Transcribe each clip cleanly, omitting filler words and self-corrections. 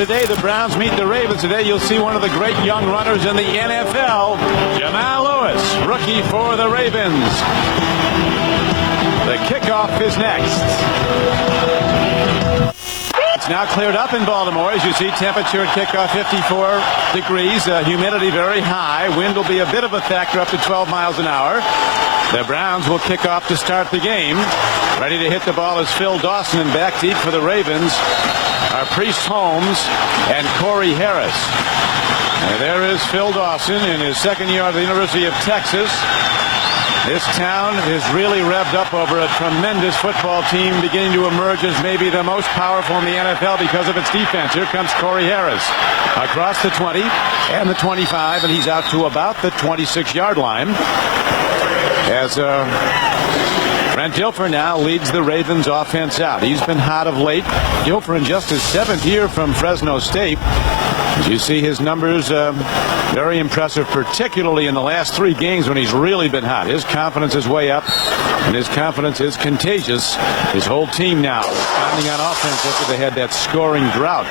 today the Browns meet the Ravens. Today you'll see one of the great young runners in the NFL, Jamal Lewis, rookie for the Ravens. The kickoff is next. It's now cleared up in Baltimore. As you see, temperature at kickoff 54 degrees. Humidity very high. Wind will be a bit of a factor, up to 12 miles an hour. The Browns will kick off to start the game. Ready to hit the ball is Phil Dawson, and back deep for the Ravens are Priest Holmes and Corey Harris. And there is Phil Dawson in his second year at the University of Texas. This town is really revved up over a tremendous football team, beginning to emerge as maybe the most powerful in the NFL because of its defense. Here comes Corey Harris across the 20 and the 25, and he's out to about the 26-yard line. As Brent Dilfer now leads the Ravens offense out. He's been hot of late. Dilfer in just his 7th year from Fresno State. As you see, his numbers very impressive, particularly in the last 3 games when he's really been hot. His confidence is way up, and his confidence is contagious. His whole team now responding on offense after they had that scoring drought.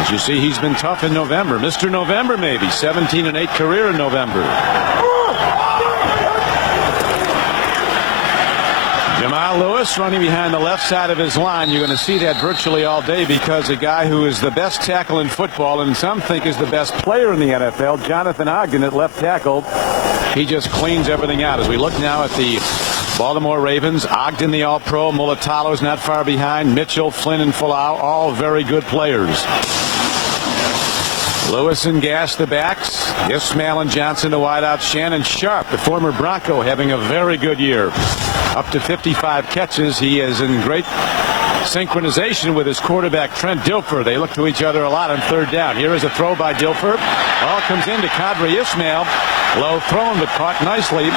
As you see, he's been tough in November. Mr. November, maybe. 17-8 career in November. Jamal Lewis running behind the left side of his line. You're going to see that virtually all day because a guy who is the best tackle in football, and some think is the best player in the NFL, Jonathan Ogden at left tackle, he just cleans everything out. As we look now at the Baltimore Ravens, Ogden the All-Pro, Mulatalo's not far behind, Mitchell, Flynn, and Falau, all very good players. Lewis and Gass the backs. Ismail and Johnson the wideouts. Shannon Sharp, the former Bronco, having a very good year. Up to 55 catches. He is in great synchronization with his quarterback, Trent Dilfer. They look to each other a lot on third down. Here is a throw by Dilfer. Ball comes into Kadri Ismail. Low thrown, but caught nicely.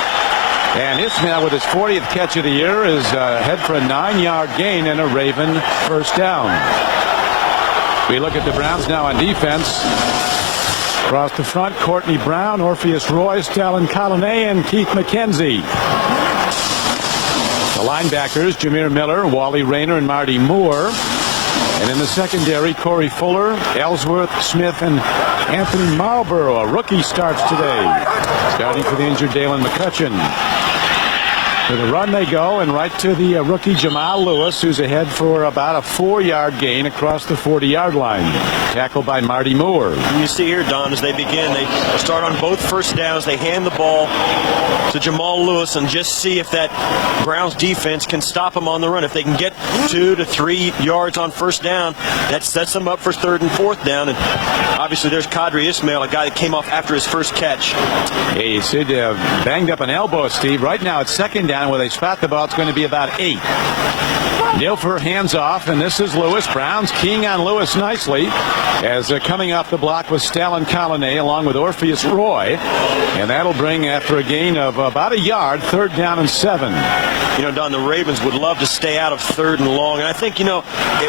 And Ismail, with his 40th catch of the year, is head for a 9-yard gain and a Raven first down. We look at the Browns now on defense. Across the front, Courtney Brown, Orpheus Royce, Talon Colonnay, and Keith McKenzie. The linebackers, Jameer Miller, Wally Rayner, and Marty Moore. And in the secondary, Corey Fuller, Ellsworth, Smith, and Anthony Marlborough. A rookie starts today. Starting for the injured Dalen McCutcheon. To the run they go, and right to the rookie Jamal Lewis, who's ahead for about a 4-yard gain across the 40-yard line. Tackled by Marty Moore. You see here, Don, as they begin, they start on both first downs. They hand the ball to Jamal Lewis and just see if that Browns defense can stop him on the run. If they can get 2 to 3 yards on first down, that sets them up for 3rd and 4th down. And obviously there's Kadri Ismail, a guy that came off after his first catch. Hey, you see, banged up an elbow, Steve. Right now it's 2nd down. Where they spot the ball, it's going to be about 8. Dilfer hands off, and this is Lewis. Browns keying on Lewis nicely as coming off the block with Talon Colonnay along with Orpheus Roy, and that'll bring, after a gain of about a yard, 3rd down and 7. You know, Don, the Ravens would love to stay out of 3rd and long, and I think, you know,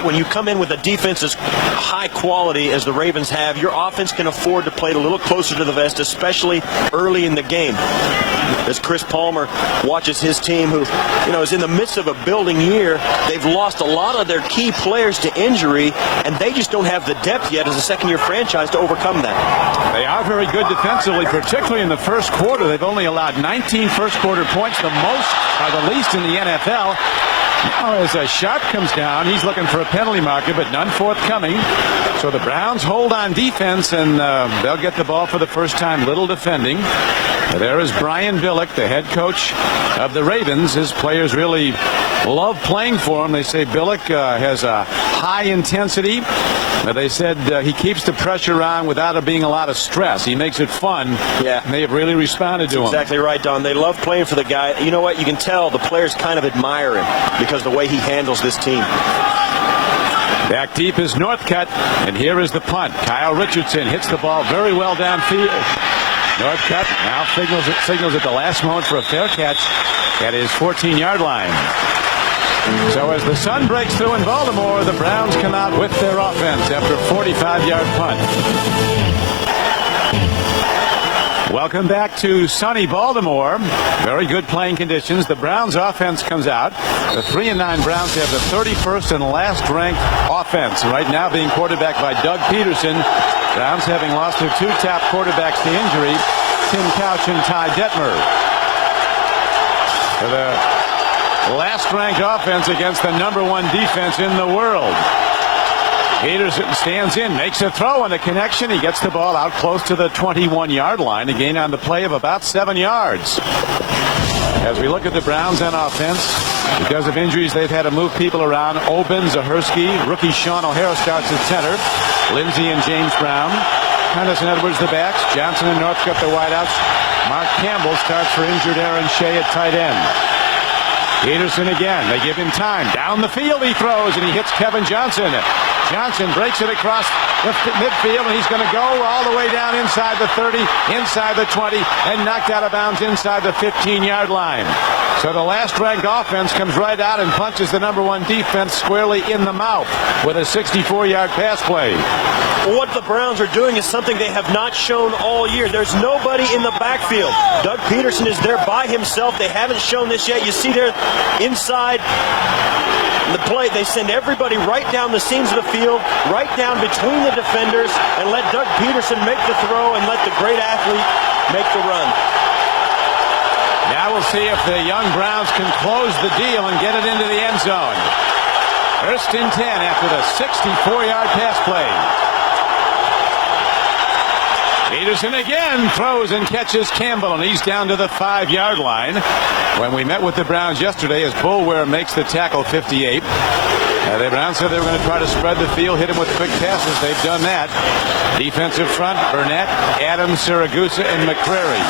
when you come in with a defense as high quality as the Ravens have, your offense can afford to play it a little closer to the vest, especially early in the game. As Chris Palmer watches his team, who, you know, is in the midst of a building year, they've lost a lot of their key players to injury, and they just don't have the depth yet as a second-year franchise to overcome that. They are very good defensively, particularly in the first quarter. They've only allowed 19 first-quarter points, the most or the least in the NFL. Now as Sharp comes down, he's looking for a penalty marker, but none forthcoming. So the Browns hold on defense, and they'll get the ball for the first time. Little defending. There is Brian Billick, the head coach of the Ravens. His players really love playing for him. They say Billick has a high intensity. They said he keeps the pressure on without it being a lot of stress. He makes it fun. Yeah. And they have really responded to him. Exactly right, Don. They love playing for the guy. You know what? You can tell the players kind of admire him because of the way he handles this team. Back deep is Northcutt, and here is the punt. Kyle Richardson hits the ball very well downfield. Northcutt now signals at the last moment for a fair catch at his 14-yard line. So as the sun breaks through in Baltimore, the Browns come out with their offense after a 45-yard punt. Welcome back to sunny Baltimore. Very good playing conditions. The Browns offense comes out. The 3-9 Browns have the 31st and last ranked offense. Right now being quarterbacked by Doug Peterson. Browns having lost their two top quarterbacks to injury, Tim Couch and Ty Detmer. For the last ranked offense against the number one defense in the world. Peterson stands in, makes a throw on the connection. He gets the ball out close to the 21-yard line. A gain on the play of about 7 yards. As we look at the Browns on offense, because of injuries, they've had to move people around. Oben, Zahersky, rookie Sean O'Hara starts at center. Lindsey and James Brown. Henderson Edwards the backs. Johnson and Northcutt the wideouts. Mark Campbell starts for injured Aaron Shea at tight end. Peterson again. They give him time. Down the field he throws, and he hits Kevin Johnson. Johnson breaks it across the midfield, and he's going to go all the way down inside the 30, inside the 20, and knocked out of bounds inside the 15-yard line. So the last-ranked offense comes right out and punches the number one defense squarely in the mouth with a 64-yard pass play. What the Browns are doing is something they have not shown all year. There's nobody in the backfield. Doug Peterson is there by himself. They haven't shown this yet. You see there inside the play, they send everybody right down the seams of the field, right down between the defenders, and let Doug Peterson make the throw and let the great athlete make the run. Now we'll see if the young Browns can close the deal and get it into the end zone. First and 10 after the 64-yard pass play. Peterson again throws and catches Campbell, and he's down to the 5-yard line. When we met with the Browns yesterday, as Bulware makes the tackle 58. The Browns said they were going to try to spread the field, hit him with quick passes. They've done that. Defensive front, Burnett, Adams, Siragusa, and McCrary.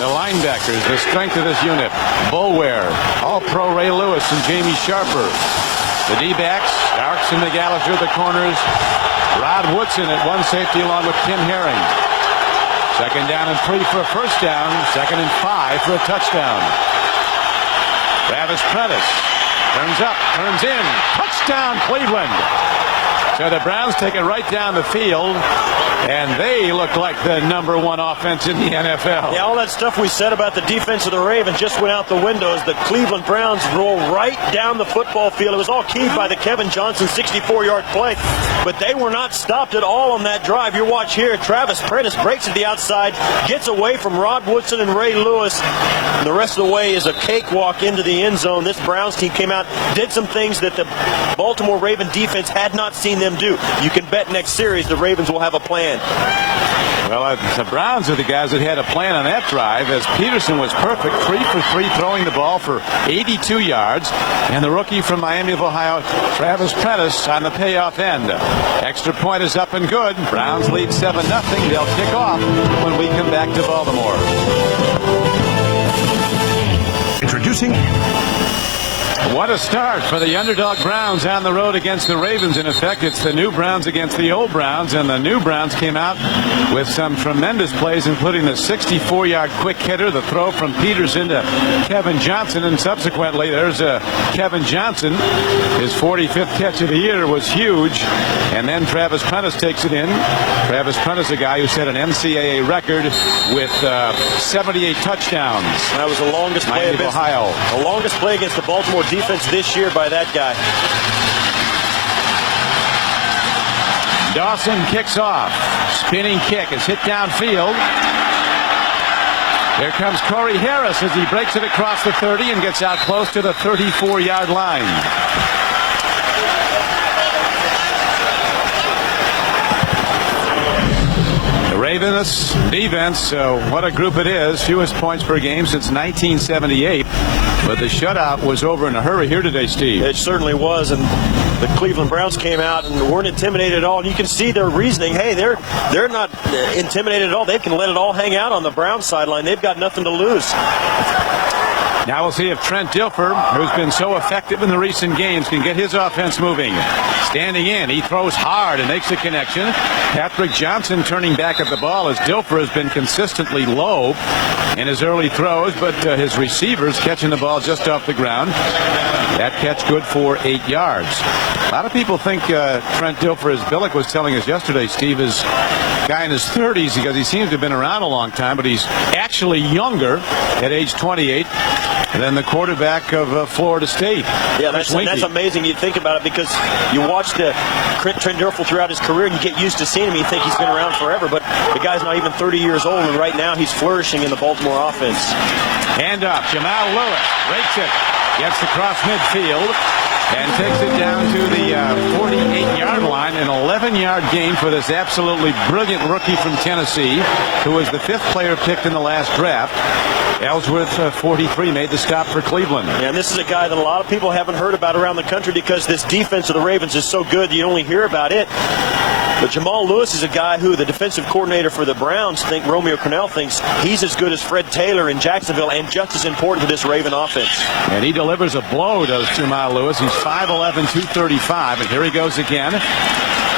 The linebackers, the strength of this unit. Bulware, All-Pro Ray Lewis and Jamie Sharper. The D-backs, Starks and McAllister at the corners. Rod Woodson at one safety along with Tim Herring. Second down and 3 for a first down. Second and 5 for a touchdown. Travis Prentice turns up, turns in. Touchdown, Cleveland. So the Browns take it right down the field, and they look like the number one offense in the NFL. Yeah, all that stuff we said about the defense of the Ravens just went out the window as the Cleveland Browns roll right down the football field. It was all keyed by the Kevin Johnson 64-yard play, but they were not stopped at all on that drive. You watch here, Travis Prentice breaks to the outside, gets away from Rod Woodson and Ray Lewis, and the rest of the way is a cakewalk into the end zone. This Browns team came out, did some things that the Baltimore Raven defense had not seen them do. You can bet next series the Ravens will have a plan. Well, the Browns are the guys that had a plan on that drive, as Peterson was perfect, 3 for 3 throwing the ball for 82 yards, and the rookie from Miami of Ohio, Travis Prentice, on the payoff end. Extra point is up and good. Browns lead 7-0. They'll kick off when we come back to Baltimore. Introducing. What a start for the underdog Browns on the road against the Ravens. In effect, it's the new Browns against the old Browns, and the new Browns came out with some tremendous plays, including the 64-yard quick hitter, the throw from Peterson to Kevin Johnson, and subsequently there's Kevin Johnson. His 45th catch of the year was huge, and then Travis Prentice takes it in. Travis Prentice, a guy who set an NCAA record with 78 touchdowns. That was the longest play against Ohio. The longest play against the Baltimore defense this year by that guy. Dawson kicks off. Spinning kick is hit downfield. Here comes Corey Harris as he breaks it across the 30 and gets out close to the 34-yard line. The Ravens defense, what a group it is. Fewest points per game since 1978. But the shutout was over in a hurry here today, Steve. It certainly was, and the Cleveland Browns came out and weren't intimidated at all. And you can see their reasoning. Hey, they're not intimidated at all. They can let it all hang out on the Browns sideline. They've got nothing to lose. Now we'll see if Trent Dilfer, who's been so effective in the recent games, can get his offense moving. Standing in, he throws hard and makes the connection. Patrick Johnson turning back at the ball as Dilfer has been consistently low in his early throws, but his receivers catching the ball just off the ground. That catch good for 8 yards. A lot of people think Trent Dilfer, as Billick was telling us yesterday, Steve, has got guy in his 30s because he seems to have been around a long time, but he's actually younger at age 28 than the quarterback of Florida State. Yeah, that's amazing. You think about it because you watch Trent Dilfer throughout his career and you get used to seeing him. You think he's been around forever, but the guy's not even 30 years old, and right now he's flourishing in the Baltimore offense. Hand up, Jamal Lewis rakes it, gets across midfield, and takes it down to the 48-yard line. An 11-yard gain for this absolutely brilliant rookie from Tennessee, who was the 5th player picked in the last draft. Ellsworth, 43, made the stop for Cleveland. Yeah, and this is a guy that a lot of people haven't heard about around the country because this defense of the Ravens is so good you only hear about it. But Jamal Lewis is a guy who the defensive coordinator for the Browns, Romeo Crennel, thinks he's as good as Fred Taylor in Jacksonville and just as important to this Raven offense. And he delivers a blow, does Jamal Lewis. He's 5'11", 235, and here he goes again.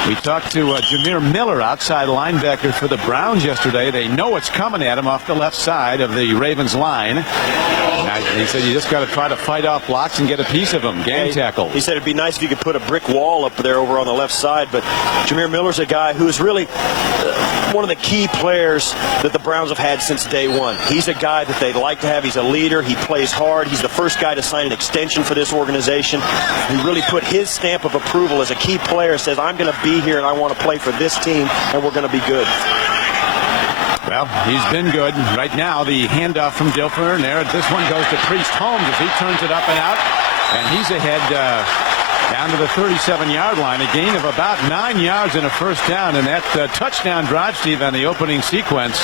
We talked to Jameer Miller, outside linebacker for the Browns yesterday. They know it's coming at him off the left side of the Ravens line. And he said you just got to try to fight off blocks and get a piece of them. Gang tackle. He said it'd be nice if you could put a brick wall up there over on the left side. But Jameer Miller's a guy who's really one of the key players that the Browns have had since day one. He's a guy that they like to have. He's a leader. He plays hard. He's the first guy to sign an extension for this organization. He really put his stamp of approval as a key player. Says, I'm going to be here and I want to play for this team and we're going to be good. Well, he's been good. Right now, the handoff from Dilfer, and there, this one goes to Priest Holmes as he turns it up and out, and he's ahead down to the 37-yard line, a gain of about 9 yards and a first down. And that touchdown drive, Steve, on the opening sequence,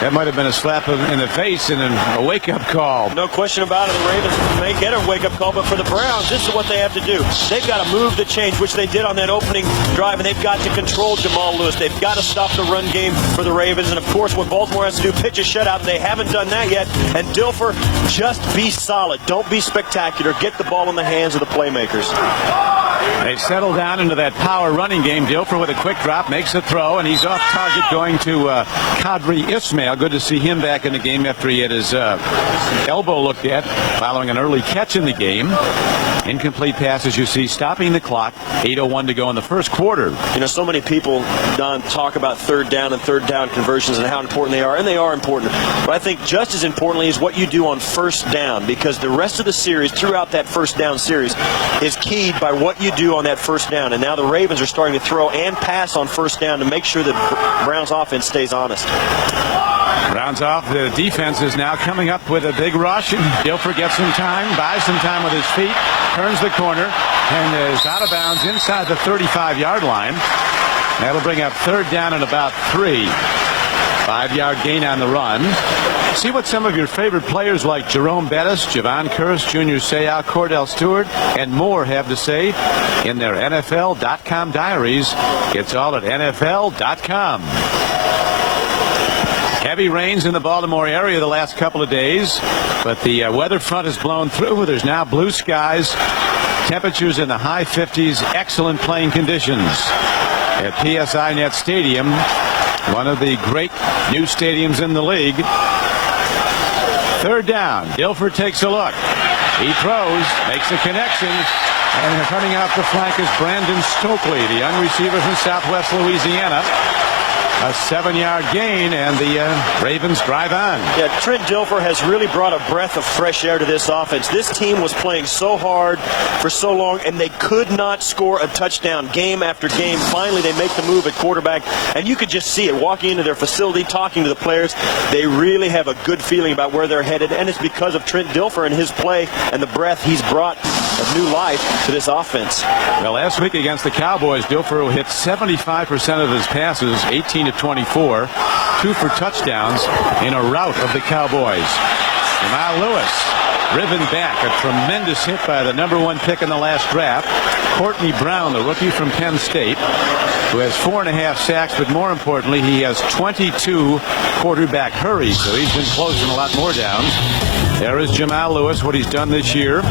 that might have been a slap in the face and a wake-up call. No question about it. The Ravens may get a wake-up call, but for the Browns, this is what they have to do. They've got to move the change, which they did on that opening drive, and they've got to control Jamal Lewis. They've got to stop the run game for the Ravens. And, of course, what Baltimore has to do, pitch a shutout. They haven't done that yet. And Dilfer, just be solid. Don't be spectacular. Get the ball in the hands of the playmakers. They settle down into that power running game. Dilfer with a quick drop makes a throw, and he's off target going to Kadri Ismail. Good to see him back in the game after he had his elbow looked at following an early catch in the game. Incomplete pass, as you see, stopping the clock. 8:01 to go in the first quarter. You know, so many people, Don, talk about third down and third down conversions and how important they are, and they are important. But I think just as importantly is what you do on first down, because the rest of the series, throughout that first down series, is keyed by what you do on that first down. And now the Ravens are starting to throw and pass on first down to make sure that Browns offense stays honest. Rounds off. The defense is now coming up with a big rush. Dilfer gets some time, buys some time with his feet, turns the corner, and is out of bounds inside the 35-yard line. That'll bring up third down and about 3. 5-yard gain on the run. See what some of your favorite players like Jerome Bettis, Javon Curse, Junior Seau, Cordell Stewart, and more have to say in their NFL.com diaries. It's all at NFL.com. Heavy rains in the Baltimore area the last couple of days, but the weather front has blown through. There's now blue skies, temperatures in the high 50s, excellent playing conditions at PSI Net Stadium, one of the great new stadiums in the league. Third down. Dilfer takes a look. He throws, makes a connection, and coming out the flank is Brandon Stokely, the young receiver from Southwest Louisiana. A 7-yard gain, and the Ravens drive on. Yeah, Trent Dilfer has really brought a breath of fresh air to this offense. This team was playing so hard for so long, and they could not score a touchdown game after game. Finally, they make the move at quarterback, and you could just see it walking into their facility, talking to the players. They really have a good feeling about where they're headed, and it's because of Trent Dilfer and his play and the breath he's brought of new life to this offense. Well, last week against the Cowboys, Dilfer hit 75% of his passes, 18 to 24, 2 for touchdowns in a rout of the Cowboys. Jamal Lewis driven back, a tremendous hit by the #1 pick in the last draft, Courtney Brown, the rookie from Penn State, who has 4.5 sacks, but more importantly, he has 22 quarterback hurries, so he's been closing a lot more downs. There is Jamal Lewis, what he's done this year.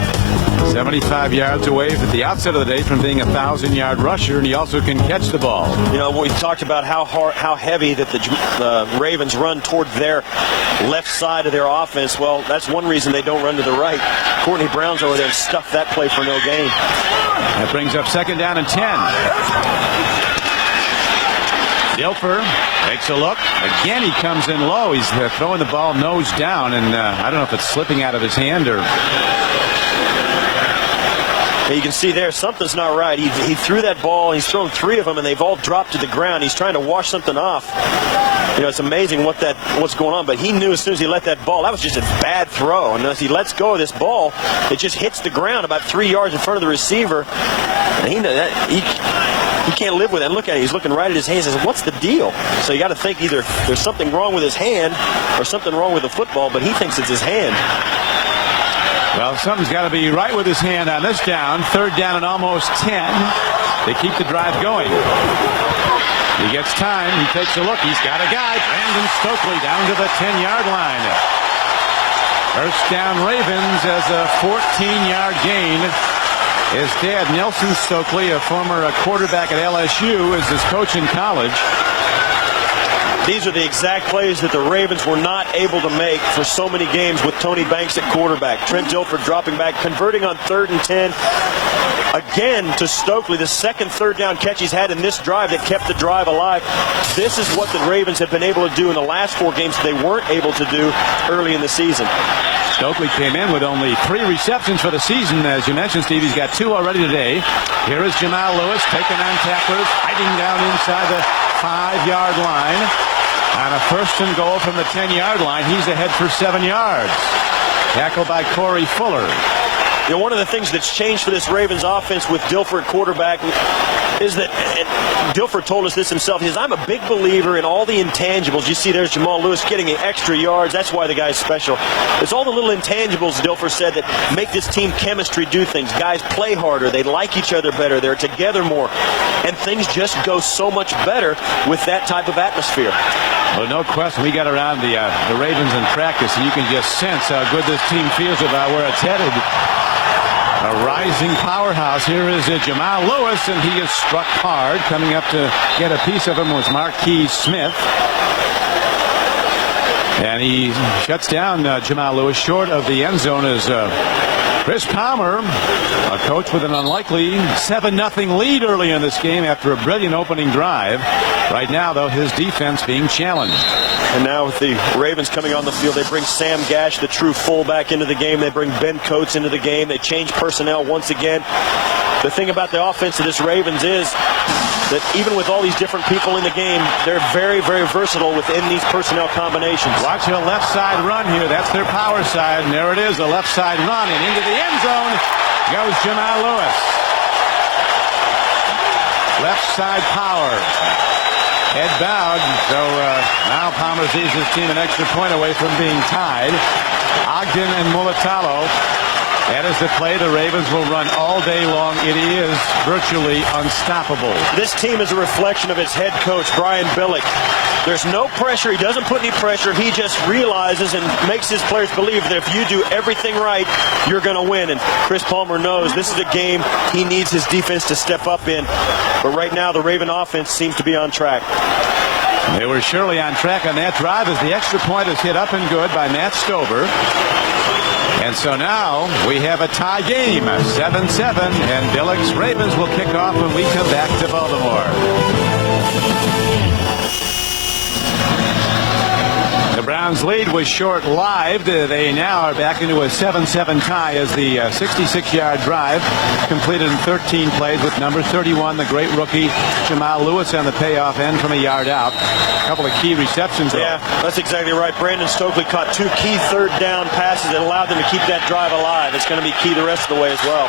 75 yards away at the outset of the day from being a 1,000-yard rusher, and he also can catch the ball. You know, we talked about how heavy that the Ravens run toward their left side of their offense. Well, that's one reason they don't run to the right. Courtney Brown's over there and stuffed that play for no gain. That brings up second down and 10. Dilfer takes a look. Again, he comes in low. He's throwing the ball nose down, and I don't know if it's slipping out of his hand or... You can see there something's not right. He threw that ball. He's thrown 3 of them, and they've all dropped to the ground. He's trying to wash something off. You know, it's amazing what's going on. But he knew as soon as he let that ball, that was just a bad throw. And as he lets go of this ball, it just hits the ground about 3 yards in front of the receiver. And he knows that he can't live with it. And look at it. He's looking right at his hand and says, what's the deal? So you got to think either there's something wrong with his hand or something wrong with the football, but he thinks it's his hand. Well, something's got to be right with his hand on this down. 3rd down and almost 10. They keep the drive going. He gets time. He takes a look. He's got a guy. Brandon Stokely down to the 10-yard line. First down Ravens as a 14-yard gain. His dad, Nelson Stokely, a former quarterback at LSU, is his coach in college. These are the exact plays that the Ravens were not able to make for so many games with Tony Banks at quarterback. Trent Dilfer dropping back, converting on 3rd and 10. Again to Stokely, the second 3rd down catch he's had in this drive that kept the drive alive. This is what the Ravens have been able to do in the last 4 games that they weren't able to do early in the season. Stokely came in with only 3 receptions for the season. As you mentioned, Steve, he's got 2 already today. Here is Jamal Lewis taking on tacklers, hiding down inside the 5-yard line. On a 1st and goal from the 10-yard line, he's ahead for 7 yards. Tackled by Corey Fuller. You know, one of the things that's changed for this Ravens offense with Dilfer at quarterback is that, and Dilfer told us this himself, he says, I'm a big believer in all the intangibles. You see there's Jamal Lewis getting the extra yards. That's why the guy's special. It's all the little intangibles, Dilfer said, that make this team chemistry do things. Guys play harder. They like each other better. They're together more. And things just go so much better with that type of atmosphere. Well, no question. We got around the Ravens in practice, and you can just sense how good this team feels about where it's headed. A rising powerhouse. Here is Jamal Lewis, and he is struck hard. Coming up to get a piece of him was Marquise Smith. And he shuts down Jamal Lewis short of the end zone as Chris Palmer, a coach with an unlikely 7-0 lead early in this game after a brilliant opening drive. Right now, though, his defense being challenged. And now with the Ravens coming on the field, they bring Sam Gash, the true fullback, into the game. They bring Ben Coates into the game. They change personnel once again. The thing about the offense of this Ravens is that even with all these different people in the game, they're very, very versatile within these personnel combinations. Watch a left side run here. That's their power side. And there it is, a left side run. And into the end zone goes Jamal Lewis. Left side power. Head bowed. So now Palmer sees his team an extra point away from being tied. Ogden and Mulatalo. That is the play the Ravens will run all day long. It is virtually unstoppable. This team is a reflection of its head coach, Brian Billick. There's no pressure. He doesn't put any pressure. He just realizes and makes his players believe that if you do everything right, you're going to win. And Chris Palmer knows this is a game he needs his defense to step up in. But right now, the Raven offense seems to be on track. They were surely on track on that drive as the extra point is hit up and good by Matt Stover. And so now we have a tie game, 7-7, and Billick's Ravens will kick off when we come back to Baltimore. The Browns' lead was short-lived. They now are back into a 7-7 tie as the 66-yard drive completed in 13 plays with number 31, the great rookie Jamal Lewis on the payoff end from a yard out. A couple of key receptions, though. Yeah, that's exactly right. Brandon Stokely caught 2 key third-down passes that allowed them to keep that drive alive. It's going to be key the rest of the way as well.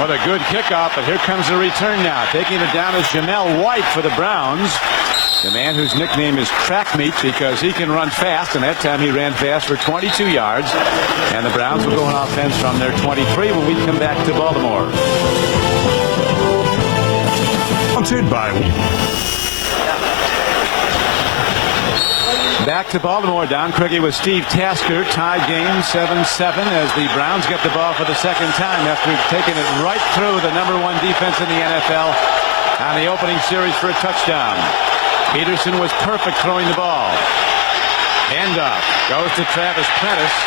What a good kickoff, but here comes the return now. Taking it down is Jamel White for the Browns. The man whose nickname is Track Meat because he can run fast, and that time he ran fast for 22 yards. And the Browns will go on offense from their 23 when we come back to Baltimore. Sponsored by... Back to Baltimore. Don Craigie with Steve Tasker. Tied game 7-7 as the Browns get the ball for the second time after taking it right through the #1 defense in the NFL on the opening series for a touchdown. Peterson was perfect throwing the ball. Handoff goes to Travis Prentice.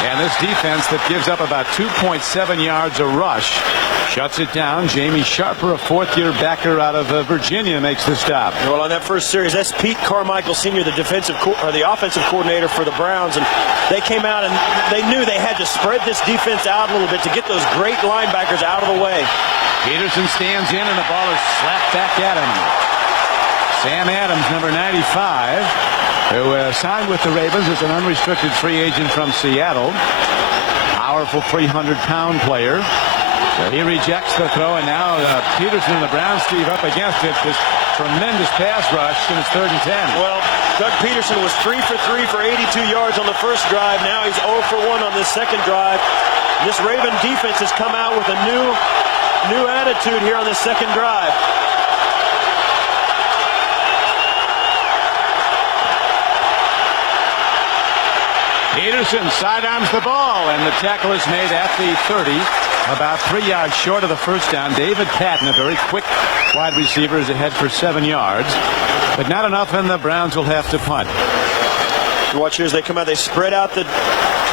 And this defense that gives up about 2.7 yards a rush shuts it down. Jamie Sharper, a fourth-year backer out of Virginia, makes the stop. Well, on that first series, that's Pete Carmichael Sr., the offensive coordinator for the Browns, and they came out and they knew they had to spread this defense out a little bit to get those great linebackers out of the way. Peterson stands in, and the ball is slapped back at him. Sam Adams, number 95, who signed with the Ravens as an unrestricted free agent from Seattle. Powerful 300-pound player. So he rejects the throw, and now Peterson and the Browns, Steve, up against it. This tremendous pass rush, and it's 3rd and 10. Well, Doug Peterson was 3 for 3 for 82 yards on the first drive. Now he's 0 for 1 on this second drive. This Raven defense has come out with a new attitude here on this second drive. Peterson sidearms the ball, and the tackle is made at the 30, about 3 yards short of the first down. David Patton, a very quick wide receiver, is ahead for 7 yards, but not enough, and the Browns will have to punt. Watch here as they come out. They spread out the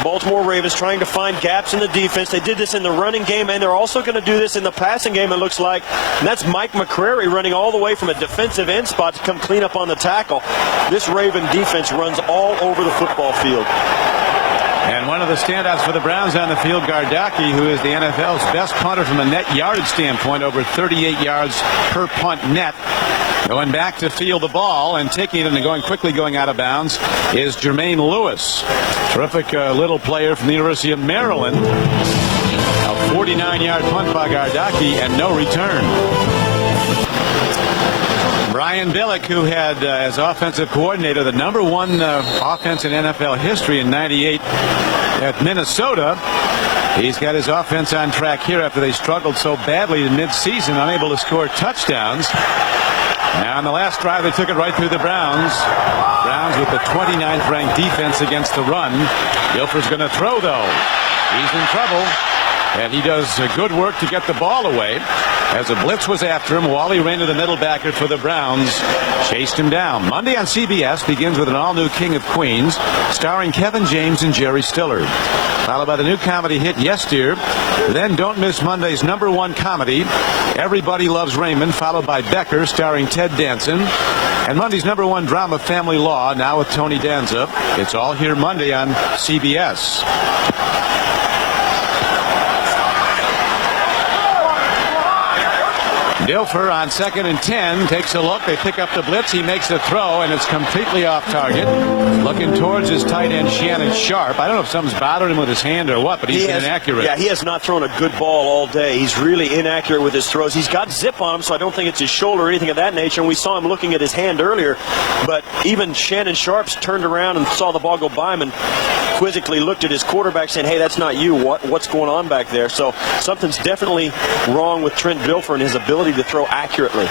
Baltimore Ravens, trying to find gaps in the defense. They did this in the running game, and they're also going to do this in the passing game, it looks like. And that's Mike McCrary running all the way from a defensive end spot to come clean up on the tackle. This Raven defense runs all over the football field. And one of the standouts for the Browns on the field, Gardocki, who is the NFL's best punter from a net yardage standpoint, over 38 yards per punt net. Going back to field the ball and taking it and going out of bounds is Jermaine Lewis. Terrific little player from the University of Maryland. A 49-yard punt by Gardocki and no return. Brian Billick, who had as offensive coordinator the #1 offense in NFL history in '98 at Minnesota. He's got his offense on track here after they struggled so badly in midseason, unable to score touchdowns. Now on the last drive, they took it right through the Browns. Browns with the 29th ranked defense against the run. Guilford's going to throw, though. He's in trouble. And he does good work to get the ball away. As a blitz was after him, Wally Rayner, the middle backer for the Browns, chased him down. Monday on CBS begins with an all-new King of Queens, starring Kevin James and Jerry Stiller. Followed by the new comedy hit Yes Dear. Then don't miss Monday's #1 comedy, Everybody Loves Raymond, followed by Becker, starring Ted Danson. And Monday's #1 drama, Family Law, now with Tony Danza. It's all here Monday on CBS. Dilfer on 2nd and 10 takes a look. They pick up the blitz. He makes the throw, and it's completely off target. Looking towards his tight end, Shannon Sharp. I don't know if something's bothering him with his hand or what, but he's been inaccurate. Yeah, he has not thrown a good ball all day. He's really inaccurate with his throws. He's got zip on him, so I don't think it's his shoulder or anything of that nature. And we saw him looking at his hand earlier. But even Shannon Sharp's turned around and saw the ball go by him and quizzically looked at his quarterback saying, hey, that's not you. What's going on back there? So something's definitely wrong with Trent Dilfer and his ability to throw accurately.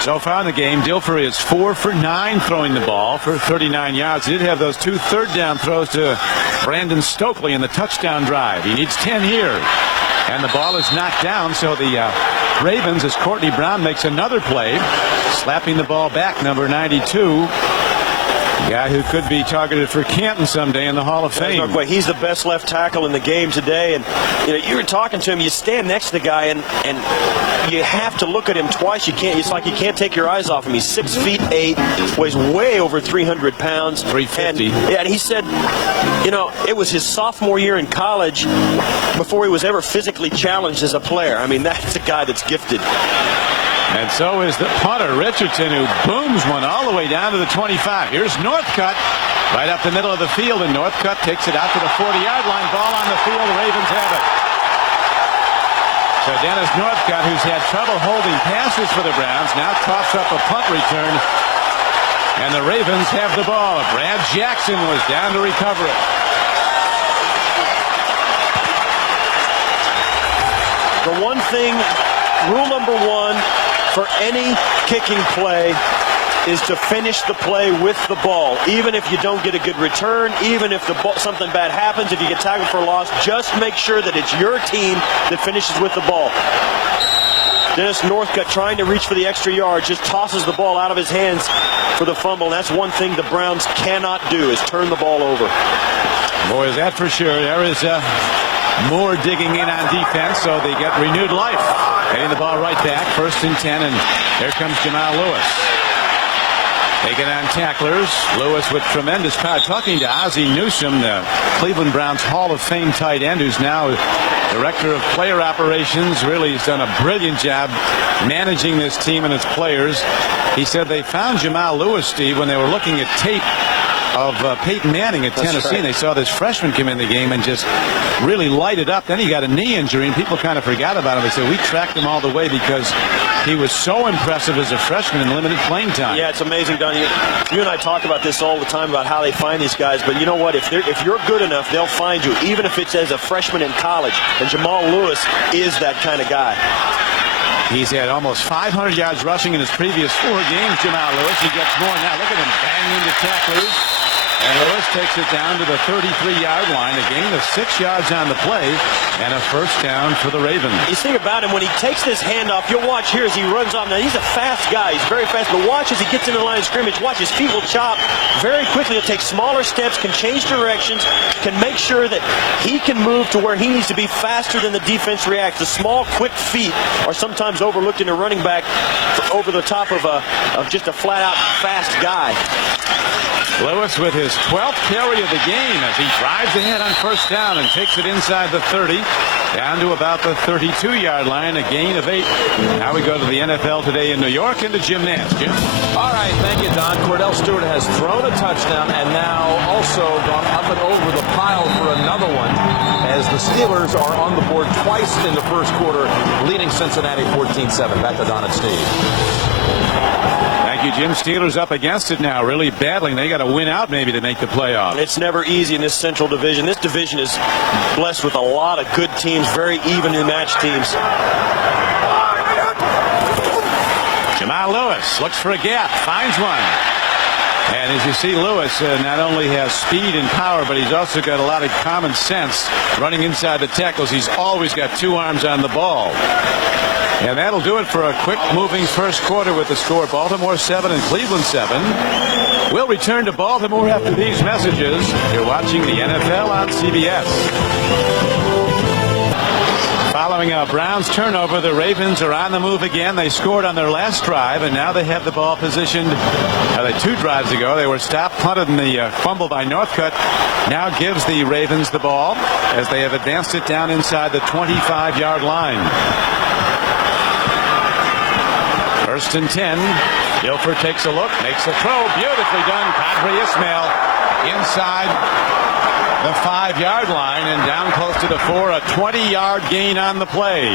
So far in the game, Dilfer is 4 for 9 throwing the ball for 39 yards. He did have those 2 third-down throws to Brandon Stokely in the touchdown drive. He needs 10 here. And the ball is knocked down, so the Ravens, as Courtney Brown makes another play, slapping the ball back, number 92. A guy who could be targeted for Canton someday in the Hall of Fame. No way. He's the best left tackle in the game today. And you were talking to him. You stand next to the guy, and you have to look at him twice. You can't. It's like you can't take your eyes off him. He's 6'8", weighs way over 300 pounds. 350. And he said, it was his sophomore year in college before he was ever physically challenged as a player. I mean, that's a guy that's gifted. And so is the punter, Richardson, who booms one all the way down to the 25. Here's Northcutt right up the middle of the field, and Northcutt takes it out to the 40-yard line. Ball on the field. The Ravens have it. So Dennis Northcutt, who's had trouble holding passes for the Browns, now coughs up a punt return. And the Ravens have the ball. Brad Jackson was down to recover it. The one thing, rule number 1, for any kicking play is to finish the play with the ball. Even if you don't get a good return, even if something bad happens, if you get tackled for a loss, just make sure that it's your team that finishes with the ball. Dennis Northcutt trying to reach for the extra yard, just tosses the ball out of his hands for the fumble. And that's one thing the Browns cannot do, is turn the ball over. Boy, is that for sure. There is Moore digging in on defense, so they get renewed life. Getting the ball right back, 1st and 10, and here comes Jamal Lewis. Taking on tacklers. Lewis with tremendous power. Talking to Ozzie Newsome, the Cleveland Browns Hall of Fame tight end, who's now director of player operations. Really has done a brilliant job managing this team and its players. He said they found Jamal Lewis, Steve, when they were looking at tape of Peyton Manning at Tennessee. And they saw this freshman come in the game and just really light it up. Then he got a knee injury, and people kind of forgot about him. They said, we tracked him all the way because he was so impressive as a freshman in limited playing time. Yeah, it's amazing, Don. You and I talk about this all the time, about how they find these guys. But you know what? If you're good enough, they'll find you, even if it's as a freshman in college. And Jamal Lewis is that kind of guy. He's had almost 500 yards rushing in his previous 4 games, Jamal Lewis. He gets more now. Look at him bang into tacklers. And Lewis takes it down to the 33-yard line, a gain of 6 yards on the play, and a 1st down for the Ravens. You think about him, when he takes this handoff, you'll watch here as he runs off. Now, he's a fast guy. He's very fast, but watch as he gets into the line of scrimmage. Watch his feet will chop very quickly. He'll take smaller steps, can change directions, can make sure that he can move to where he needs to be faster than the defense reacts. The small, quick feet are sometimes overlooked in a running back over the top of just a flat-out fast guy. Lewis with his 12th carry of the game as he drives ahead on 1st down and takes it inside the 30 down to about the 32-yard line, a gain of 8. Now we go to the NFL Today in New York into Jim Nance. Jim? All right, thank you, Don. Cordell Stewart has thrown a touchdown and now also gone up and over the pile for another one as the Steelers are on the board twice in the first quarter, leading Cincinnati 14-7. Back to Don and Steve. Thank you, Jim. Steelers up against it now, really battling. They got to win out maybe to make the playoffs. It's never easy in this Central Division. This division is blessed with a lot of good teams, very evenly matched teams. Jamal Lewis looks for a gap, finds one. And as you see, Lewis not only has speed and power, but he's also got a lot of common sense running inside the tackles. He's always got 2 arms on the ball. And that'll do it for a quick moving first quarter with the score Baltimore 7 and Cleveland 7. We'll return to Baltimore after these messages. You're watching the NFL on CBS. Following a Browns turnover, the Ravens are on the move again. They scored on their last drive, and now they have the ball positioned. 2 drives ago, they were stopped, punted, and the fumble by Northcutt now gives the Ravens the ball as they have advanced it down inside the 25-yard line. 1st and 10. Dilfer takes a look, makes a throw. Beautifully done. Kadri Ismail inside the 5-yard line and down close to the 4. A 20-yard gain on the play.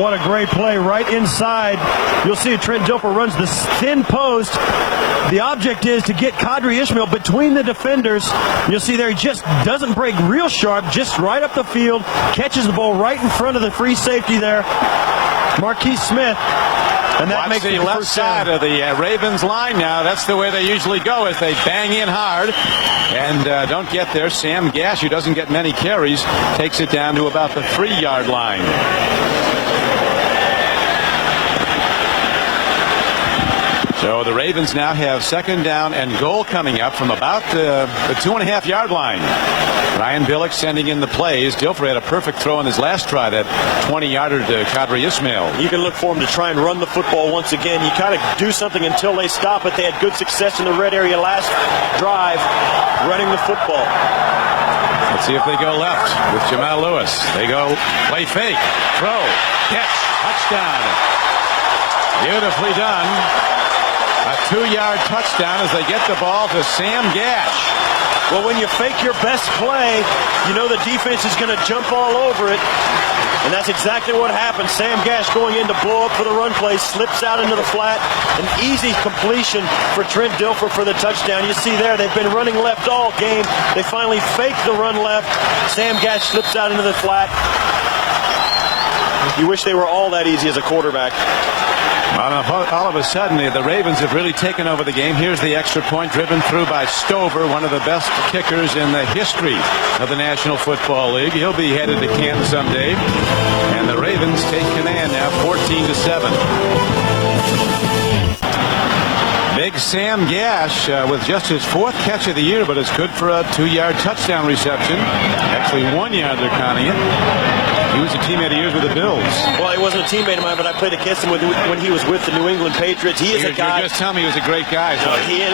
What a great play right inside. You'll see Trent Dilfer runs the thin post. The object is to get Kadri Ismail between the defenders. You'll see there he just doesn't break real sharp, just right up the field, catches the ball right in front of the free safety there, Marquise Smith. And that makes the left side of the Ravens line now. That's the way they usually go, as they bang in hard and don't get there. Sam Gash, who doesn't get many carries, takes it down to about the 3-yard line. So the Ravens now have 2nd down and goal coming up from about the 2.5-yard line. Ryan Billick sending in the plays. Dilfer had a perfect throw in his last try, that 20-yarder to Kadri Ismail. You can look for him to try and run the football once again. You kind of do something until they stop it. They had good success in the red area last drive running the football. Let's see if they go left with Jamal Lewis. They go play fake, throw, catch, touchdown. Beautifully done. A 2-yard touchdown as they get the ball to Sam Gash. Well, when you fake your best play, you know the defense is going to jump all over it. And that's exactly what happened. Sam Gash going in to blow up for the run play, slips out into the flat. An easy completion for Trent Dilfer for the touchdown. You see there, they've been running left all game. They finally faked the run left. Sam Gash slips out into the flat. You wish they were all that easy as a quarterback. All of a sudden, the Ravens have really taken over the game. Here's the extra point driven through by Stover, one of the best kickers in the history of the National Football League. He'll be headed to Canton someday. And the Ravens take command now, 14-7. Big Sam Gash with just his 4th catch of the year, but it's good for a 2-yard touchdown reception. Actually 1 yard, they're counting it. He was a teammate of yours with the Bills. Well, he wasn't a teammate of mine, but I played against him when he was with the New England Patriots. He is a guy. You're just telling me he was a great guy. So.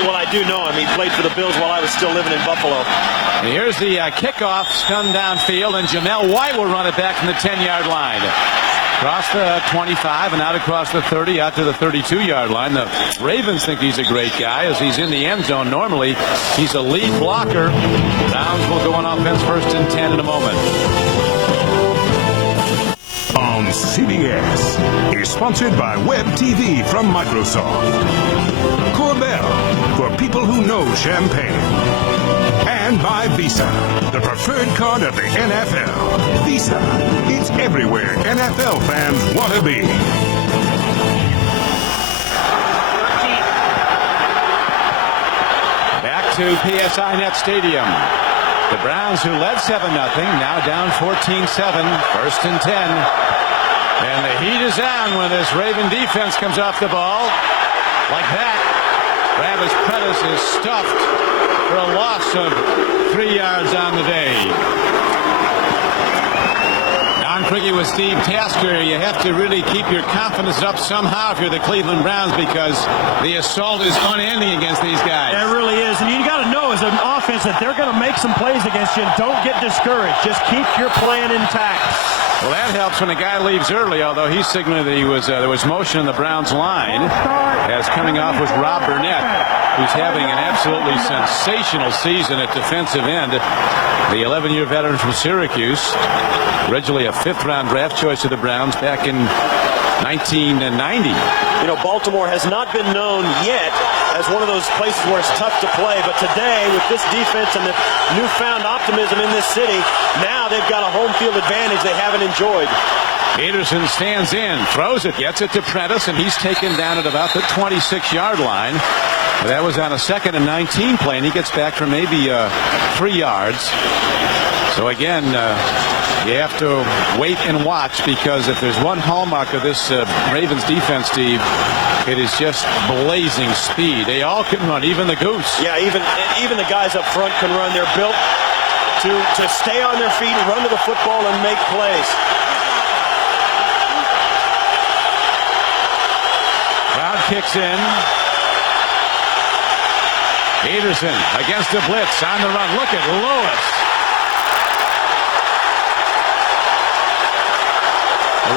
Well, I do know him. He played for the Bills while I was still living in Buffalo. And here's the kickoff spun downfield, and Jamel White will run it back from the 10-yard line. Across the 25 and out across the 30, out to the 32-yard line. The Ravens think he's a great guy as he's in the end zone. Normally, he's a lead blocker. Browns will go on offense 1st and 10 in a moment. On CBS is sponsored by Web TV from Microsoft. Corbel, for people who know champagne. And by Visa, the preferred card of the NFL. Visa, it's everywhere NFL fans want to be. Back to PSI Net Stadium. The Browns, who led 7-0, now down 14-7, 1st and 10. And the heat is on when this Raven defense comes off the ball. Like that. Travis Pettis is stuffed for a loss of 3 yards on the day. Don Criqui with Steve Tasker. You have to really keep your confidence up somehow if you're the Cleveland Browns, because the assault is unending against these guys. It really is. And you got to know as an offense that they're going to make some plays against you. Don't get discouraged. Just keep your plan intact. Well, that helps when a guy leaves early, although he's signaling that there was motion in the Browns line. As coming off with Rob Burnett, who's having an absolutely sensational season at defensive end. The 11-year veteran from Syracuse, originally a 5th-round draft choice of the Browns back in 1990. You know, Baltimore has not been known yet as one of those places where it's tough to play, but today, with this defense and the newfound optimism in this city, now they've got a home field advantage they haven't enjoyed. Peterson stands in, throws it, gets it to Prentice, and he's taken down at about the 26-yard line. That was on a 2nd and 19 play, and he gets back for maybe 3 yards. So again, you have to wait and watch, because if there's one hallmark of this Ravens defense, Steve, it is just blazing speed. They all can run, even the Goose. Yeah, even the guys up front can run. They're built to stay on their feet, run to the football, and make plays. Crowd kicks in. Peterson against the blitz on the run. Look at Lewis.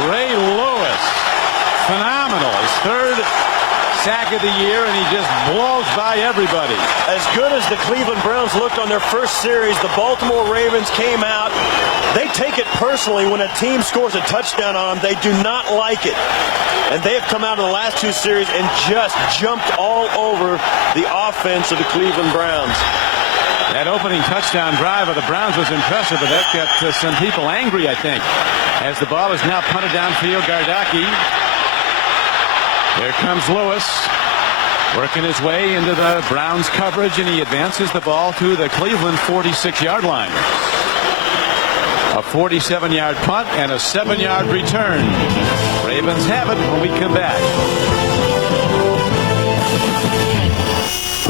Ray Lewis, phenomenal. His 3rd sack of the year, and he just blows by everybody. As good as the Cleveland Browns looked on their first series, the Baltimore Ravens came out. They take it personally when a team scores a touchdown on them. They do not like it. And they have come out in the last 2 series and just jumped all over the offense of the Cleveland Browns. That opening touchdown drive of the Browns was impressive, but that got some people angry, I think. As the ball is now punted downfield, Gardaki. There comes Lewis, working his way into the Browns coverage, and he advances the ball to the Cleveland 46-yard line. A 47-yard punt and a 7-yard return. Ravens have it when we come back.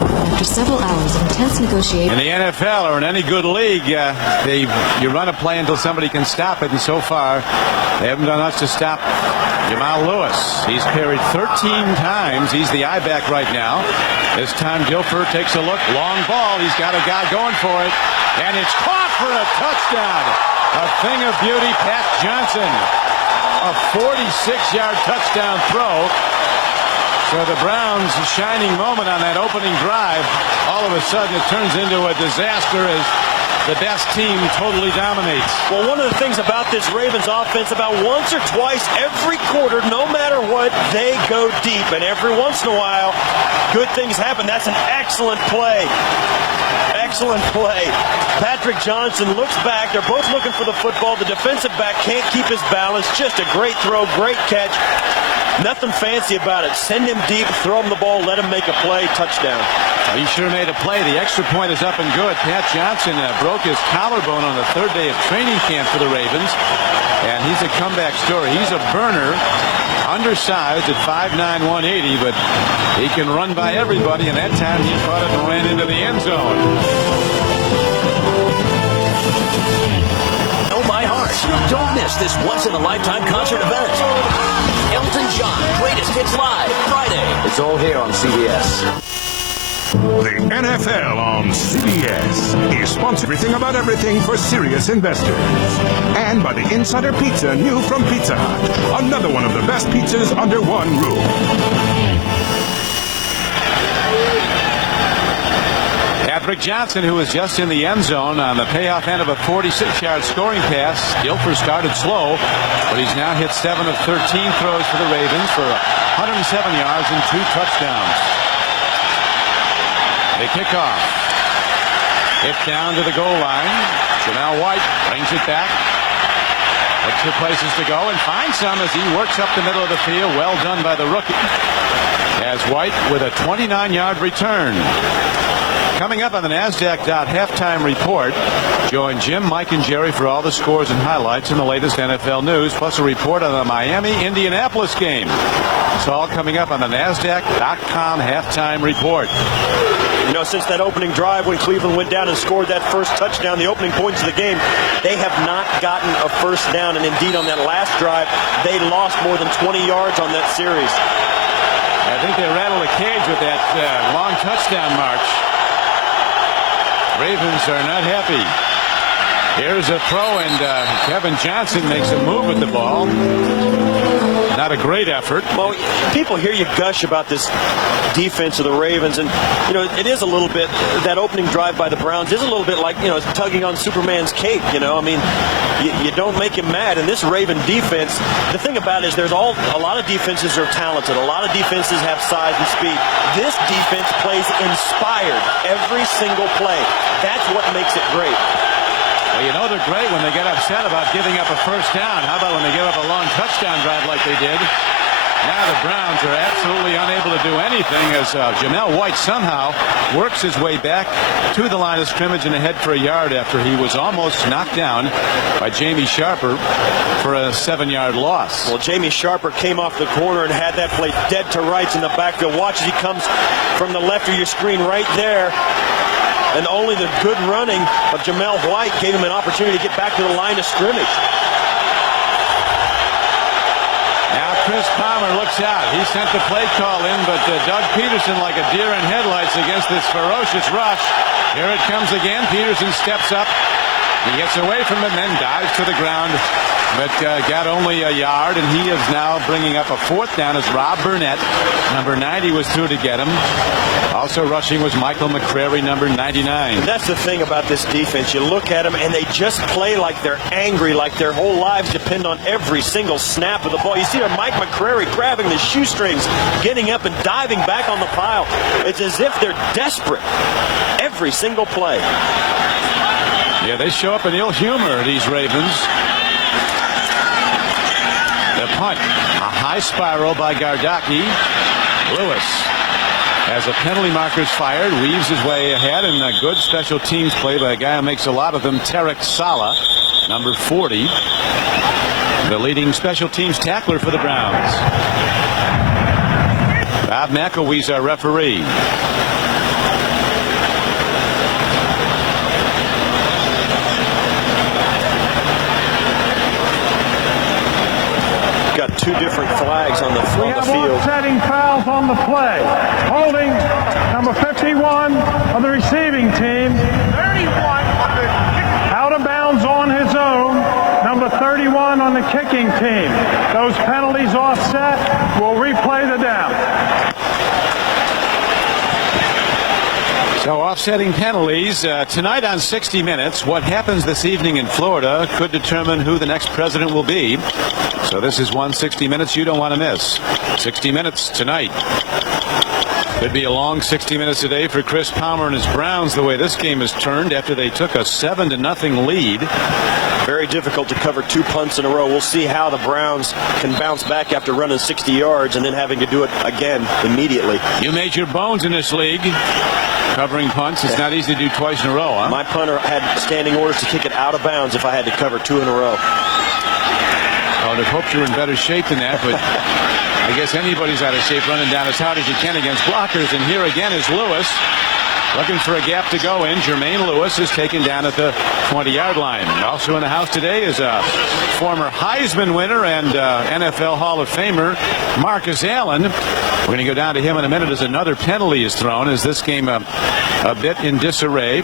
After several hours of intense negotiating. In the NFL or in any good league, you run a play until somebody can stop it, and so far they haven't done much to stop Jamal Lewis. He's carried 13 times. He's the I-back right now. This time Dilfer takes a look. Long ball. He's got a guy going for it, and it's caught for a touchdown. A thing of beauty, Pat Johnson. A 46-yard touchdown throw. So the Browns' shining moment on that opening drive, all of a sudden it turns into a disaster as the best team totally dominates. Well, one of the things about this Ravens offense, about once or twice every quarter, no matter what, they go deep. And every once in a while, good things happen. That's an excellent play. Excellent play. Patrick Johnson looks back. They're both looking for the football. The defensive back can't keep his balance. Just a great throw, great catch. Nothing fancy about it. Send him deep, throw him the ball, let him make a play, touchdown. He sure made a play. The extra point is up and good. Pat Johnson broke his collarbone on the third day of training camp for the Ravens, and he's a comeback story. He's a burner, undersized at 5'9", 180, but he can run by everybody, and that time he caught it and ran into the end zone. Know my heart. Don't miss this once-in-a-lifetime concert event. Elton John, Greatest Hits Live, Friday. It's all here on CBS. The NFL on CBS is sponsored everything about everything for serious investors. And by the Insider Pizza, new from Pizza Hut. Another one of the best pizzas under one roof. Patrick Johnson, who was just in the end zone on the payoff end of a 46-yard scoring pass. Gilfer started slow, but he's now hit 7 of 13 throws for the Ravens for 107 yards and 2 touchdowns. They kick off. Hit down to the goal line. Jamel White brings it back. Looks for places to go and finds some as he works up the middle of the field. Well done by the rookie. As White with a 29-yard return. Coming up on the NASDAQ halftime report, join Jim, Mike, and Jerry for all the scores and highlights in the latest NFL news, plus a report on the Miami-Indianapolis game. It's all coming up on the NASDAQ.com halftime report. You know, since that opening drive when Cleveland went down and scored that first touchdown, the opening points of the game, they have not gotten a first down. And indeed, on that last drive, they lost more than 20 yards on that series. I think they rattled a cage with that long touchdown march. Ravens are not happy. Here's a throw, and Kevin Johnson makes a move with the ball. Not a great effort. Well, people hear you gush about this defense of the Ravens, and you know it is a little bit, that opening drive by the Browns is a little bit like, you know, tugging on Superman's cape. You know, I mean, you don't make him mad. And this Raven defense, the thing about it is there's a lot of defenses are talented. A lot of defenses have size and speed. This defense plays inspired every single play. That's what makes it great. Well, you know they're great when they get upset about giving up a first down. How about when they give up a long touchdown drive like they did? Now the Browns are absolutely unable to do anything as Jamel White somehow works his way back to the line of scrimmage and ahead for a yard after he was almost knocked down by Jamie Sharper for a 7-yard loss. Well, Jamie Sharper came off the corner and had that play dead to rights in the backfield. Watch as he comes from the left of your screen right there. And only the good running of Jamel White gave him an opportunity to get back to the line of scrimmage. Now Chris Palmer looks out. He sent the play call in, but Doug Peterson like a deer in headlights against this ferocious rush. Here it comes again. Peterson steps up. He gets away from him, then dives to the ground, but got only a yard, and he is now bringing up a 4th down as Rob Burnett, number 90, was through to get him. Also rushing was Michael McCrary, number 99. That's the thing about this defense. You look at them, and they just play like they're angry, like their whole lives depend on every single snap of the ball. You see Mike McCrary grabbing the shoestrings, getting up and diving back on the pile. It's as if they're desperate every single play. Yeah, they show up in ill humor, these Ravens. The punt, a high spiral by Gardocki. Lewis has a penalty markers fired, weaves his way ahead, and a good special teams play by a guy who makes a lot of them, Tarek Saleh, number 40, the leading special teams tackler for the Browns. Bob McElwee's our referee. Got 2 different flags on the field. We have offsetting fouls on the play. Holding number 51 of the receiving team. 31 out of bounds on his own. Number 31 on the kicking team. Those penalties offset. We'll replay the down. So offsetting penalties tonight on 60 Minutes. What happens this evening in Florida could determine who the next president will be. So this is one 60 Minutes you don't want to miss. 60 Minutes tonight. Could be a long 60 minutes today for Chris Palmer and his Browns, the way this game has turned after they took a 7-0 lead. Very difficult to cover 2 punts in a row. We'll see how the Browns can bounce back after running 60 yards and then having to do it again immediately. You made your bones in this league. Covering punts, it's not easy to do twice in a row, huh? My punter had standing orders to kick it out of bounds if I had to cover 2 in a row. I would have hoped you were in better shape than that, but I guess anybody's out of shape running down as hard as you can against blockers. And here again is Lewis. Looking for a gap to go in. Jermaine Lewis is taken down at the 20-yard line. Also in the house today is a former Heisman winner and NFL Hall of Famer, Marcus Allen. We're going to go down to him in a minute as another penalty is thrown as this game a bit in disarray.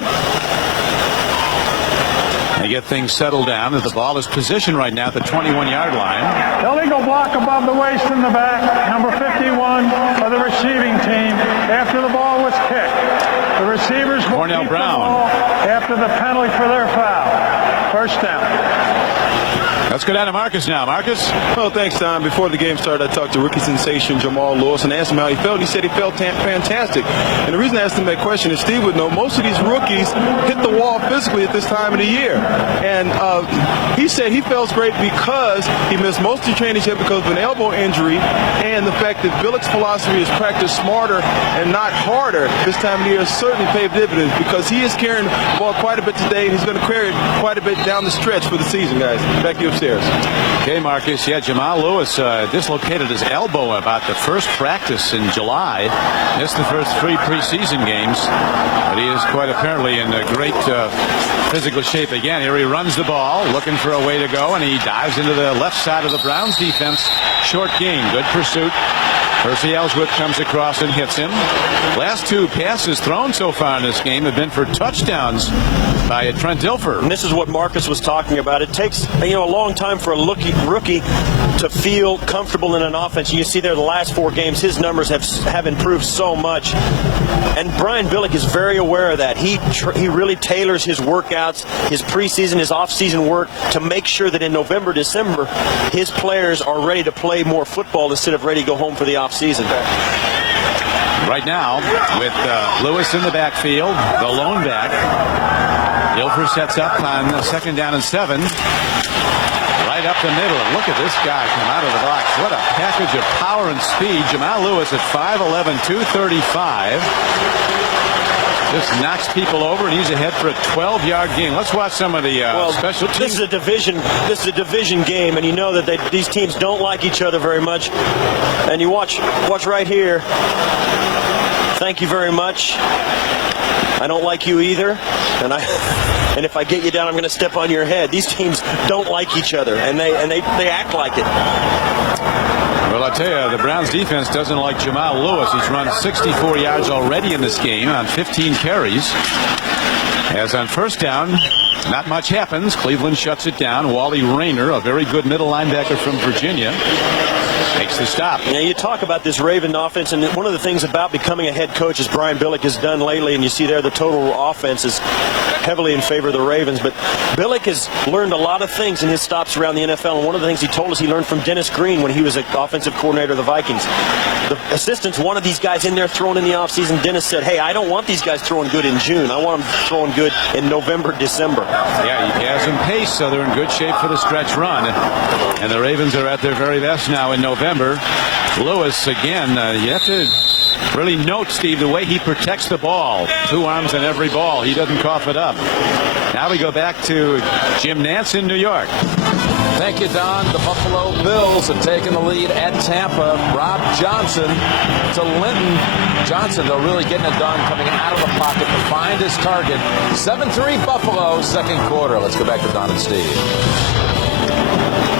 They get things settled down as the ball is positioned right now at the 21-yard line. Illegal block above the waist in the back, number 51 of the receiving team after the ball was kicked. The receivers will Cornell keep Brown. the ball after the penalty for their foul. First down. Let's go down to Marcus now. Marcus? Well, thanks, Don. Before the game started, I talked to rookie sensation Jamal Lewis and asked him how he felt. He said he felt fantastic. And the reason I asked him that question is Steve would know most of these rookies hit the wall physically at this time of the year. And he said he feels great because he missed most of the training camp because of an elbow injury and the fact that Billick's philosophy is practice smarter and not harder this time of the year certainly paid dividends because he is carrying the ball quite a bit today and he's going to carry it quite a bit down the stretch for the season, guys. Back to you upstairs. Okay, Marcus. Yeah, Jamal Lewis dislocated his elbow about the first practice in July. Missed the first 3 preseason games. But he is quite apparently in great physical shape again. Here he runs the ball, looking for a way to go, and he dives into the left side of the Browns defense. Short gain. Good pursuit. Percy Ellsworth comes across and hits him. Last 2 passes thrown so far in this game have been for touchdowns by Trent Dilfer. And this is what Marcus was talking about. It takes a long time for a rookie to feel comfortable in an offense. You see there the last 4 games, his numbers have improved so much. And Brian Billick is very aware of that. He really tailors his workouts, his preseason, his offseason work to make sure that in November, December, his players are ready to play more football instead of ready to go home for the offseason. Right now, with Lewis in the backfield, the lone back. Dilfer sets up on 2nd down and 7. Right up the middle. And look at this guy come out of the box. What a package of power and speed. Jamal Lewis at 5'11", 235. Just knocks people over, and he's ahead for a 12-yard gain. Let's watch some of the special teams. This is a division game, and you know that these teams don't like each other very much. And you watch right here. Thank you very much. I don't like you either, and if I get you down, I'm going to step on your head. These teams don't like each other, and they act like it. Well, I tell you, the Browns defense doesn't like Jamal Lewis. He's run 64 yards already in this game on 15 carries. As on first down, not much happens. Cleveland shuts it down. Wally Rayner, a very good middle linebacker from Virginia, makes the stop. You talk about this Raven offense, and one of the things about becoming a head coach, as Brian Billick has done lately, and you see there the total offense is heavily in favor of the Ravens, but Billick has learned a lot of things in his stops around the NFL, and one of the things he told us he learned from Dennis Green when he was an offensive coordinator of the Vikings. The assistants wanted these guys in there throwing in the offseason. Dennis said, hey, I don't want these guys throwing good in June. I want them throwing good in November, December. Yeah, he has them pace, so they're in good shape for the stretch run. And the Ravens are at their very best now in November. Lewis, again, you have to really note, Steve, the way he protects the ball. 2 arms on every ball. He doesn't cough it up. Now we go back to Jim Nantz in New York. Thank you, Don. The Buffalo Bills have taken the lead at Tampa. Rob Johnson to Linton. Johnson, though, really getting it done, coming out of the pocket to find his target. 7-3 Buffalo, 2nd quarter. Let's go back to Don and Steve.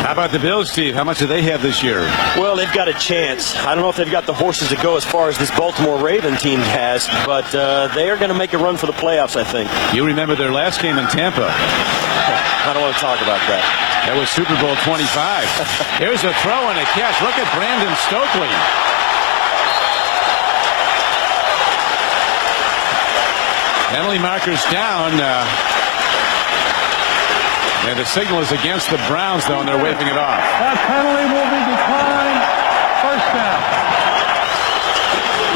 How about the Bills, Steve? How much do they have this year? Well, they've got a chance. I don't know if they've got the horses to go as far as this Baltimore Raven team has, but they are going to make a run for the playoffs, I think. You remember their last game in Tampa. I don't want to talk about that. That was Super Bowl 25. Here's a throw and a catch. Look at Brandon Stokely. Penalty markers down. And the signal is against the Browns, though, and they're waving it off. That penalty will be declined. First down.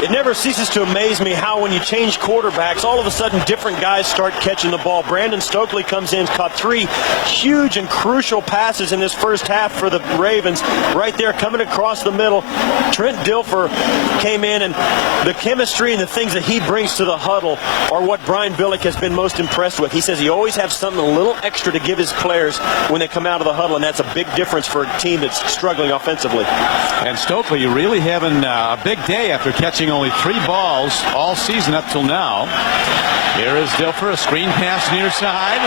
It never ceases to amaze me how when you change quarterbacks, all of a sudden different guys start catching the ball. Brandon Stokely comes in, caught 3 huge and crucial passes in this first half for the Ravens. Right there, coming across the middle, Trent Dilfer came in, and the chemistry and the things that he brings to the huddle are what Brian Billick has been most impressed with. He says he always has something a little extra to give his players when they come out of the huddle, and that's a big difference for a team that's struggling offensively. And Stokely really having a big day after catching only 3 balls all season up till now. Here is Dilfer, a screen pass near side.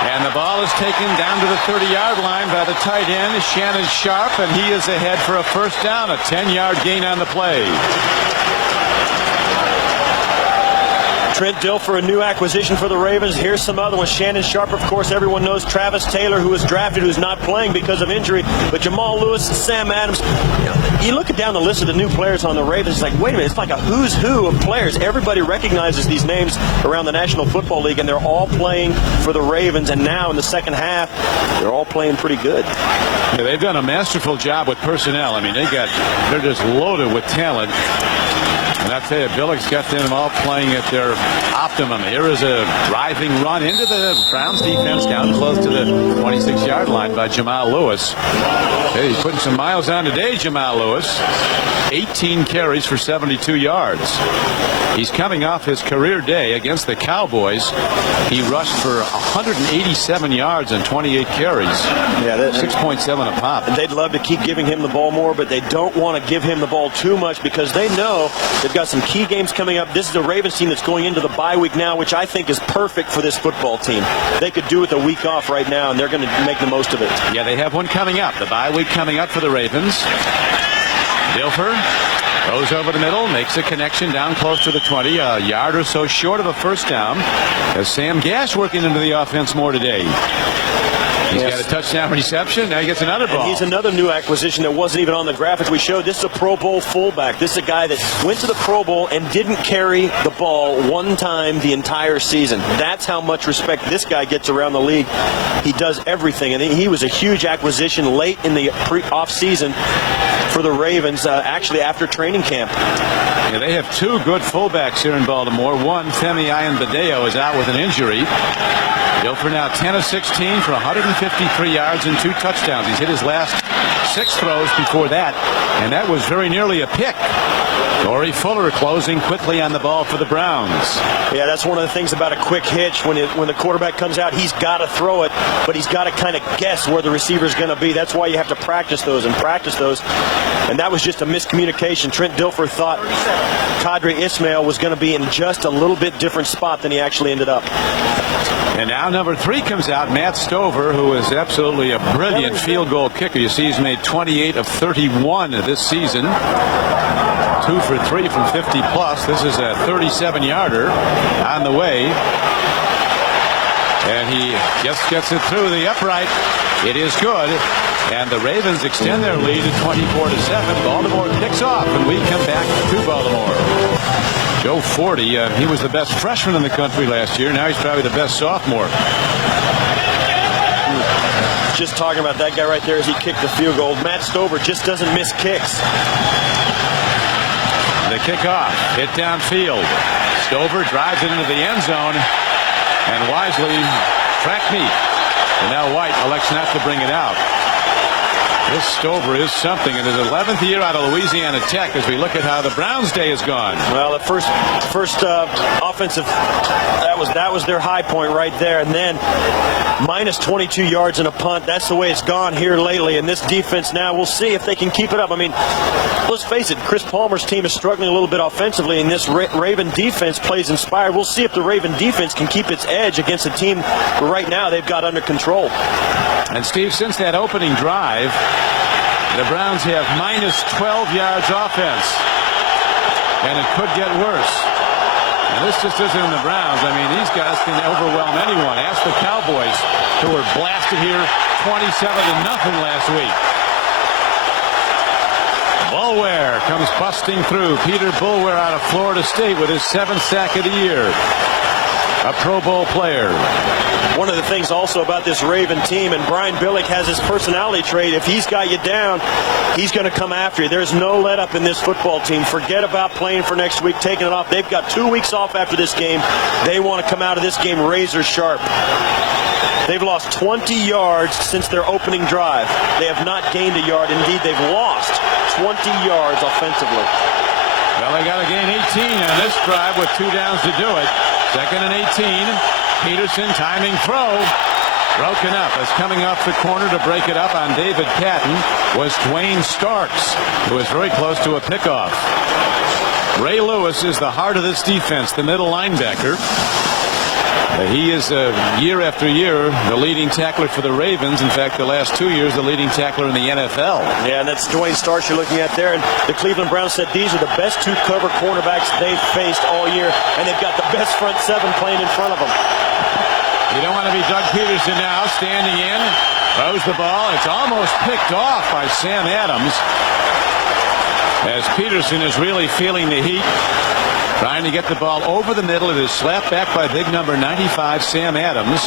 And the ball is taken down to the 30-yard line by the tight end, Shannon Sharp, and he is ahead for a first down, a 10-yard gain on the play. Trent Dilfer, a new acquisition for the Ravens. Here's some other ones. Shannon Sharp, of course, everyone knows. Travis Taylor, who was drafted, who's not playing because of injury. But Jamal Lewis, Sam Adams. You look down the list of the new players on the Ravens, it's like, wait a minute, it's like a who's who of players. Everybody recognizes these names around the National Football League, and they're all playing for the Ravens. And now in the second half, they're all playing pretty good. Yeah, they've done a masterful job with personnel. I mean, they're just loaded with talent. And I tell you, Billick's got them all playing at their optimum. Here is a driving run into the Browns defense down close to the 26-yard line by Jamal Lewis. Hey, he's putting some miles on today, Jamal Lewis. 18 carries for 72 yards. He's coming off his career day against the Cowboys. He rushed for 187 yards and 28 carries. Yeah, 6.7 a pop. They'd love to keep giving him the ball more, but they don't want to give him the ball too much because they know they've got some key games coming up. This is a Ravens team that's going into the bye week now, which I think is perfect for this football team. They could do with a week off right now, and they're going to make the most of it. Yeah, they have one coming up. The bye week coming up for the Ravens. Dilfer goes over the middle, makes a connection down close to the 20, a yard or so short of a first down. As Sam Gash working into the offense more today. He's got a touchdown reception. Now he gets another ball. And he's another new acquisition that wasn't even on the graphics we showed. This is a Pro Bowl fullback. This is a guy that went to the Pro Bowl and didn't carry the ball one time the entire season. That's how much respect this guy gets around the league. He does everything, and he was a huge acquisition late in the off-season for the Ravens, actually after training camp. Yeah, they have 2 good fullbacks here in Baltimore. One, Femi Ayanbadeo, is out with an injury. Dilfer now 10 of 16 for 153 yards and 2 touchdowns. He's hit his last 6 throws before that, and that was very nearly a pick. Torrey Fuller closing quickly on the ball for the Browns. Yeah, that's one of the things about a quick hitch. When the quarterback comes out, he's got to throw it, but he's got to kind of guess where the receiver's going to be. That's why you have to practice those. And that was just a miscommunication. Trent Dilfer thought Qadry Ismail was going to be in just a little bit different spot than he actually ended up. And now number 3 comes out, Matt Stover, who is absolutely a brilliant field goal kicker. You see he's made 28 of 31 this season. 2 for 3 from 50 plus. This is a 37-yarder on the way. And he just gets it through the upright. It is good. And the Ravens extend their lead to 24-7. Baltimore kicks off, and we come back to Baltimore. Joe Forty, he was the best freshman in the country last year. Now he's probably the best sophomore. Just talking about that guy right there as he kicked the field goal. Matt Stover just doesn't miss kicks. The kickoff, hit downfield. Stover drives it into the end zone, and wisely track meet. And now White elects not to bring it out. This Stover is something in his 11th year out of Louisiana Tech as we look at how the Browns' day has gone. Well, the first offensive, that was their high point right there. And then minus 22 yards and a punt. That's the way it's gone here lately. And this defense now, we'll see if they can keep it up. I mean, let's face it, Chris Palmer's team is struggling a little bit offensively, and this Raven defense plays inspired. We'll see if the Raven defense can keep its edge against a team right now they've got under control. And Steve, since that opening drive, the Browns have minus 12 yards offense, and it could get worse. And this just isn't in the Browns. I mean, these guys can overwhelm anyone. Ask the Cowboys, who were blasted here 27-0 last week. Bulware comes busting through. Peter Bulware out of Florida State with his 7th sack of the year. a Pro Bowl player. One of the things also about this Raven team, and Brian Billick has his personality trait, if he's got you down, he's going to come after you. There's no let up in this football team. Forget about playing for next week, taking it off. They've got 2 weeks off after this game. They want to come out of this game razor sharp. They've lost 20 yards since their opening drive. They have not gained a yard. Indeed, they've lost 20 yards offensively. Well, they got to gain 18 on this drive with 2 downs to do it. 2nd and 18. Peterson timing throw. Broken up. As coming off the corner to break it up on David Patton was Dwayne Starks, who was very close to a pickoff. Ray Lewis is the heart of this defense, the middle linebacker. He is year after year the leading tackler for the Ravens. In fact, the last 2 years the leading tackler in the NFL. Yeah, and that's Dwayne Starks you're looking at there. And the Cleveland Browns said these are the best 2 cover cornerbacks they've faced all year, and they've got the best front 7 playing in front of them. You don't want to be Doug Peterson now, standing in, throws the ball. It's almost picked off by Sam Adams, as Peterson is really feeling the heat, trying to get the ball over the middle. It is slapped back by big number 95, Sam Adams.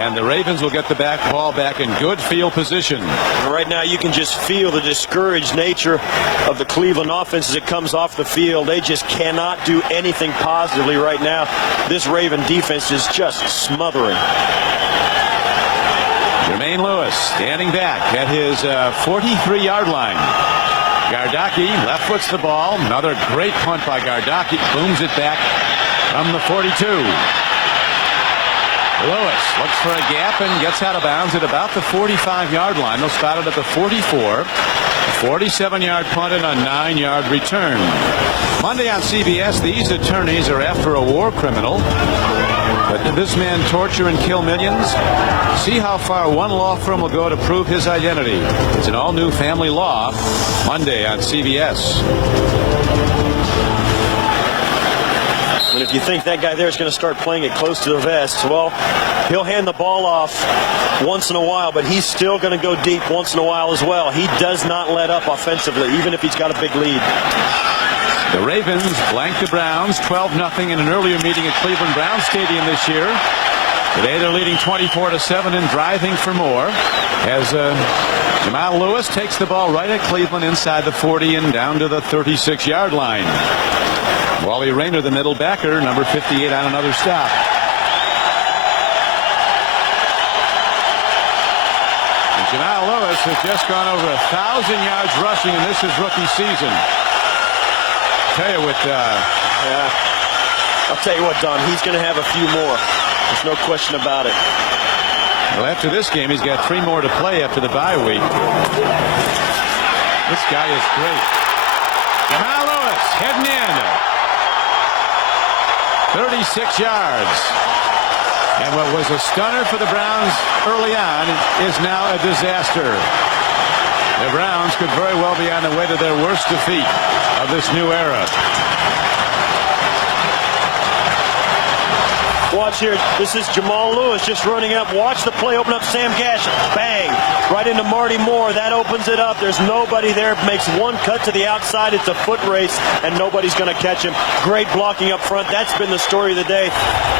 And the Ravens will get the ball back in good field position. Right now you can just feel the discouraged nature of the Cleveland offense as it comes off the field. They just cannot do anything positively right now. This Raven defense is just smothering. Jermaine Lewis standing back at his 43-yard line. Gardocki left foots the ball. Another great punt by Gardocki. Booms it back from the 42. Lewis looks for a gap and gets out of bounds at about the 45-yard line. They'll spot it at the 44. 47-yard punt and a 9-yard return. Monday on CBS, these attorneys are after a war criminal. But did this man torture and kill millions? See how far one law firm will go to prove his identity. It's an all-new Family Law, Monday on CBS. And if you think that guy there is going to start playing it close to the vest, well, he'll hand the ball off once in a while, but he's still going to go deep once in a while as well. He does not let up offensively, even if he's got a big lead. The Ravens blanked the Browns 12-0 in an earlier meeting at Cleveland Browns Stadium this year. Today they're leading 24-7 and driving for more as Jamal Lewis takes the ball right at Cleveland inside the 40 and down to the 36-yard line. Wally Rayner, the middle backer, number 58, on another stop. And Jamal Lewis has just gone over 1,000 yards rushing, and this is rookie season. I'll tell you what, Don, he's going to have a few more. There's no question about it. Well, after this game, he's got 3 more to play after the bye week. This guy is great. Jamal Lewis heading in. 36 yards. And what was a stunner for the Browns early on is now a disaster. The Browns could very well be on the way to their worst defeat of this new era. Watch here. This is Jamal Lewis just running up. Watch the play open up. Sam Gash. Bang. Right into Marty Moore. That opens it up. There's nobody there. Makes one cut to the outside. It's a foot race, and nobody's going to catch him. Great blocking up front. That's been the story of the day.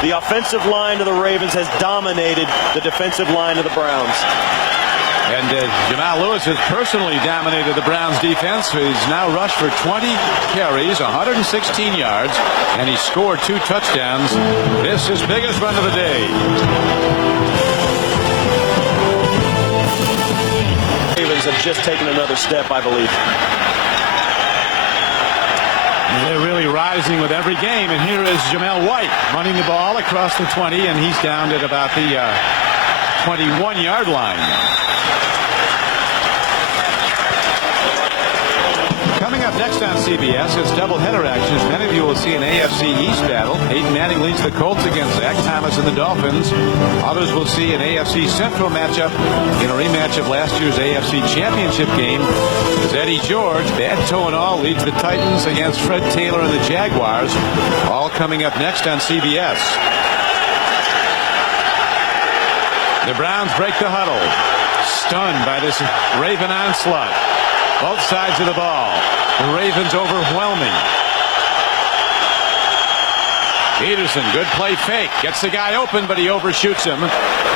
The offensive line of the Ravens has dominated the defensive line of the Browns. And Jamal Lewis has personally dominated the Browns defense. He's now rushed for 20 carries, 116 yards, and he scored 2 touchdowns. This is his biggest run of the day. Ravens have just taken another step, I believe. They're really rising with every game, and here is Jamel White running the ball across the 20, and he's down at about the 21-yard line. Coming up next on CBS, it's doubleheader action. Many of you will see an AFC East battle. Peyton Manning leads the Colts against Zach Thomas and the Dolphins. Others will see an AFC Central matchup in a rematch of last year's AFC Championship game. As Eddie George, bad toe and all, leads the Titans against Fred Taylor and the Jaguars. All coming up next on CBS. The Browns break the huddle. Stunned by this Raven onslaught. Both sides of the ball. The Ravens overwhelming. Peterson, good play fake. Gets the guy open, but he overshoots him.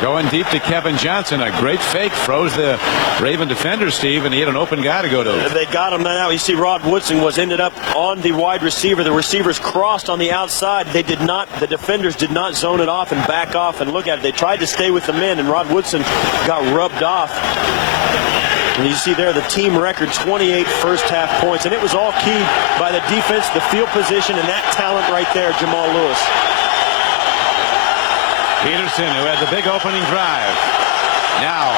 Going deep to Kevin Johnson. A great fake. Froze the Raven defender, Steve, and he had an open guy to go to. They got him now. You see Rod Woodson was ended up on the wide receiver. The receivers crossed on the outside. They did not, the defenders did not zone it off and back off and look at it. They tried to stay with the men, and Rod Woodson got rubbed off. And you see there the team record 28 first half points, and it was all key by the defense, the field position, and that talent right there, Jamal Lewis. Peterson, who had the big opening drive, now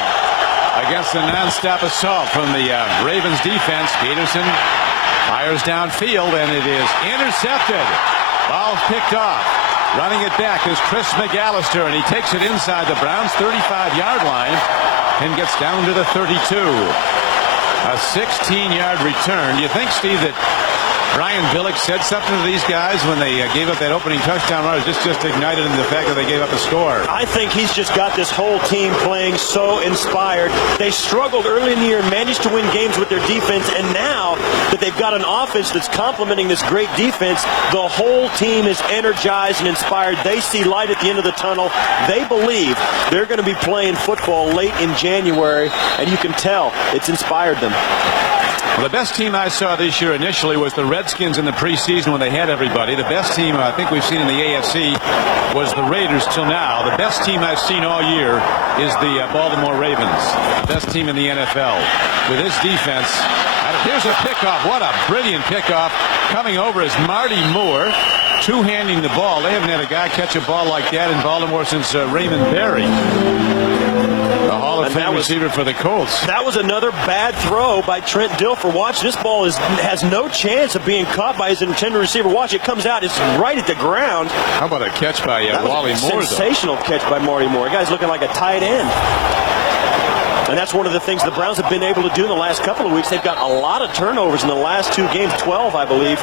against the nonstop assault from the Ravens defense. Peterson fires downfield, and it is intercepted. Ball picked off. Running it back is Chris McAllister, and he takes it inside the Browns' 35-yard line and gets down to the 32. A 16-yard return. Do you think, Steve, that Brian Billick said something to these guys when they gave up that opening touchdown run? Or is this just ignited in the fact that they gave up a score? I think he's just got this whole team playing so inspired. They struggled early in the year and managed to win games with their defense, and now that they've got an offense that's complementing this great defense, the whole team is energized and inspired. They see light at the end of the tunnel. They believe they're going to be playing football late in January, and you can tell it's inspired them. Well, the best team I saw this year initially was the Redskins in the preseason when they had everybody. The best team I think we've seen in the AFC was the Raiders till now. The best team I've seen all year is the Baltimore Ravens. The best team in the NFL. With this defense, here's a pickoff. What a brilliant pickoff. Coming over is Marty Moore, two-handing the ball. They haven't had a guy catch a ball like that in Baltimore since Raymond Berry. The Hall of Fame receiver for the Colts. That was another bad throw by Trent Dilfer. Watch, this ball has no chance of being caught by his intended receiver. Watch, it comes out. It's right at the ground. How about a catch by Wally Moore? Sensational catch by Marty Moore. The guy's looking like a tight end. And that's one of the things the Browns have been able to do in the last couple of weeks. They've got a lot of turnovers in the last two games, 12, I believe,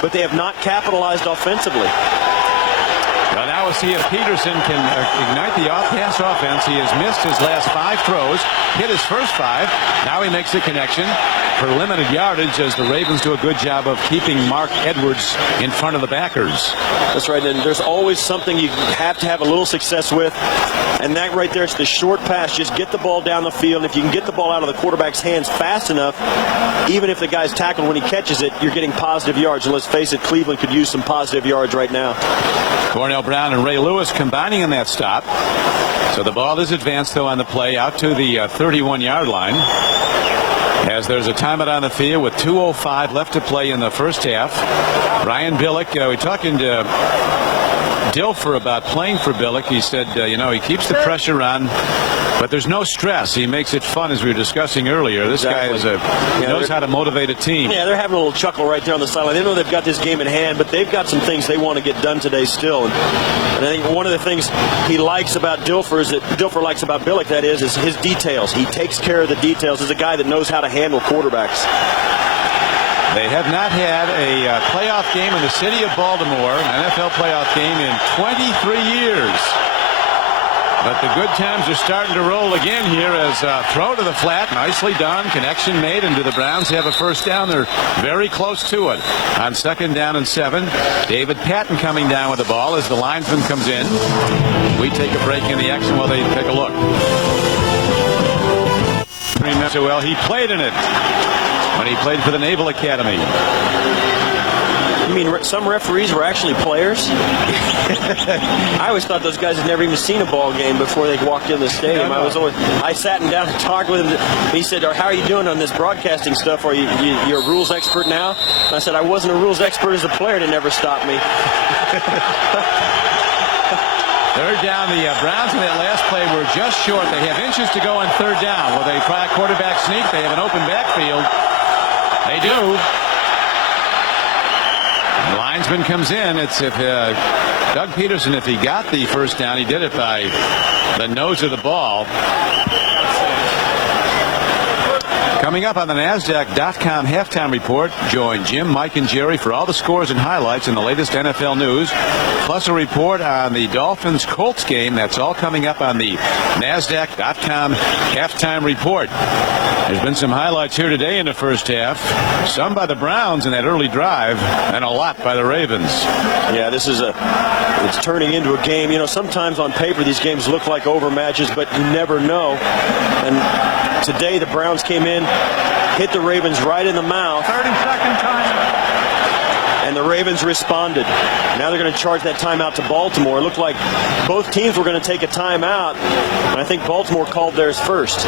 but they have not capitalized offensively. Well, now we'll see if Peterson can ignite the off-pass offense. He has missed his last 5 throws, hit his first 5. Now he makes the connection for limited yardage as the Ravens do a good job of keeping Mark Edwards in front of the backers. That's right, and there's always something you have to have a little success with, and that right there, it's the short pass. Just get the ball down the field. If you can get the ball out of the quarterback's hands fast enough, even if the guy's tackled when he catches it, you're getting positive yards. And let's face it, Cleveland could use some positive yards right now. Cornell Brown and Ray Lewis combining in that stop. So the ball is advanced, though, on the play out to the 31-yard line. As there's a timeout on the field with 2:05 left to play in the first half. Brian Billick, we're talking to Dilfer about playing for Billick. He said, he keeps the pressure on, but there's no stress. He makes it fun, as we were discussing earlier. This guy knows how to motivate a team. Yeah, they're having a little chuckle right there on the sideline. They know they've got this game in hand, but they've got some things they want to get done today still. And I think one of the things he likes about Dilfer is that Dilfer likes about Billick, that is his details. He takes care of the details. He's a guy that knows how to handle quarterbacks. They have not had a playoff game in the city of Baltimore, an NFL playoff game, in 23 years. But the good times are starting to roll again here as throw to the flat. Nicely done. Connection made. And do the Browns have a first down? They're very close to it. On 2nd down and 7. David Patton coming down with the ball as the linesman comes in. We take a break in the action while they take a look. Well, he played in it when he played for the Naval Academy. You mean some referees were actually players? I always thought those guys had never even seen a ball game before they walked in the stadium. I sat down and talked with him. He said, "How are you doing on this broadcasting stuff? Are you're a rules expert now?" And I said, "I wasn't a rules expert as a player. It never stopped me." Third down, the Browns in that last play were just short. They have inches to go on 3rd down. Will they try a quarterback sneak? They have an open backfield. They do. The linesman comes in. It's if Doug Peterson, if he got the first down, he did it by the nose of the ball. Coming up on the NASDAQ.com halftime report, join Jim, Mike, and Jerry for all the scores and highlights in the latest NFL news, plus a report on the Dolphins-Colts game. That's all coming up on the NASDAQ.com halftime report. There's been some highlights here today in the first half. Some by the Browns in that early drive, and a lot by the Ravens. Yeah, it's turning into a game. You know, sometimes on paper these games look like overmatches, but you never know. And today the Browns came in, hit the Ravens right in the mouth. 30-second time. And the Ravens responded. Now they're going to charge that timeout to Baltimore. It looked like both teams were going to take a timeout, and I think Baltimore called theirs first.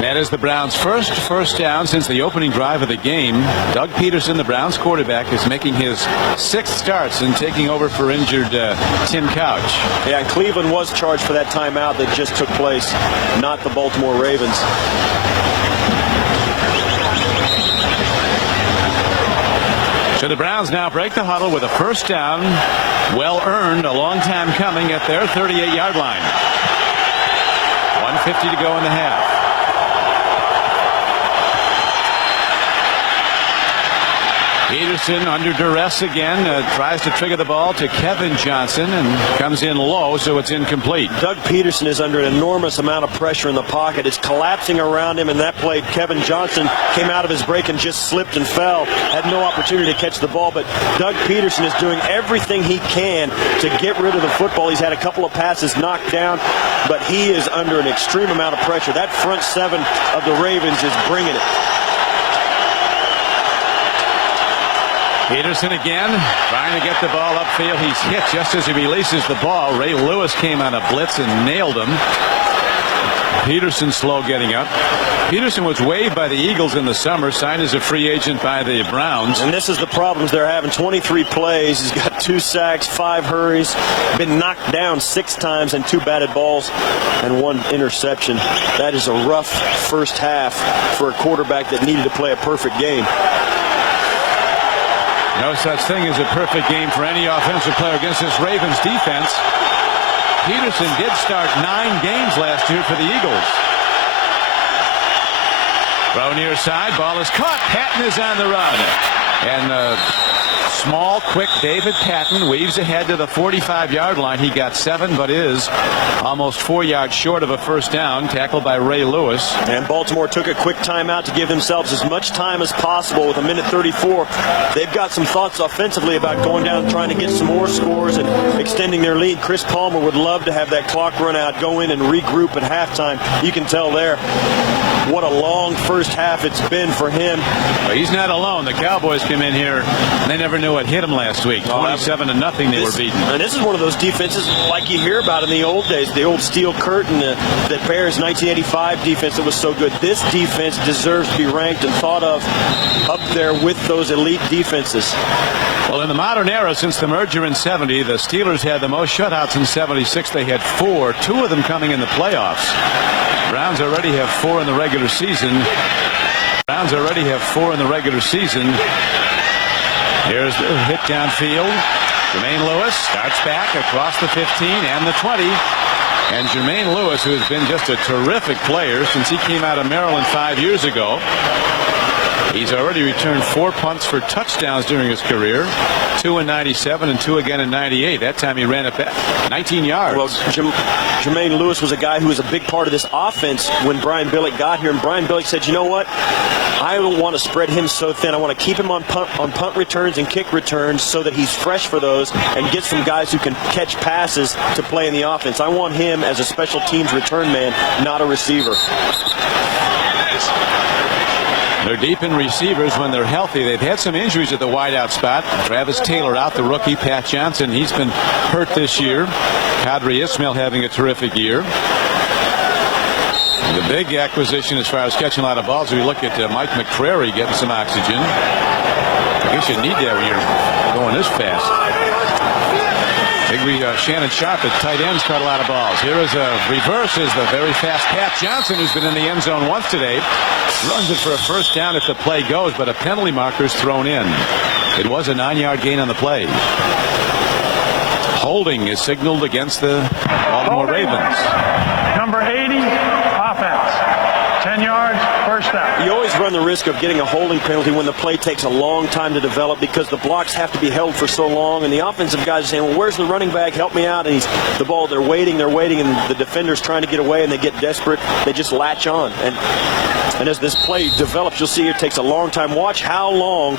That is the Browns' first down since the opening drive of the game. Doug Peterson, the Browns quarterback, is making his 6th starts and taking over for injured Tim Couch. Yeah, and Cleveland was charged for that timeout that just took place, not the Baltimore Ravens. So the Browns now break the huddle with a first down, well earned, a long time coming at their 38-yard line. 1:50 to go in the half. Peterson under duress again, tries to trigger the ball to Kevin Johnson and comes in low, so it's incomplete. Doug Peterson is under an enormous amount of pressure in the pocket. It's collapsing around him, and that play, Kevin Johnson came out of his break and just slipped and fell. Had no opportunity to catch the ball, but Doug Peterson is doing everything he can to get rid of the football. He's had a couple of passes knocked down, but he is under an extreme amount of pressure. That front seven of the Ravens is bringing it. Peterson again, trying to get the ball upfield. He's hit just as he releases the ball. Ray Lewis came on a blitz and nailed him. Peterson slow getting up. Peterson was waived by the Eagles in the summer, signed as a free agent by the Browns. And this is the problems they're having. 23 plays. He's got 2 sacks, 5 hurries, been knocked down 6 times and 2 batted balls and 1 interception. That is a rough first half for a quarterback that needed to play a perfect game. No such thing as a perfect game for any offensive player against this Ravens defense. Peterson did start 9 games last year for the Eagles. Throw near side, ball is caught. Patton is on the run. And small, quick David Patton weaves ahead to the 45-yard line. He got 7, but is almost 4 yards short of a first down, tackled by Ray Lewis. And Baltimore took a quick timeout to give themselves as much time as possible with 1:34. They've got some thoughts offensively about going down and trying to get some more scores and extending their lead. Chris Palmer would love to have that clock run out, go in and regroup at halftime. You can tell there what a long first half it's been for him. But he's not alone. The Cowboys came in here and they never knew what hit them last week. 27-0 they were beaten. And this is one of those defenses like you hear about in the old days, the old steel curtain, that Bears 1985 defense that was so good. This defense deserves to be ranked and thought of up there with those elite defenses. Well, in the modern era, since the merger in 70, the Steelers had the most shutouts in 76. They had 4, 2 of them coming in the playoffs. Browns already have 4 in the regular season. Here's the hit downfield. Jermaine Lewis starts back across the 15 and the 20. And Jermaine Lewis, who has been just a terrific player since he came out of Maryland 5 years ago. He's already returned 4 punts for touchdowns during his career. 2 in 97 and 2 again in 98. That time he ran it back 19 yards. Well, Jermaine Lewis was a guy who was a big part of this offense when Brian Billick got here. And Brian Billick said, you know what? I don't want to spread him so thin. I want to keep him on punt returns and kick returns so that he's fresh for those and get some guys who can catch passes to play in the offense. I want him as a special teams return man, not a receiver. They're deep in receivers when they're healthy. They've had some injuries at the wideout spot. Travis Taylor out, the rookie. Pat Johnson, he's been hurt this year. Qadry Ismail having a terrific year. And the big acquisition as far as catching a lot of balls, we look at Mike McCrary getting some oxygen. I guess you need that when you're going this fast. Shannon Sharp at tight ends caught a lot of balls. Here is a reverse, is the very fast Pat Johnson, who's been in the end zone once today. Runs it for a first down if the play goes, but a penalty marker's thrown in. It was a 9-yard gain on the play. holding is signaled against the Baltimore Ravens. Number 80, offense. 10 yards, first down. You always run the risk of getting a holding penalty when the play takes a long time to develop because the blocks have to be held for so long, and the offensive guys are saying, well, where's the running back? Help me out. And they're waiting, and the defender's trying to get away, and they get desperate. They just latch on. And as this play develops, you'll see it takes a long time. Watch how long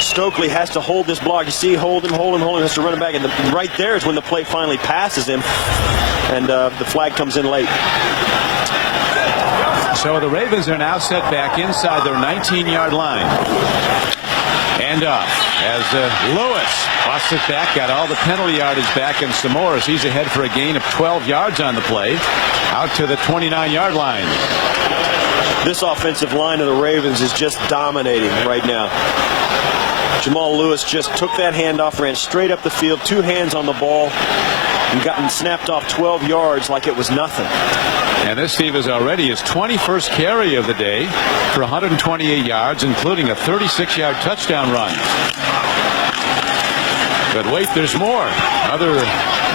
Stokely has to hold this block. You see, hold him, has to run it back. And right there is when the play finally passes him, and the flag comes in late. So the Ravens are now set back inside their 19-yard line. And up as Lewis busts it back, got all the penalty yardage back, and some more as he's ahead for a gain of 12 yards on the play, out to the 29-yard line. This offensive line of the Ravens is just dominating right now. Jamal Lewis just took that handoff, ran straight up the field, 2 hands on the ball, and gotten snapped off 12 yards like it was nothing. And this, Steve, is already his 21st carry of the day for 128 yards, including a 36-yard touchdown run. But wait, there's more. Another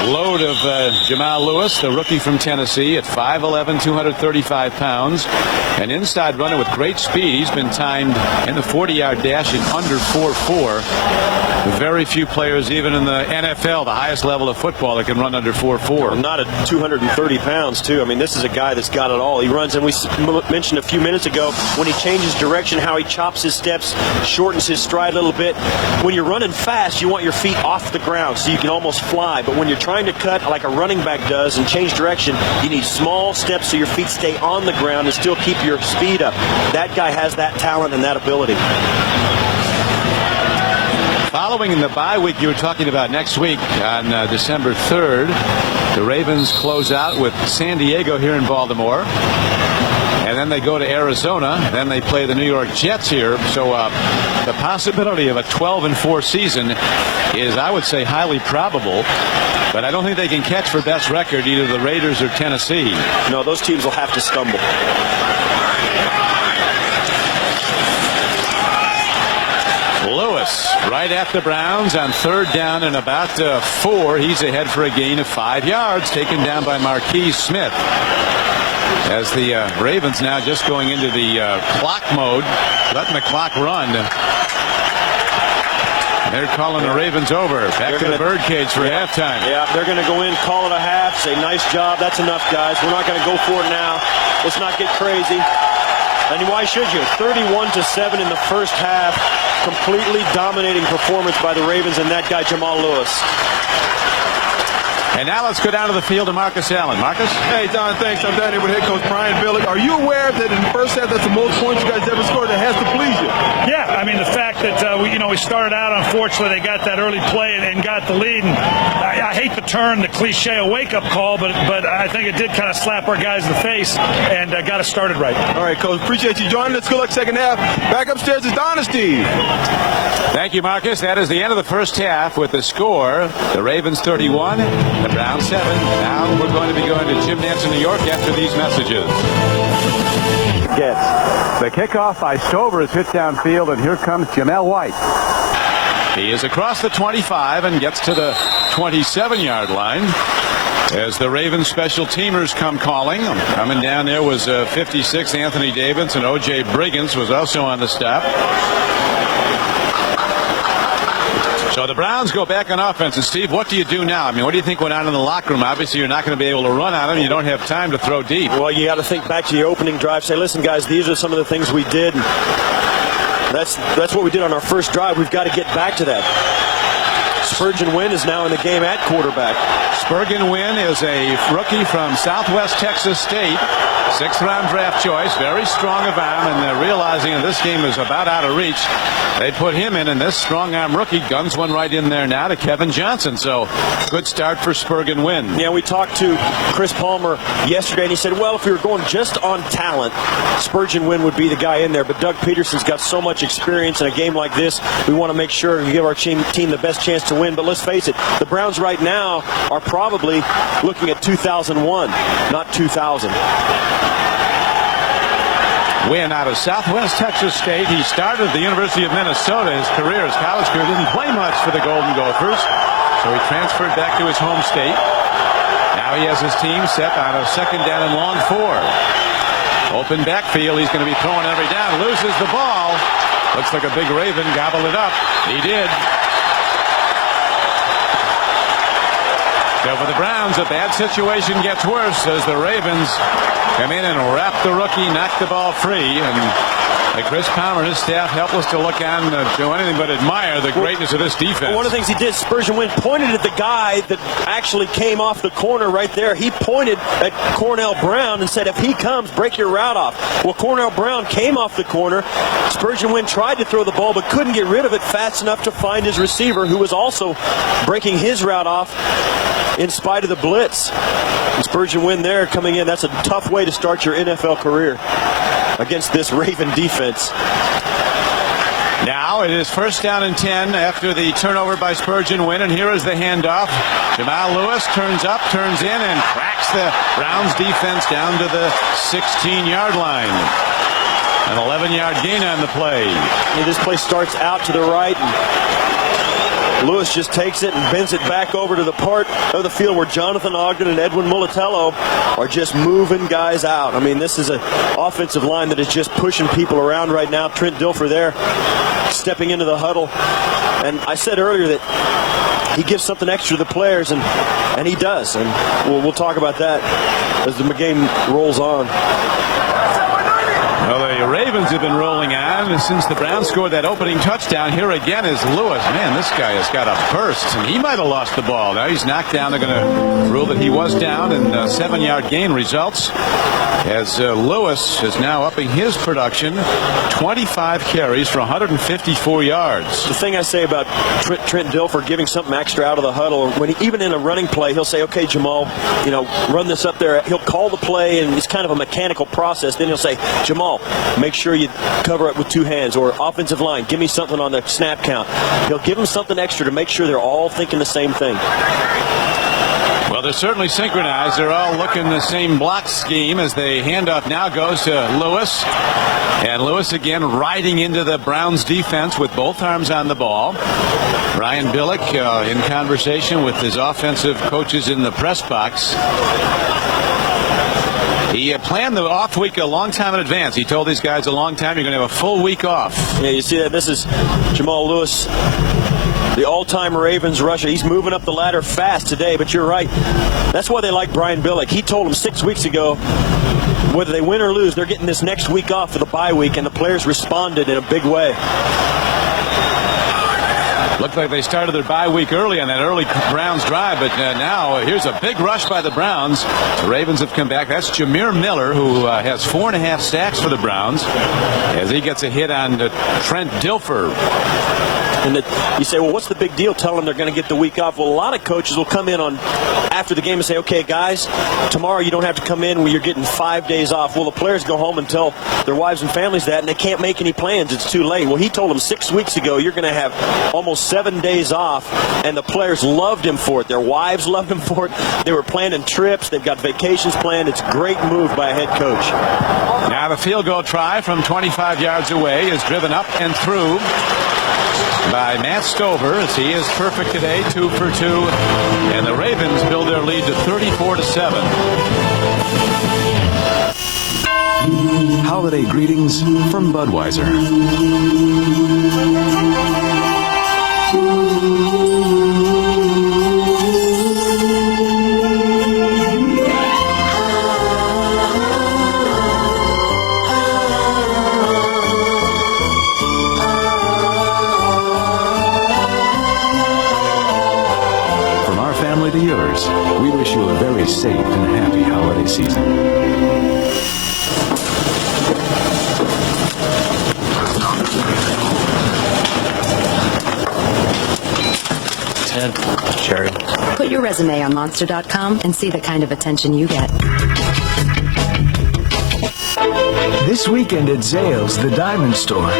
load of Jamal Lewis, the rookie from Tennessee, at 5'11", 235 pounds. An inside runner with great speed. He's been timed in the 40-yard dash in under 4.4. Very few players, even in the NFL, the highest level of football, that can run under 4.4. Well, not at 230 pounds, too. I mean, this is a guy that's got it all. He runs, and we mentioned a few minutes ago, when he changes direction, how he chops his steps, shortens his stride a little bit. When you're running fast, you want your feet off the ground so you can almost fly. But when you're trying to cut like a running back does and change direction, you need small steps so your feet stay on the ground and still keep your speed up. That guy has that talent and that ability. Following in the bye week you were talking about next week on December 3rd, the Ravens close out with San Diego here in Baltimore. And then they go to Arizona. Then they play the New York Jets here. So the possibility of a 12-4 season is, I would say, highly probable. But I don't think they can catch for best record either the Raiders or Tennessee. No, those teams will have to stumble. Lewis right at the Browns on 3rd down and about 4. He's ahead for a gain of 5 yards, taken down by Marquise Smith. As the Ravens now just going into the clock mode, letting the clock run. They're calling the Ravens over. Back to the birdcage for halftime. Yeah, they're going to go in, call it a half, say, nice job, that's enough, guys. We're not going to go for it now. Let's not get crazy. And why should you? 31-7 in the first half. Completely dominating performance by the Ravens and that guy, Jamal Lewis. And now let's go down to the field to Marcus Allen. Marcus? Hey, Don, thanks. I'm down here with head coach Brian Billick. Are you aware that in the first half that's the most points you guys ever scored? That has to please you. Yeah, I mean, the fact that, we started out, unfortunately, they got that early play and got the lead. And I hate the term, the cliche, a wake-up call, but I think it did kind of slap our guys in the face and got us started right. All right, Coach. Appreciate you joining us. Good luck second half. Back upstairs is Don and Steve. Thank you, Marcus. That is the end of the first half with the score. The Ravens 31, the Browns 7. Now we're going to be going to Jim Nance in New York after these messages. The kickoff by Stover is hit downfield, and here comes Jamel White. He is across the 25 and gets to the 27-yard line as the Ravens special teamers come calling. Coming down there was 56 Anthony Davis, and O.J. Briggins was also on the stop. So the Browns go back on offense. And, Steve, what do you do now? I mean, what do you think went on in the locker room? Obviously, you're not going to be able to run on them. You don't have time to throw deep. Well, you got to think back to the opening drive. Say, listen, guys, these are some of the things we did. That's what we did on our first drive. We've got to get back to that. Spurgeon Wynn is now in the game at quarterback. Spurgeon Wynn is a rookie from Southwest Texas State. 6th-round draft choice. Very strong of arm, and they're realizing that this game is about out of reach. They put him in, and this strong-arm rookie guns one right in there now to Kevin Johnson. So good start for Spurgeon Wynn. Yeah, we talked to Chris Palmer yesterday, and he said, well, if we were going just on talent, Spurgeon Wynn would be the guy in there. But Doug Peterson's got so much experience in a game like this. We want to make sure we give our team the best chance to win. But let's face it, the Browns right now are probably looking at 2001, not 2000. Wynn out of Southwest Texas State. He started at the University of Minnesota. His college career didn't play much for the Golden Gophers. So he transferred back to his home state. Now he has his team set on a 2nd down and long 4. Open backfield. He's going to be throwing every down. Loses the ball. Looks like a big Raven gobbled it up. He did. So for the Browns, a bad situation gets worse as the Ravens come in and wrap the rookie, knock the ball free, and Chris Palmer and his staff helpless to look on, do anything but admire the greatness of this defense. One of the things he did, Spurgeon Wynn pointed at the guy that actually came off the corner right there. He pointed at Cornell Brown and said, if he comes, break your route off. Well, Cornell Brown came off the corner. Spurgeon Wynn tried to throw the ball but couldn't get rid of it fast enough to find his receiver, who was also breaking his route off in spite of the blitz. And Spurgeon Wynn there coming in. That's a tough way to start your NFL career against this Raven defense. Now it is 1st down and 10 after the turnover by Spurgeon Wynn, and here is the handoff. Jamal Lewis turns up, turns in, and cracks the Browns defense down to the 16-yard line. An 11-yard gain on the play. This play starts out to the right. Lewis just takes it and bends it back over to the part of the field where Jonathan Ogden and Edwin Mulatello are just moving guys out. I mean, this is an offensive line that is just pushing people around right now. Trent Dilfer there stepping into the huddle. And I said earlier that he gives something extra to the players, and he does. And we'll talk about that as the game rolls on. Well, the Ravens have been rolling on since the Browns scored that opening touchdown. Here again is Lewis. Man, this guy has got a burst, and he might have lost the ball. Now he's knocked down. They're going to rule that he was down, and 7-yard gain results as Lewis is now upping his production. 25 carries for 154 yards. The thing I say about Trent Dilfer giving something extra out of the huddle, when even in a running play, he'll say, okay, Jamal, run this up there. He'll call the play, and it's kind of a mechanical process. Then he'll say, Jamal, make sure you cover it with 2 hands, or offensive line, give me something on the snap count. He'll give them something extra to make sure they're all thinking the same thing. Well, they're certainly synchronized. They're all looking the same block scheme as the handoff now goes to Lewis. And Lewis again riding into the Browns defense with both arms on the ball. Ryan Billick in conversation with his offensive coaches in the press box. He planned the off week a long time in advance. He told these guys a long time, you're going to have a full week off. Yeah, you see that? This is Jamal Lewis, the all-time Ravens rusher. He's moving up the ladder fast today, but you're right. That's why they like Brian Billick. He told them 6 weeks ago, whether they win or lose, they're getting this next week off for the bye week, and the players responded in a big way. Looked like they started their bye week early on that early Browns drive, but now here's a big rush by the Browns. The Ravens have come back. That's Jameer Miller, who has 4.5 sacks for the Browns as he gets a hit on Trent Dilfer. And you say, well, what's the big deal? Tell them they're going to get the week off. Well, a lot of coaches will come in on after the game and say, okay, guys, tomorrow you don't have to come in where you're getting 5 days off. Well, the players go home and tell their wives and families that, and they can't make any plans. It's too late. Well, he told them 6 weeks ago you're going to have almost 7 days off, and the players loved him for it. Their wives loved him for it. They were planning trips. They've got vacations planned. It's a great move by a head coach. Now the field goal try from 25 yards away is driven up and through by Matt Stover, as he is perfect today, 2 for 2, and the Ravens build their lead to 34-7. Holiday greetings from Budweiser. To yours, we wish you a very safe and happy holiday season. Ted, Sherry. Put your resume on Monster.com and see the kind of attention you get. This weekend at Zales, the diamond store,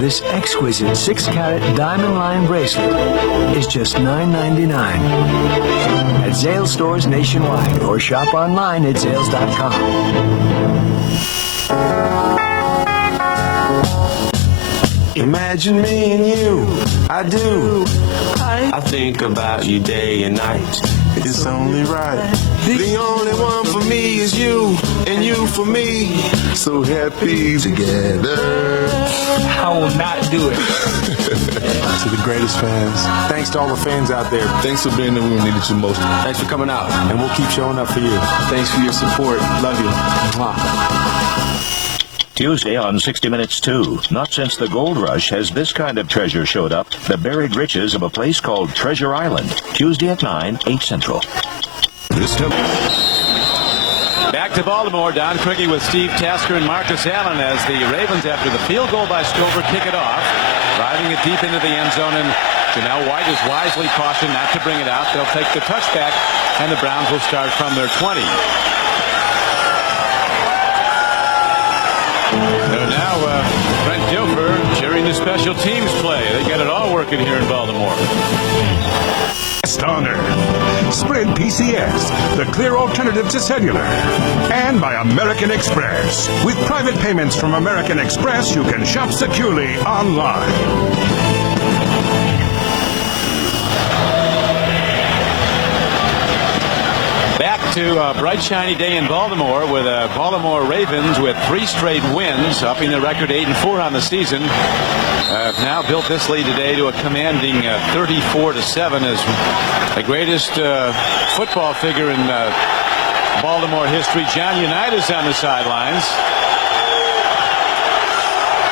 this exquisite 6-carat diamond line bracelet is just $9.99. At Zales stores nationwide or shop online at Zales.com. Imagine me and you, I do. I I think about you day and night. It's only right. The only one for me is you, and you for me. So happy together. I will not do it. To the greatest fans, thanks to all the fans out there. Thanks for being there when we needed you most. Thanks for coming out, and we'll keep showing up for you. Thanks for your support. Love you. Mwah. Tuesday on 60 Minutes 2. Not since the gold rush has this kind of treasure showed up. The buried riches of a place called Treasure Island. Tuesday at 9, 8 Central. Back to Baltimore. Don Craigie with Steve Tasker and Marcus Allen as the Ravens, after the field goal by Stover, kick it off. Driving it deep into the end zone, and Janelle White is wisely cautioned not to bring it out. They'll take the touchback, and the Browns will start from their 20. So now Brent Dilfer cheering the special teams play. They got it all working here in Baltimore. Stunner. Sprint PCS, the clear alternative to cellular. And by American Express. With private payments from American Express, you can shop securely online. Back to a bright, shiny day in Baltimore with Baltimore Ravens with 3 straight wins, upping the record 8-4 on the season. Have now built this lead today to a commanding 34-7 as the greatest football figure in Baltimore history. John Unitas on the sidelines.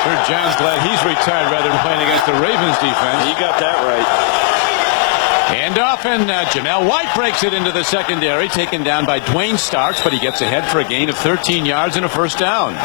Sure, John's glad he's retired rather than playing against the Ravens defense. You got that right. And off, and Janelle White breaks it into the secondary, taken down by Dwayne Starks, but he gets ahead for a gain of 13 yards and a first down.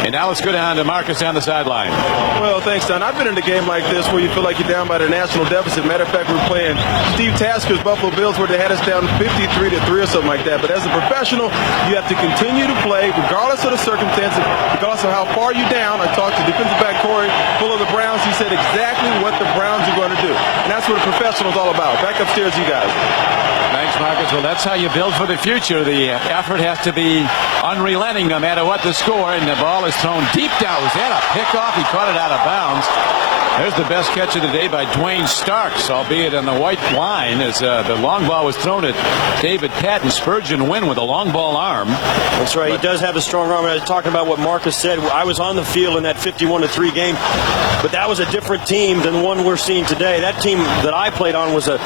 And now let's go down to Marcus on the sideline. Well, thanks, Don. I've been in a game like this where you feel like you're down by the national deficit. Matter of fact, we're playing Steve Tasker's Buffalo Bills where they had us down 53-3 or something like that. But as a professional, you have to continue to play regardless of the circumstances, regardless of how far you're down. I talked to defensive back Corey Full of the Browns. He said exactly what the Browns are going to do. And that's what a professional is all about. Back upstairs, you guys. Thanks, Marcus. Well, that's how you build for the future. The effort has to be unrelenting no matter what the score. And the ball is thrown deep down. Was that a pickoff? He caught it out of bounds. There's the best catch of the day by Dwayne Starks, albeit on the white line, as the long ball was thrown at David Patton. Spurgeon win with a long ball arm. That's right. He does have a strong arm. I was talking about what Marcus said. I was on the field in that 51-3 game, but that was a different team than the one we're seeing today. That team that I played on was a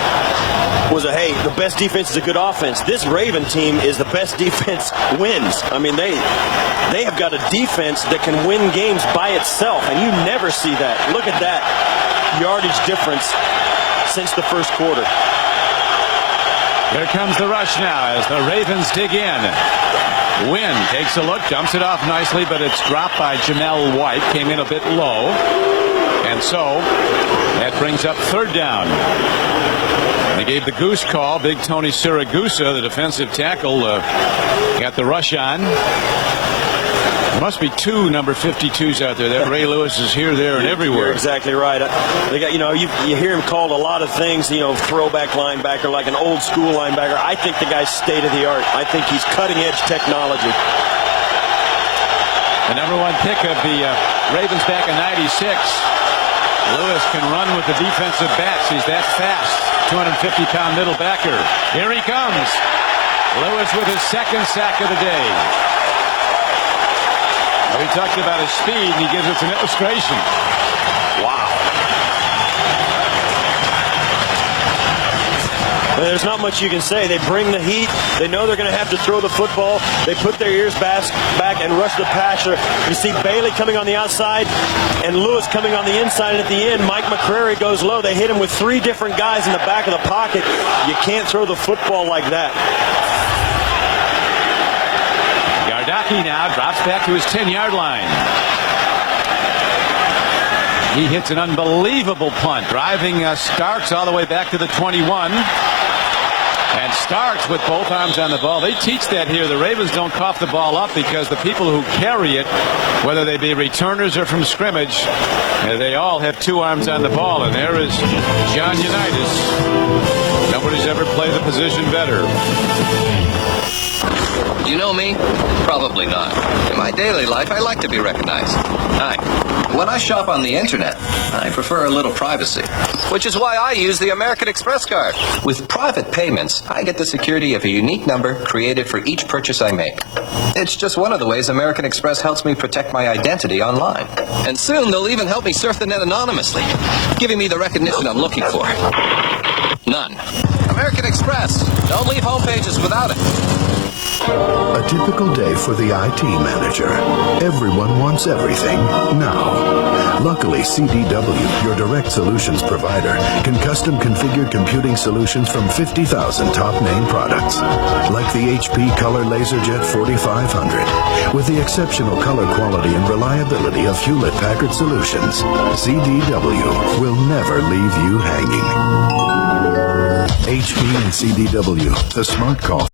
hey, the best defense is a good offense. This Raven team is the best defense wins. I mean, they have got a defense that can win games by itself, and you never see that. Look at that yardage difference since the first quarter. Here comes the rush now as the Ravens dig in. Wynn takes a look, dumps it off nicely, but it's dropped by Janelle White. Came in a bit low. And so that brings up third down. They gave the goose call. Big Tony Siragusa, the defensive tackle, got the rush on. There must be 2 number 52s out there. That Ray Lewis is here, there, and everywhere. You're exactly right. They got, you hear him called a lot of things, throwback linebacker, like an old school linebacker. I think the guy's state of the art. I think he's cutting edge technology. The number 1 pick of the Ravens back in '96. Lewis can run with the defensive backs. He's that fast. 250-pound middle backer. Here he comes. Lewis with his second sack of the day. We talked about his speed, and he gives us an illustration. Wow. There's not much you can say. They bring the heat. They know they're going to have to throw the football. They put their ears back and rush the passer. You see Bailey coming on the outside and Lewis coming on the inside. And at the end, Mike McCrary goes low. They hit him with 3 different guys in the back of the pocket. You can't throw the football like that. Yardaki now drops back to his 10-yard line. He hits an unbelievable punt, driving Starks all the way back to the 21. And Starks with both arms on the ball. They teach that here. The Ravens don't cough the ball up because the people who carry it, whether they be returners or from scrimmage, they all have 2 arms on the ball. And there is John Unitas. Nobody's ever played the position better. You know me? Probably not. In my daily life, I like to be recognized. Hi. When I shop on the internet, I prefer a little privacy. Which is why I use the American Express card. With private payments, I get the security of a unique number created for each purchase I make. It's just one of the ways American Express helps me protect my identity online. And soon they'll even help me surf the net anonymously, giving me the recognition I'm looking for. None. American Express. Don't leave home pages without it. A typical day for the IT manager. Everyone wants everything now. Luckily, CDW, your direct solutions provider, can custom configure computing solutions from 50,000 top name products. Like the HP Color LaserJet 4500. With the exceptional color quality and reliability of Hewlett-Packard Solutions, CDW will never leave you hanging. HP and CDW, the smart call.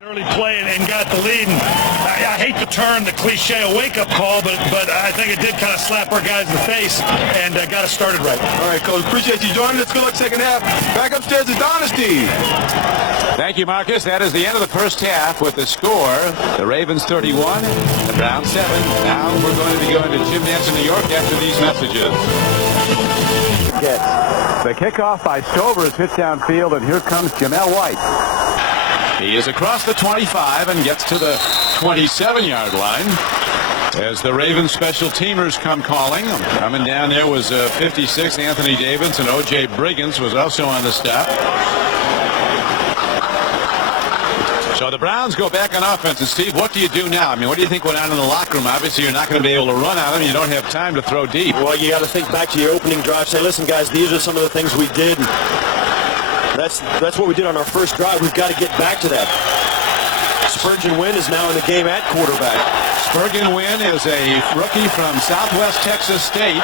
Early play and got the lead. And I hate the term, the cliche, a wake-up call, but I think it did kind of slap our guys in the face and got us started right. All right, Coach, appreciate you joining us. Good luck second half. Back upstairs to Dynasty. Thank you, Marcus. That is the end of the first half with the score. The Ravens 31, the Browns 7. Now we're going to be going to Jim Nance in New York after these messages. The kickoff by Stover is hit downfield, and here comes Jamel White. He is across the 25 and gets to the 27-yard line as the Ravens special teamers come calling. Coming down there was 56 Anthony Davis, and O.J. Briggins was also on the stop. So the Browns go back on offense. And Steve, what do you do now? I mean, what do you think went on in the locker room? Obviously, you're not going to be able to run on them. You don't have time to throw deep. Well, you got to think back to your opening drive. Say, listen, guys, these are some of the things we did. That's what we did on our first drive. We've got to get back to that. Spurgeon Wynn is now in the game at quarterback. Spurgeon Wynn is a rookie from Southwest Texas State.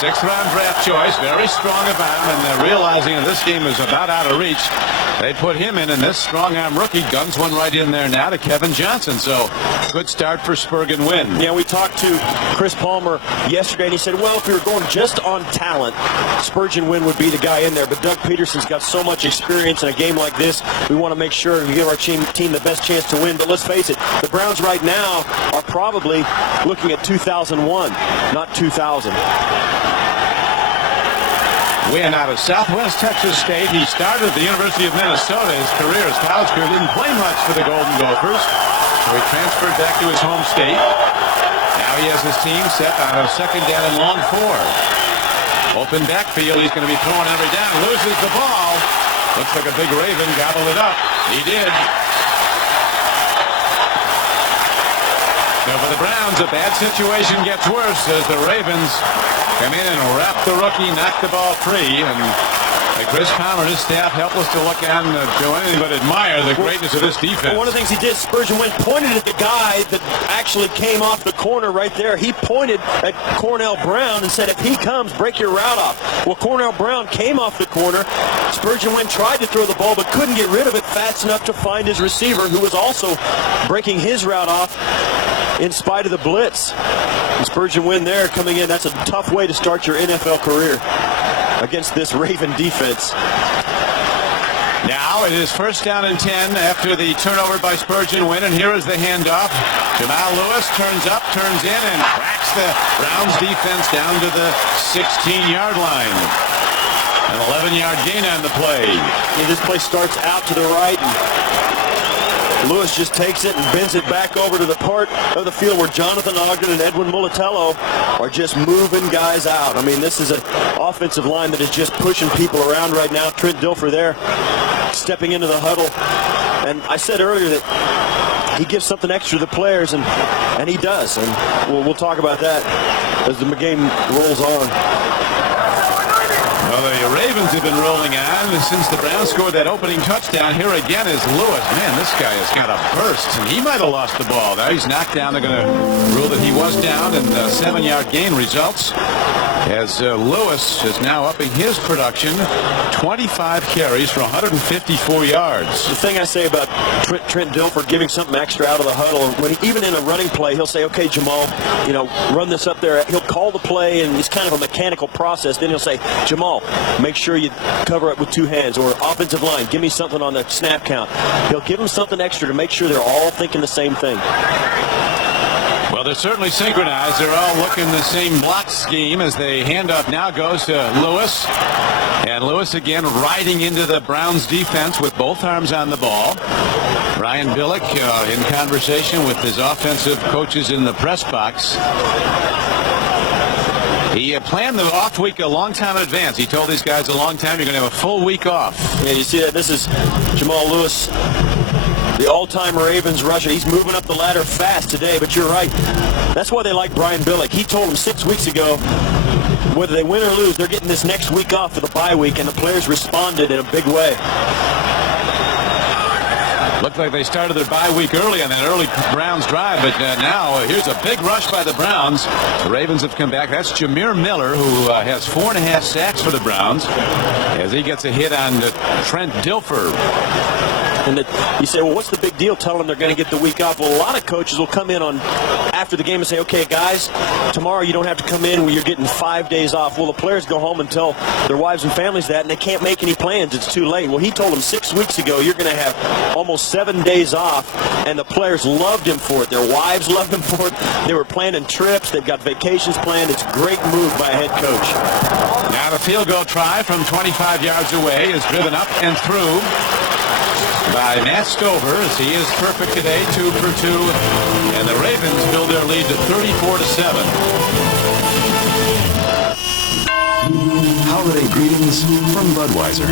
6th-round draft choice. Very strong about him, and they're realizing that this game is about out of reach. They put him in, and this strong-arm rookie guns one right in there now to Kevin Johnson. So good start for Spurgeon Wynn. Yeah, we talked to Chris Palmer yesterday, and he said, well, if we were going just on talent, Spurgeon Wynn would be the guy in there. But Doug Peterson's got so much experience in a game like this. We want to make sure we give our team the best chance to win. But let's face it, the Browns right now are probably looking at 2001, not 2000. Wynn out of Southwest Texas State. He started at the University of Minnesota. His career, his college career, didn't play much for the Golden Gophers. So he transferred back to his home state. Now he has his team set on a 2nd down and long 4. Open backfield. He's going to be throwing every down. Loses the ball. Looks like a big Raven gobbled it up. He did. So for the Browns, a bad situation gets worse as the Ravens come in and wrap the rookie, knock the ball free, and Chris Palmer and his staff helpless to look at and do anything but admire the greatness of this defense. Well, one of the things he did, Spurgeon Wynn pointed at the guy that actually came off the corner right there. He pointed at Cornell Brown and said, if he comes, break your route off. Well, Cornell Brown came off the corner. Spurgeon Wynn tried to throw the ball but couldn't get rid of it fast enough to find his receiver, who was also breaking his route off in spite of the blitz. And Spurgeon Wynn there coming in. That's a tough way to start your NFL career against this Raven defense. Now it is 1st down and 10 after the turnover by Spurgeon Wynn, and here is the handoff. Jamal Lewis turns up, turns in, and cracks the Browns defense down to the 16-yard line. An 11-yard gain on the play. Yeah, this play starts out to the right, and Lewis just takes it and bends it back over to the part of the field where Jonathan Ogden and Edwin Mulatello are just moving guys out. I mean, this is an offensive line that is just pushing people around right now. Trent Dilfer there stepping into the huddle. And I said earlier that he gives something extra to the players, and he does. And we'll talk about that as the game rolls on. Well, the Ravens have been rolling on since the Browns scored that opening touchdown. Here again is Lewis. Man, this guy has got a burst, and he might have lost the ball. Now he's knocked down. They're going to rule that he was down, and a 7-yard gain results as Lewis is now upping his production. 25 carries for 154 yards. The thing I say about Trent Dilfer giving something extra out of the huddle, even in a running play, he'll say, okay, Jamal, run this up there. He'll call the play, and it's kind of a mechanical process. Then he'll say, Jamal, make sure you cover it with 2 hands, or offensive line, give me something on the snap count. He'll give them something extra to make sure they're all thinking the same thing. Well, they're certainly synchronized. They're all looking the same block scheme as the handoff now goes to Lewis. And Lewis again riding into the Browns defense with both arms on the ball. Brian Billick in conversation with his offensive coaches in the press box. He planned the off week a long time in advance. He told these guys a long time, you're going to have a full week off. Yeah, you see that? This is Jamal Lewis, the all-time Ravens rusher. He's moving up the ladder fast today, but you're right. That's why they like Brian Billick. He told them 6 weeks ago, whether they win or lose, they're getting this next week off for the bye week, and the players responded in a big way. Looked like they started their bye week early on that early Browns drive, but now here's a big rush by the Browns. The Ravens have come back. That's Jameer Miller, who has 4.5 sacks for the Browns as he gets a hit on Trent Dilfer. And that you say, well, what's the big deal telling them they're going to get the week off? Well, a lot of coaches will come in on after the game and say, okay, guys, tomorrow you don't have to come in where you're getting 5 days off. Well, the players go home and tell their wives and families that, and they can't make any plans. It's too late. Well, he told them 6 weeks ago you're going to have almost 7 days off, and the players loved him for it. Their wives loved him for it. They were planning trips. They've got vacations planned. It's a great move by a head coach. Now the field goal try from 25 yards away is driven up and through by Matt Stover, as he is perfect today, 2 for 2, and the Ravens build their lead to 34-7. Holiday greetings from Budweiser.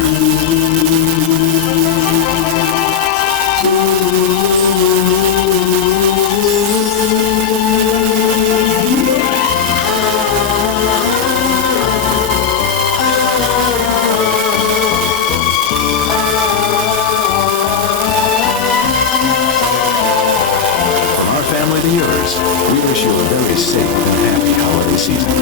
To yours, we wish you a very safe and happy holiday season.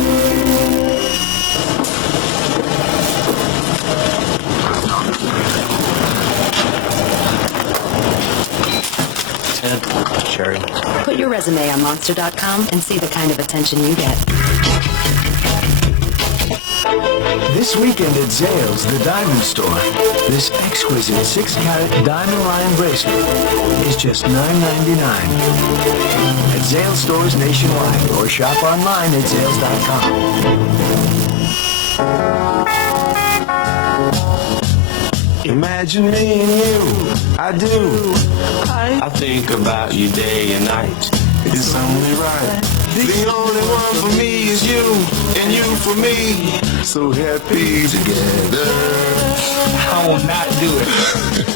Cherry. Put your resume on Monster.com and see the kind of attention you get. This weekend at Zales, the diamond store, this exquisite 6-carat diamond line bracelet is just $9.99. At Zales stores nationwide or shop online at Zales.com. Imagine me and you, I do. I think about you day and night. It's only right. The only one for me is you, and you for me. So happy together. I will not do it.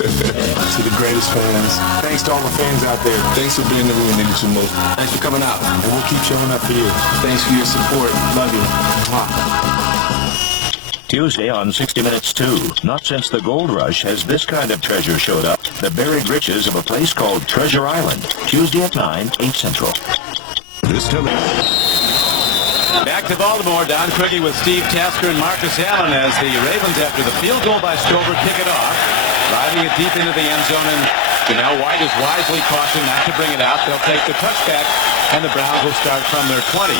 To the greatest fans. Thanks to all the fans out there. Thanks for being the we needed you most. Thanks for coming out, and we'll keep showing up for you. Thanks for your support. Love you. Mwah. Tuesday on 60 Minutes 2. Not since the gold rush has this kind of treasure showed up. The buried riches of a place called Treasure Island. Tuesday at 9, 8 Central. This time. Back to Baltimore. Don Quiggy with Steve Tasker and Marcus Allen as the Ravens, after the field goal by Stover, kick it off. Driving it deep into the end zone, and Janelle White is wisely cautioned not to bring it out. They'll take the touchback, and the Browns will start from their 20.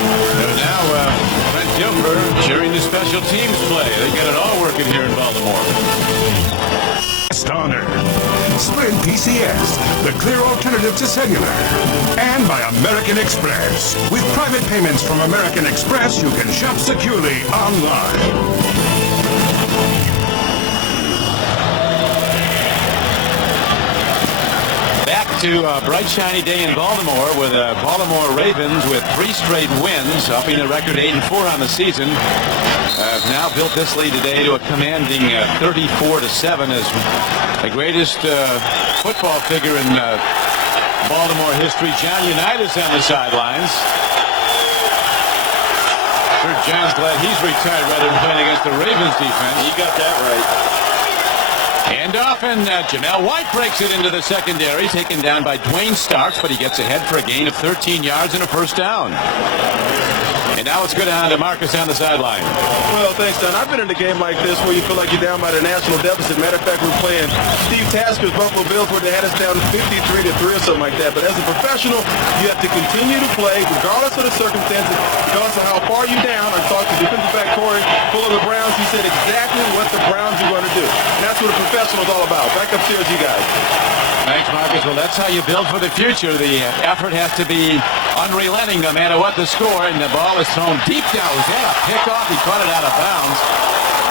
And now Brent Gilbert cheering the special teams play. They get it all working here in Baltimore. Honor. Sprint PCS, the clear alternative to cellular. And by American Express. With private payments from American Express, you can shop securely online. Back to a bright, shiny day in Baltimore with Baltimore Ravens with 3 straight wins, upping the record 8-4 on the season. Have now built this lead today to a commanding 34-7 as the greatest football figure in Baltimore history, John Unitas, on the sidelines. Sure, John's glad he's retired rather than playing against the Ravens defense. He got that right. And off, and Janelle White breaks it into the secondary, taken down by Dwayne Starks, but he gets ahead for a gain of 13 yards and a first down. And now let's go down to Marcus on the sideline. Well, thanks, Don. I've been in a game like this where you feel like you're down by the national deficit. Matter of fact, we're playing Steve Tasker's Buffalo Bills where they had us down 53-3 or something like that. But as a professional, you have to continue to play regardless of the circumstances, regardless of how far you're down. I talked to defensive back Corey Full of the Browns. He said exactly what the Browns are going to do. And that's what a professional is all about. Back upstairs, you guys. Thanks, Marcus. Well, that's how you build for the future. The effort has to be unrelenting no matter what the score, and the ball is thrown deep down. Was that a pickoff? He caught it out of bounds.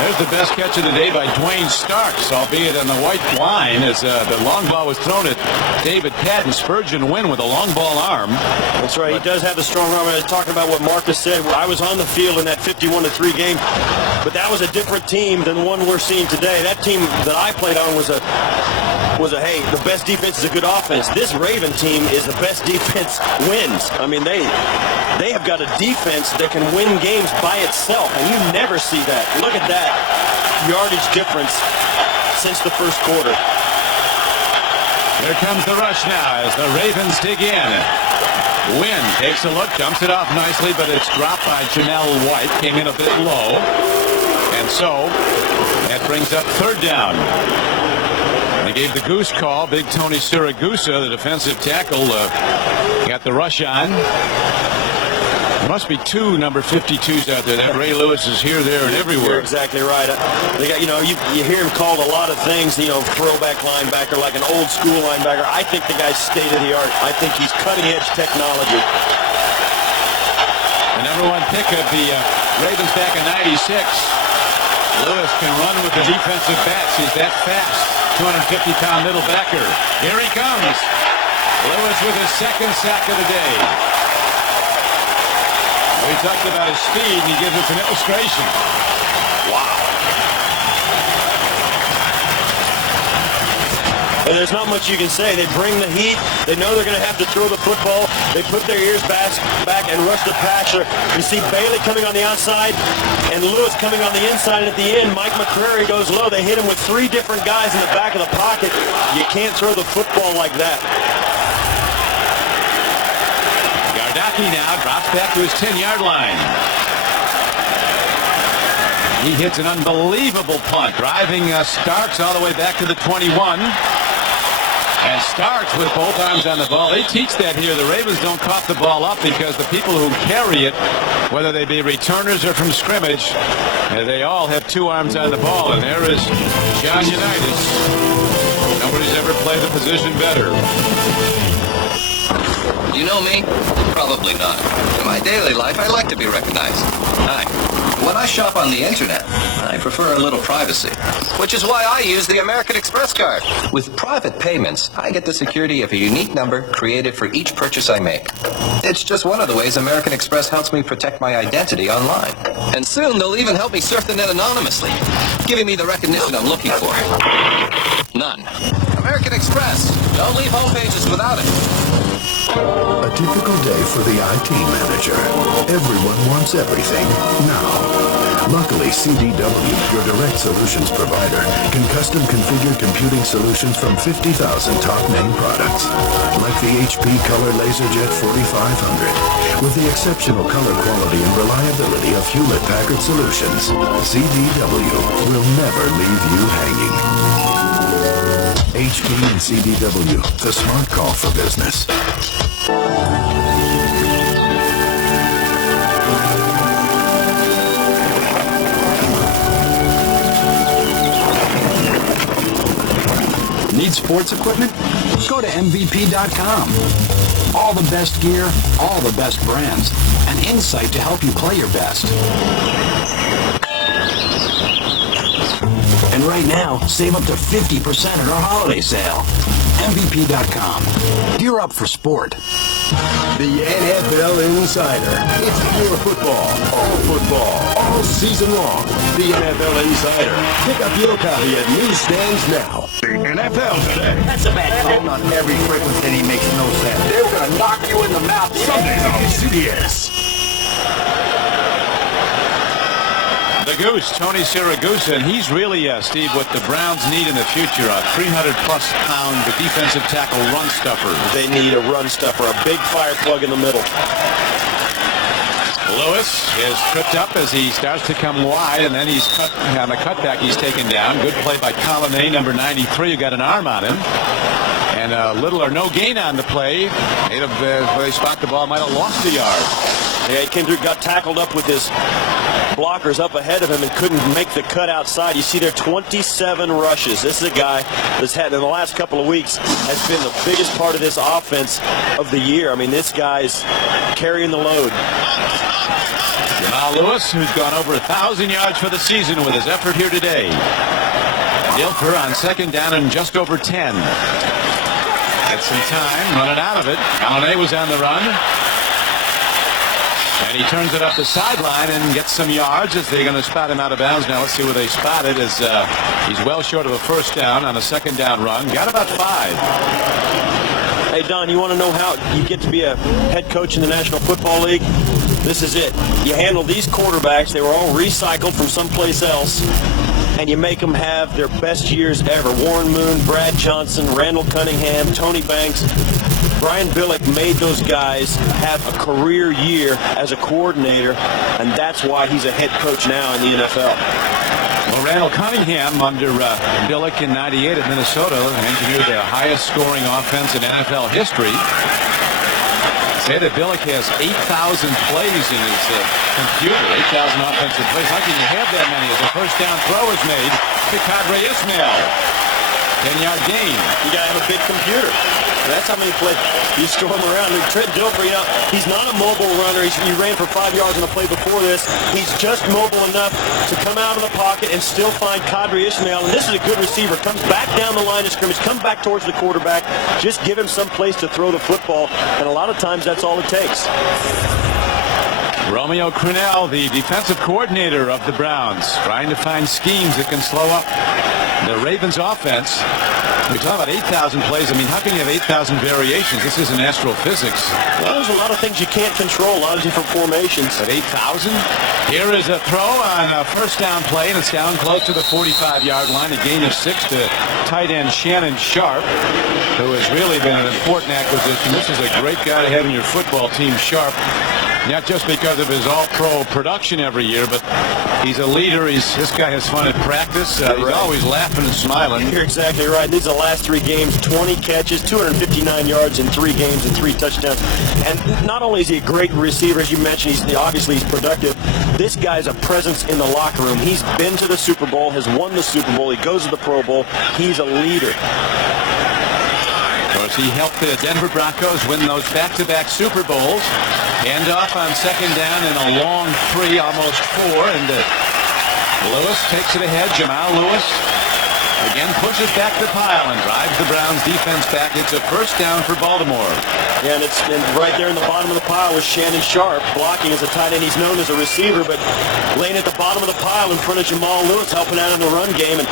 There's the best catch of the day by Dwayne Starks, albeit on the white line as the long ball was thrown at David Patton. Spurgeon win with a long ball arm. That's right. He does have a strong arm. I was talking about what Marcus said. I was on the field in that 51-3 game, but that was a different team than the one we're seeing today. That team that I played on was a hey, the best defense is a good offense. This Raven team is the best defense wins. I mean, they have got a defense that can win games by itself, and you never see that. Look at that yardage difference since the first quarter. Here comes the rush now as the Ravens dig in. Wynn takes a look, jumps it off nicely, but it's dropped by Janelle White. Came in a bit low. And So that brings up third down. They gave the goose call. Big Tony Siragusa, the defensive tackle, got the rush on. There must be two number 52s out there. That Ray Lewis is here, there, and everywhere. You're exactly right. They got, you hear him called a lot of things, throwback linebacker, like an old school linebacker. I think the guy's state of the art. I think he's cutting edge technology. The number one pick of the Ravens back in '96. Lewis can run with the defensive backs. He's that fast. 250-pound middle backer. Here he comes. Lewis with his second sack of the day. We talked about his speed, and he gives us an illustration. Wow. And there's not much you can say. They bring the heat. They know they're going to have to throw the football. They put their ears back and rush the passer. You see Bailey coming on the outside and Lewis coming on the inside. And at the end, Mike McCrary goes low. They hit him with three different guys in the back of the pocket. You can't throw the football like that. Now drops back to his 10-yard line. He hits an unbelievable punt, driving Starks all the way back to the 21. And Starks with both arms on the ball. They teach that here. The Ravens don't cough the ball up because the people who carry it, whether they be returners or from scrimmage, they all have two arms on the ball. And there is John Unitas. Nobody's ever played the position better. You know me? Probably not. In my daily life, I like to be recognized. Hi. When I shop on the internet, I prefer a little privacy, which is why I use the American Express card. With private payments, I get the security of a unique number created for each purchase I make. It's just one of the ways American Express helps me protect my identity online. And soon they'll even help me surf the net anonymously, giving me the recognition I'm looking for. None. American Express. Don't leave home pages without it. A typical day for the IT manager. Everyone wants everything now. Luckily, CDW, your direct solutions provider, can custom configure computing solutions from 50,000 top name products. Like the HP Color LaserJet 4500. With the exceptional color quality and reliability of Hewlett-Packard Solutions, CDW will never leave you hanging. HP and CDW, the smart call for business. Need sports equipment? Go to MVP.com. All the best gear, all the best brands, and insight to help you play your best. And right now, save up to 50% at our holiday sale. MVP.com. Gear up for sport. The NFL Insider. It's pure football, all season long. The NFL Insider. Pick up your copy at newsstands now. The NFL today. That's a bad call. On every frequency, he makes no sense. They're going to knock you in the mouth. Sundays on CBS. The Goose, Tony Siragusa, and he's really, Steve, what the Browns need in the future, a 300-plus pound defensive tackle run stuffer. They need a run stuffer, a big fire plug in the middle. Lewis is tripped up as he starts to come wide, and then he's cut on the cutback. He's taken down. Good play by Colonnade, number 93, who got an arm on him. And little or no gain on the play. They spot the ball, might have lost a yard. Yeah, he came through, got tackled up with his blockers up ahead of him and couldn't make the cut outside. You see there 27 rushes. This is a guy that's had in the last couple of weeks has been the biggest part of this offense of the year. I mean, this guy's carrying the load. Jamal Lewis, who's gone over 1,000 yards for the season with his effort here today. Dilfer on second down and just over 10. Gets some time, running out of it. Colonnade was on the run. And he turns it up the sideline and gets some yards as they're going to spot him out of bounds. Now let's see where they spot it as he's well short of a first down on a second down run. Got about 5. Hey, Don, you want to know how you get to be a head coach in the National Football League? This is it. You handle these quarterbacks. They were all recycled from someplace else. and you make them have their best years ever. Warren Moon, Brad Johnson, Randall Cunningham, Tony Banks. Brian Billick made those guys have a career year as a coordinator, and that's why he's a head coach now in the NFL. Well, Randall Cunningham under Billick in '98 at Minnesota engineered the highest scoring offense in NFL history. Say that Billick has 8,000 plays in his computer, 8,000 offensive plays. How can you have that many as a first down throw is made to Kadri Ismail? 10-yard gain. You got to have a big computer. That's how many plays you store him around. And Trent Dilfer, he's not a mobile runner. He ran for 5 yards on the play before this. He's just mobile enough to come out of the pocket and still find Kadri Ismail. And this is a good receiver. Comes back down the line of scrimmage, comes back towards the quarterback. Just give him some place to throw the football. And a lot of times that's all it takes. Romeo Crennel, the defensive coordinator of the Browns, trying to find schemes that can slow up the Ravens offense. We talk about 8,000 plays. I mean, how can you have 8,000 variations? This isn't astrophysics. Well, there's a lot of things you can't control, a lot of different formations. But 8,000? Here is a throw on a first down play, and it's down close to the 45-yard line. A gain of 6 to tight end Shannon Sharp, who has really been an important acquisition. This is a great guy to have in your football team, Sharp. Not just because of his all-pro production every year, but he's a leader. This guy has fun at practice. He's always laughing and smiling. You're exactly right. These are the last 3 games, 20 catches, 259 yards in 3 games and 3 touchdowns. And not only is he a great receiver, as you mentioned, obviously he's productive. This guy's a presence in the locker room. He's been to the Super Bowl, has won the Super Bowl. He goes to the Pro Bowl. He's a leader. Of course, he helped the Denver Broncos win those back-to-back Super Bowls. Hand off on second down and a long 3, almost 4. And Lewis takes it ahead. Jamal Lewis again pushes back the pile and drives the Browns defense back. It's a first down for Baltimore. Yeah, and right there in the bottom of the pile was Shannon Sharp, blocking as a tight end. He's known as a receiver, but laying at the bottom of the pile in front of Jamal Lewis, helping out in the run game. And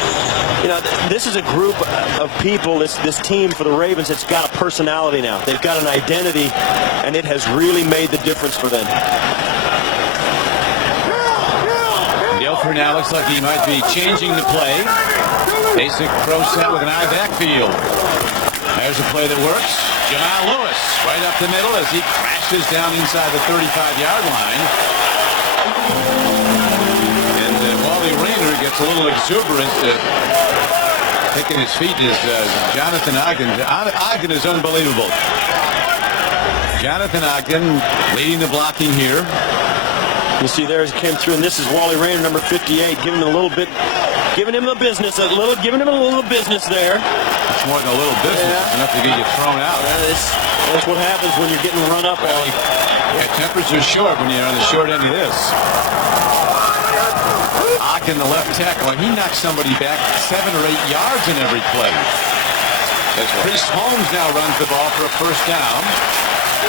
this is a group of people, this team for the Ravens, it's got a personality now. They've got an identity, and it has really made the difference for them. Dilfer now looks like he might be changing the play. Basic throw set with an eye backfield. There's a play that works. Jamal Lewis right up the middle as he crashes down inside the 35-yard line. And Wally Rayner gets a little exuberant. Picking his feet is Jonathan Ogden. Ogden is unbelievable. Jonathan Ogden leading the blocking here. You see there as he came through, and this is Wally Rayner, number 58, giving him a little bit, giving him a business there. It's more than a little business. It's enough to get you thrown out. That's what happens when you're getting run up. Yeah, temperature's short when you're on the short end of this. Ogden, the left tackle, he knocks somebody back 7 or 8 yards in every play. As Chris Holmes now runs the ball for a first down.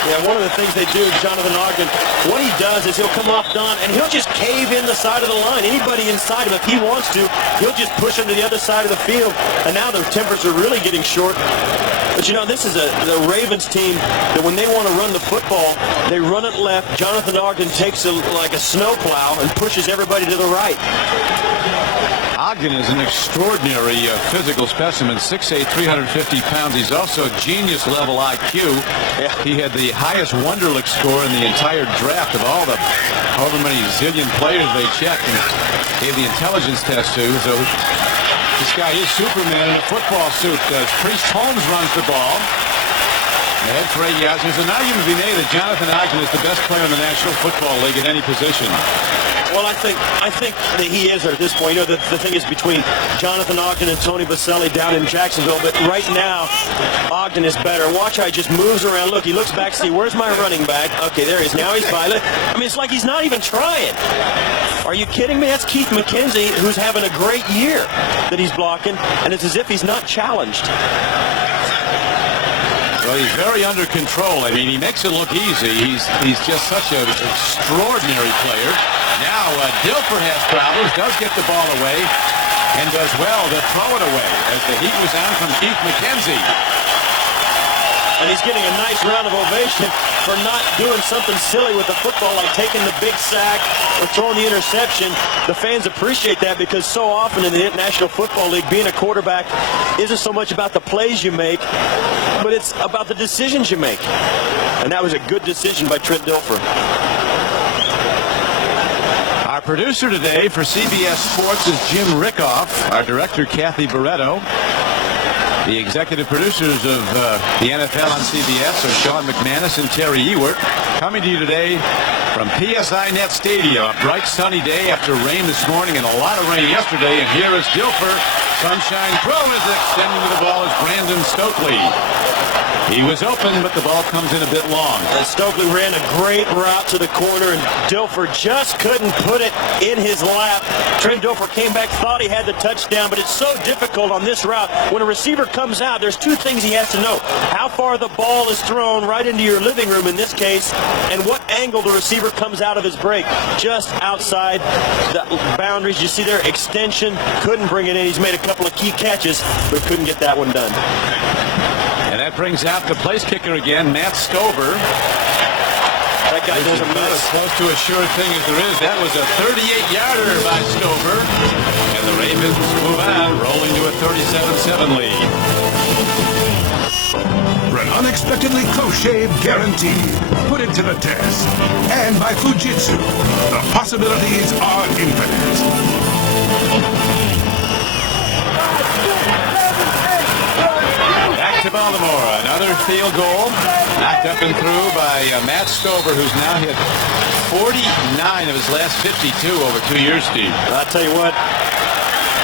Yeah, one of the things they do, Jonathan Ogden, what he does is he'll come off Don and he'll just cave in the side of the line. Anybody inside him, if he wants to, he'll just push him to the other side of the field. And now their tempers are really getting short. But this is the Ravens team that when they want to run the football, they run it left. Jonathan Ogden takes like a snowplow and pushes everybody to the right. Ogden is an extraordinary physical specimen, 6'8", 350 pounds. He's also genius-level IQ. Yeah. He had the highest Wonderlic score in the entire draft of all the however many zillion players they checked and gave the intelligence test to. So this guy is Superman in a football suit. Priest Holmes runs the ball. Ahead for 8 yards. There's an argument to be made that Jonathan Ogden is the best player in the National Football League at any position. Well, I think that he is at this point. The thing is between Jonathan Ogden and Tony Baselli down in Jacksonville. But right now, Ogden is better. Watch how he just moves around. Look, he looks back, see, where's my running back? Okay, there he is. Now he's by. I mean, it's like he's not even trying. Are you kidding me? That's Keith McKenzie, who's having a great year that he's blocking. And it's as if he's not challenged. Well, he's very under control. I mean, he makes it look easy. He's just such an extraordinary player. Now, Dilfer has problems, does get the ball away, and does well to throw it away as the heat was on from Keith McKenzie. And he's getting a nice round of ovation for not doing something silly with the football, like taking the big sack or throwing the interception. The fans appreciate that because so often in the National Football League, being a quarterback isn't so much about the plays you make, but it's about the decisions you make. And that was a good decision by Trent Dilfer. Our producer today for CBS Sports is Jim Rickoff. Our director, Kathy Barretto. The executive producers of the NFL on CBS are Sean McManus and Terry Ewert. Coming to you today from PSI Net Stadium. A bright sunny day after rain this morning and a lot of rain yesterday. And here is Dilfer. Sunshine throw is extending to the ball is Brandon Stokely. He was open, but the ball comes in a bit long. And Stokely ran a great route to the corner, and Dilfer just couldn't put it in his lap. Trent Dilfer came back, thought he had the touchdown, but it's so difficult on this route. When a receiver comes out, there's two things he has to know. How far the ball is thrown right into your living room in this case, and what angle the receiver comes out of his break. Just outside the boundaries. You see there, extension, couldn't bring it in. He's made a couple of key catches, but couldn't get that one done. And that brings out the place kicker again, Matt Stover. That guy doesn't miss. As close to a sure thing as there is. That was a 38-yarder by Stover. And the Ravens move on, rolling to a 37-7 lead. For an unexpectedly close shave guaranteed. Put it to the test. And by Fujitsu, the possibilities are infinite. To Baltimore, another field goal, knocked up and through by Matt Stover, who's now hit 49 of his last 52 over 2 years, Steve. I'll tell you what,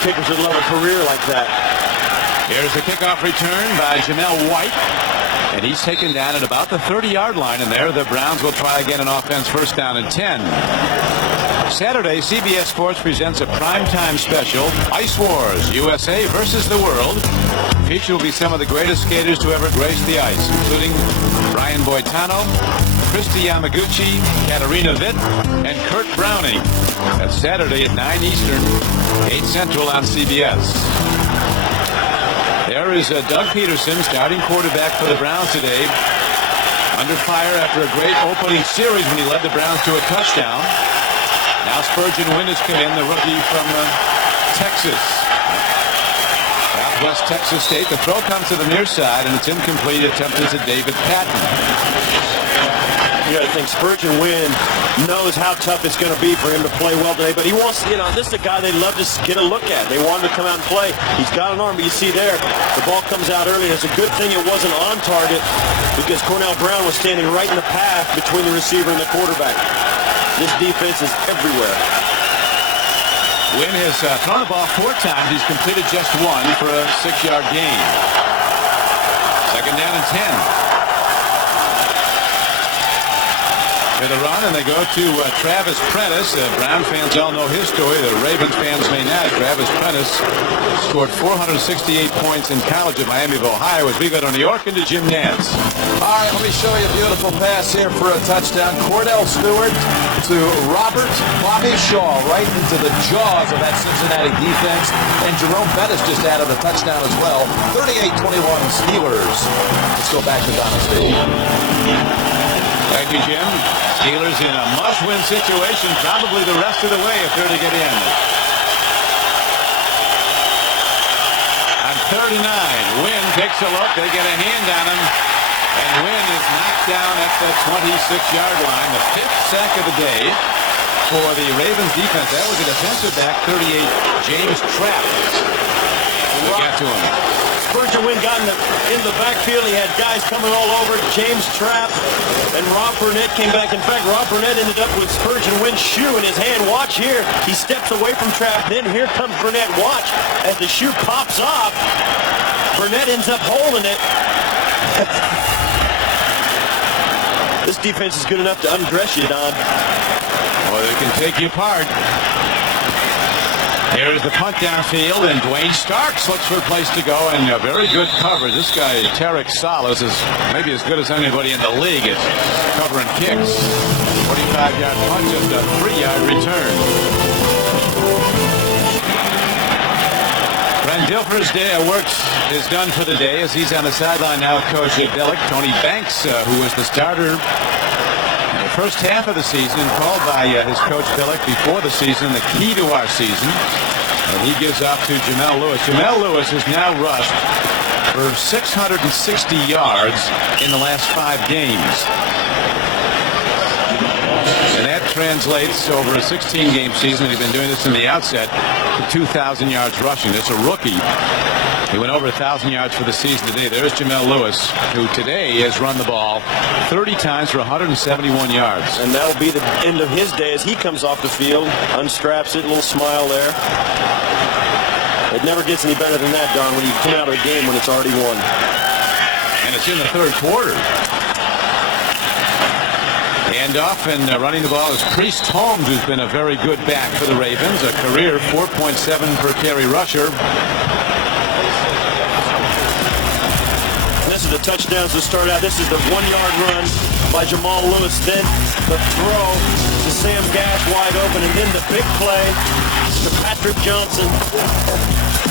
kickers would love a career like that. Here's the kickoff return by Jamel White, and he's taken down at about the 30-yard line, and there the Browns will try again an offense, first down and 10. Saturday, CBS Sports presents a primetime special, Ice Wars, USA versus the World. The feature will be some of the greatest skaters to ever grace the ice, including Brian Boitano, Christy Yamaguchi, Katarina Witt, and Kurt Browning. That's Saturday at 9 Eastern, 8 Central on CBS. There is Doug Peterson, starting quarterback for the Browns today, under fire after a great opening series when he led the Browns to a touchdown. Now Spurgeon Wynn has come in, the rookie from Texas. Southwest Texas State. The throw comes to the near side, and it's incomplete. Attempted to David Patton. You got to think Spurgeon Wynn knows how tough it's going to be for him to play well today, but he wants, this is a guy they love to get a look at. They want him to come out and play. He's got an arm, but you see there, the ball comes out early. It's a good thing it wasn't on target because Cornell Brown was standing right in the path between the receiver and the quarterback. This defense is everywhere. Wynn has thrown the ball 4 times. He's completed just 1 for a 6-yard gain. Second down and 10. To the run, and they go to Travis Prentice. Brown fans all know his story. The Ravens fans may not. Travis Prentice scored 468 points in college at Miami of Ohio. As we go to New York into Jim Nantz. All right, let me show you a beautiful pass here for a touchdown. Cordell Stewart to Robert Bobby Shaw, right into the jaws of that Cincinnati defense. And Jerome Bettis just added a touchdown as well. 38-21 Steelers. Let's go back to Dynasty. Thank you, Jim. Steelers in a must-win situation, probably the rest of the way if they're to get in. On 39, Wynn takes a look. They get a hand on him. And Wynn is knocked down at the 26-yard line. The 5th sack of the day for the Ravens defense. That was a defensive back, 38, James Trapp. We got to him. Spurgeon Wynn got in the backfield. He had guys coming all over. James Trapp and Rob Burnett came back. In fact, Rob Burnett ended up with Spurgeon Wynn's shoe in his hand. Watch here. He steps away from Trapp. Then here comes Burnett. Watch as the shoe pops off. Burnett ends up holding it. This defense is good enough to undress you, Don. Well, they can take you apart. Here's the punt downfield, and Dwayne Starks looks for a place to go, and a very good cover. This guy, Tarek Salas, is maybe as good as anybody in the league at covering kicks. 45-yard punt, just a 3-yard return. Dilfer's day of work is done for the day as he's on the sideline now. Coach Billick, Tony Banks, who was the starter in the first half of the season, called by his coach Billick before the season, the key to our season. And he gives off to Jamel Lewis. Jamel Lewis has now rushed for 660 yards in the last 5 games. And that translates over a 16-game season. He's been doing this from the outset to 2,000 yards rushing. It's a rookie. He went over 1,000 yards for the season today. There's Jamel Lewis, who today has run the ball 30 times for 171 yards. And that'll be the end of his day as he comes off the field, unstraps it, a little smile there. It never gets any better than that, Don, when you come out of a game when it's already won. And it's in the third quarter. And off and running the ball is Priest Holmes, who's been a very good back for the Ravens, a career 4.7 per carry rusher. This is the touchdowns to start out. This is the 1-yard run by Jamal Lewis. Then the throw to Sam Gash wide open. And then the big play to Patrick Johnson.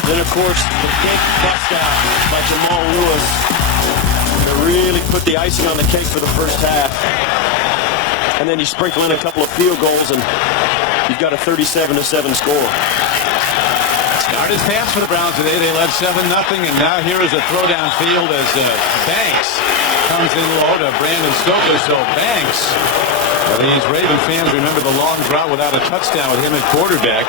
Then, of course, the big bust out by Jamal Lewis to really put the icing on the cake for the first half. And then you sprinkle in a couple of field goals, and you've got a 37-7 score. Started fast for the Browns today. They led 7-0, and now here is a throw downfield as Banks comes in low to Brandon Stoker. So Banks, these Raven fans remember the long drought without a touchdown with him at quarterback.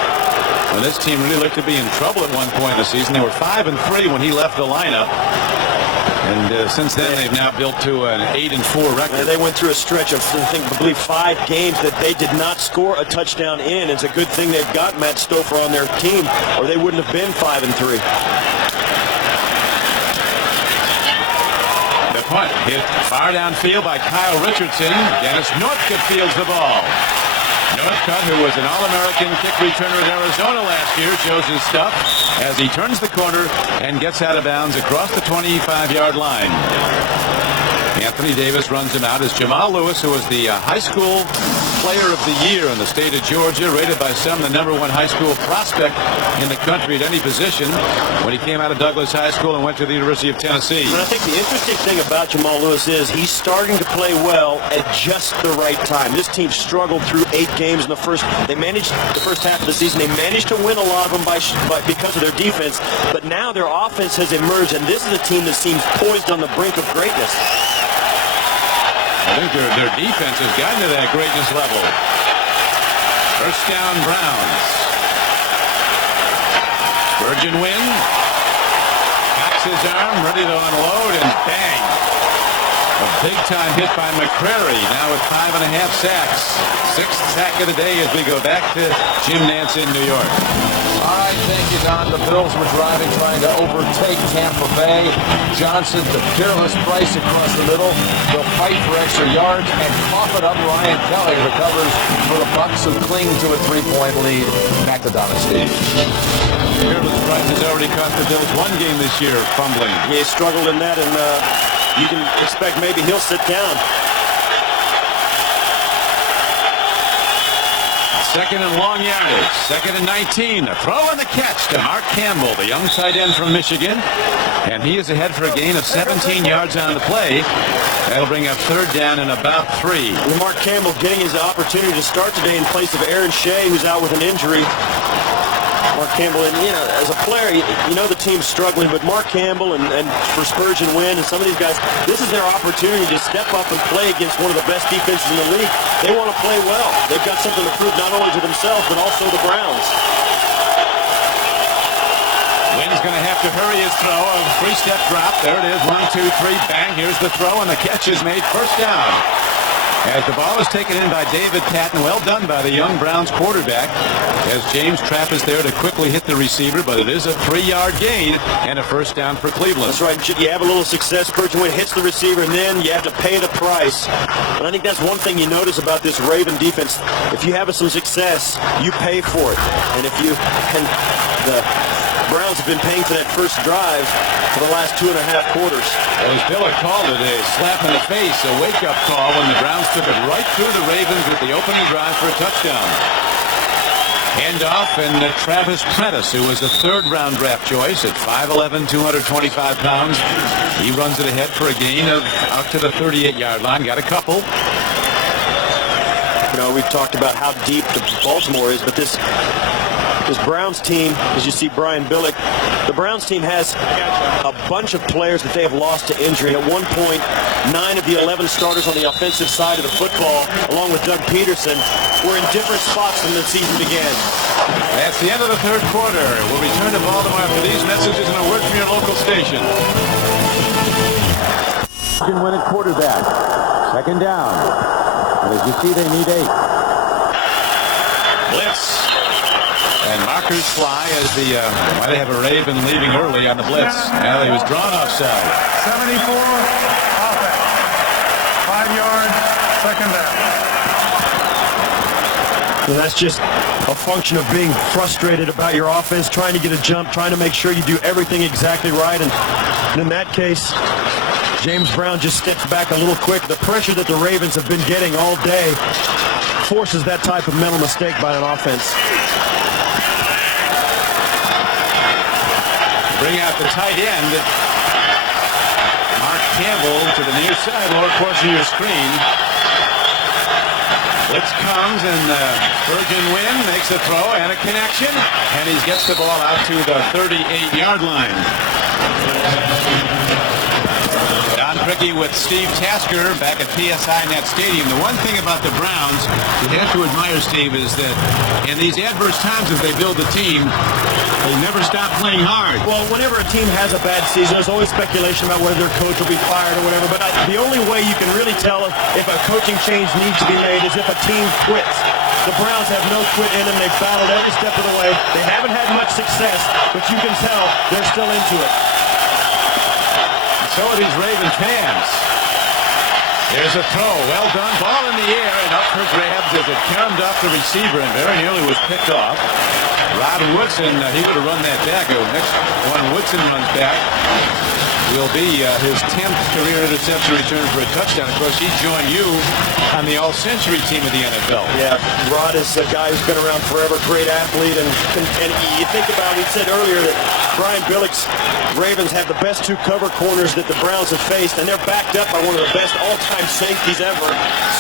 When this team really looked to be in trouble at one point in the season. They were 5-3 when he left the lineup. And since then, they've now built to an 8-4 record. And they went through a stretch of, I believe, 5 games that they did not score a touchdown in. It's a good thing they've got Matt Stouffer on their team, or they wouldn't have been 5-3. The punt hit far downfield by Kyle Richardson. Dennis Northcutt fields the ball. Northcutt, who was an All-American kick returner at Arizona last year, shows his stuff as he turns the corner and gets out of bounds across the 25-yard line. Anthony Davis runs him out as Jamal Lewis, who was the high school player of the year in the state of Georgia, rated by some the #1 high school prospect in the country at any position when he came out of Douglas High School and went to the University of Tennessee. And I think the interesting thing about Jamal Lewis is he's starting to play well at just the right time. This team struggled through 8 games in the first. They managed the first half of the season. They managed to win a lot of them because of their defense. But now their offense has emerged, and this is a team that seems poised on the brink of greatness. I think their defense has gotten to that greatness level. First down, Browns. Spurgeon win. Cocks his arm, ready to unload, and bang. A big-time hit by McCrary, now with 5.5 sacks. 6th sack of the day as we go back to Jim Nantz in New York. All right, thank you, Don. The Bills were driving, trying to overtake Tampa Bay. Johnson to Peerless Price across the middle. They'll fight for extra yards and cough it up. Ryan Kelly recovers for the Bucs, who cling to a 3-point lead. Back to Don and Steve. Peerless Price has already cost the Bills 1 game this year, fumbling. He struggled in that, and you can expect maybe he'll sit down. 2nd and long yardage. 2nd and 19. The throw and the catch to Mark Campbell, the young tight end from Michigan. And he is ahead for a gain of 17 yards on the play. That'll bring up 3rd down and about 3. And Mark Campbell getting his opportunity to start today in place of Aaron Shea, who's out with an injury. Mark Campbell, and as a player, you know the team's struggling, but Mark Campbell and for Spurgeon Wynn and some of these guys, this is their opportunity to step up and play against one of the best defenses in the league. They want to play well. They've got something to prove not only to themselves, but also the Browns. Wynn's going to have to hurry his throw. A 3-step drop. There it is. 1, 2, 3. Bang. Here's the throw, and the catch is made. First down. As the ball is taken in by David Patton. Well done by the young Browns quarterback. As James Trapp is there to quickly hit the receiver, but it is a 3-yard gain and a first down for Cleveland. That's right. You have a little success. Spurgeon Wynn hits the receiver, and then you have to pay the price. And I think that's one thing you notice about this Raven defense. If you have some success, you pay for it. And if you can, the Browns have been paying for that first drive for the last 2.5 quarters. As Billick called it, a slap in the face, a wake-up call when the Browns took it right through the Ravens with the opening drive for a touchdown. Handoff, and Travis Prentice, who was the third-round draft choice at 5'11", 225 pounds. He runs it ahead for a gain of out to the 38-yard line. Got a couple. You know, we've talked about how deep the Baltimore is, but this Browns team, as you see Brian Billick, the Browns team has a bunch of players that they have lost to injury. At one point, 9 of the 11 starters on the offensive side of the football, along with Doug Peterson, were in different spots when the season began. That's the end of the third quarter. We'll return to Baltimore after these messages and a word from your local station. Win at quarterback. Second down. And as you see, they need 8. Blitz. And markers fly as the, might have a Raven leaving early on the blitz. Now he was drawn offside. 74, offense. 5 yards, second down. And that's just a function of being frustrated about your offense, trying to get a jump, trying to make sure you do everything exactly right. And in that case, James Brown just steps back a little quick. The pressure that the Ravens have been getting all day forces that type of mental mistake by an offense. Bring out the tight end. Mark Campbell to the near side, lower portion of your screen. Blitz comes, and Spurgeon Wynn makes a throw and a connection, and he gets the ball out to the 38-yard line. Don Crickey with Steve Tasker back at PSI Net Stadium. The one thing about the Browns you have to admire, Steve, is that in these adverse times as they build the team, they never stop playing hard. Well, whenever a team has a bad season, there's always speculation about whether their coach will be fired or whatever. But the only way you can really tell if a coaching change needs to be made is if a team quits. The Browns have no quit in them. They've battled every step of the way. They haven't had much success, but you can tell they're still into it. So are these Raven fans. There's a throw. Well done. Ball in the air and up for grabs as it caromed off the receiver and very nearly was picked off. Rod Woodson, he would have run that back. Next one Woodson runs back will be his 10th career interception return for a touchdown. Of course, he joined you on the all-century team of the NFL. Yeah, Rod is a guy who's been around forever, great athlete. And you think about, we said earlier that Brian Billick's Ravens have the best 2 cover corners that the Browns have faced, and they're backed up by one of the best all-time safeties ever.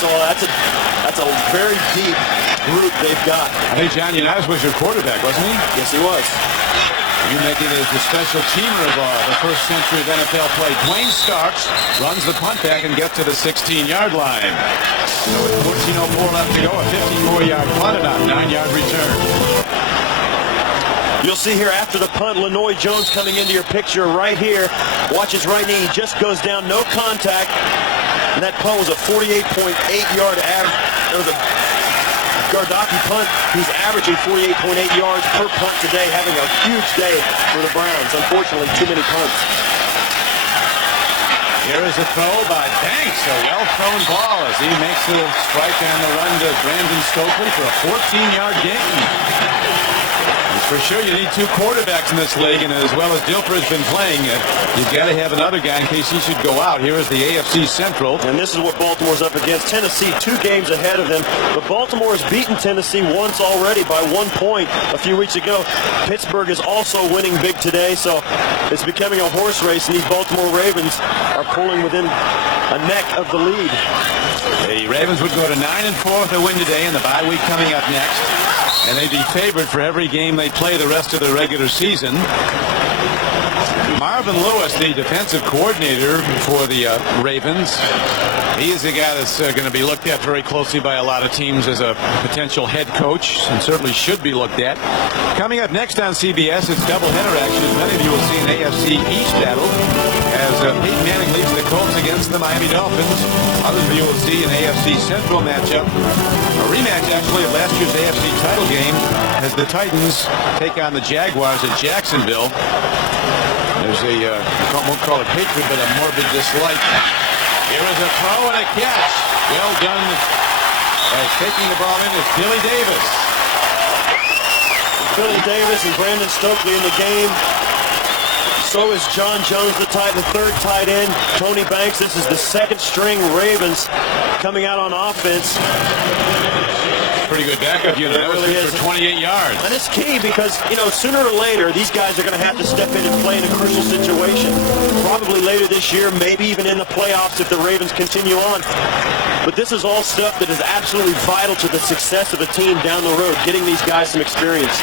So that's a very deep group they've got. I think John Unitas was your quarterback, wasn't he? Yes, he was. You make it as the special teamer of the first century of NFL play. Dwayne Starks runs the punt back and gets to the 16-yard line. So with 14:04 left to go, a 54-yard punt and a 9-yard return. You'll see here after the punt, Lenoy Jones coming into your picture right here. Watch his right knee. He just goes down, no contact. And that punt was a 48.8-yard average. It was a Gardocki punt. He's averaging 48.8 yards per punt today, having a huge day for the Browns. Unfortunately, too many punts. Here is a throw by Banks, a well-thrown ball as he makes a strike on the run to Brandon Stokely for a 14-yard gain. For sure, you need 2 quarterbacks in this league, and as well as Dilfer has been playing, you've got to have another guy in case he should go out. Here is the AFC Central. And this is what Baltimore's up against. Tennessee, 2 games ahead of them. But Baltimore has beaten Tennessee once already by 1 point a few weeks ago. Pittsburgh is also winning big today, so it's becoming a horse race, and these Baltimore Ravens are pulling within a neck of the lead. The Ravens would go to 9-4 if they win today, and the bye week coming up next. And they'd be favored for every game they play the rest of the regular season. Marvin Lewis, the defensive coordinator for the Ravens, he is a guy that's going to be looked at very closely by a lot of teams as a potential head coach, and certainly should be looked at. Coming up next on CBS, it's doubleheader action. As many of you will see an AFC East battle as Peyton Manning leads the Colts against the Miami Dolphins. Others of you will see an AFC Central matchup, a rematch actually of last year's AFC title game as the Titans take on the Jaguars at Jacksonville. There's a, won't call it hatred, but a morbid dislike. Here is a throw and a catch. Well done. As taking the ball in is Billy Davis. Billy Davis and Brandon Stokely in the game. So is John Jones, the third tight end. Tony Banks, this is the 2nd string Ravens coming out on offense. pretty good backup unit. That was really good for 28 yards. And it's key because, sooner or later, these guys are going to have to step in and play in a crucial situation. Probably later this year, maybe even in the playoffs if the Ravens continue on. But this is all stuff that is absolutely vital to the success of a team down the road, getting these guys some experience.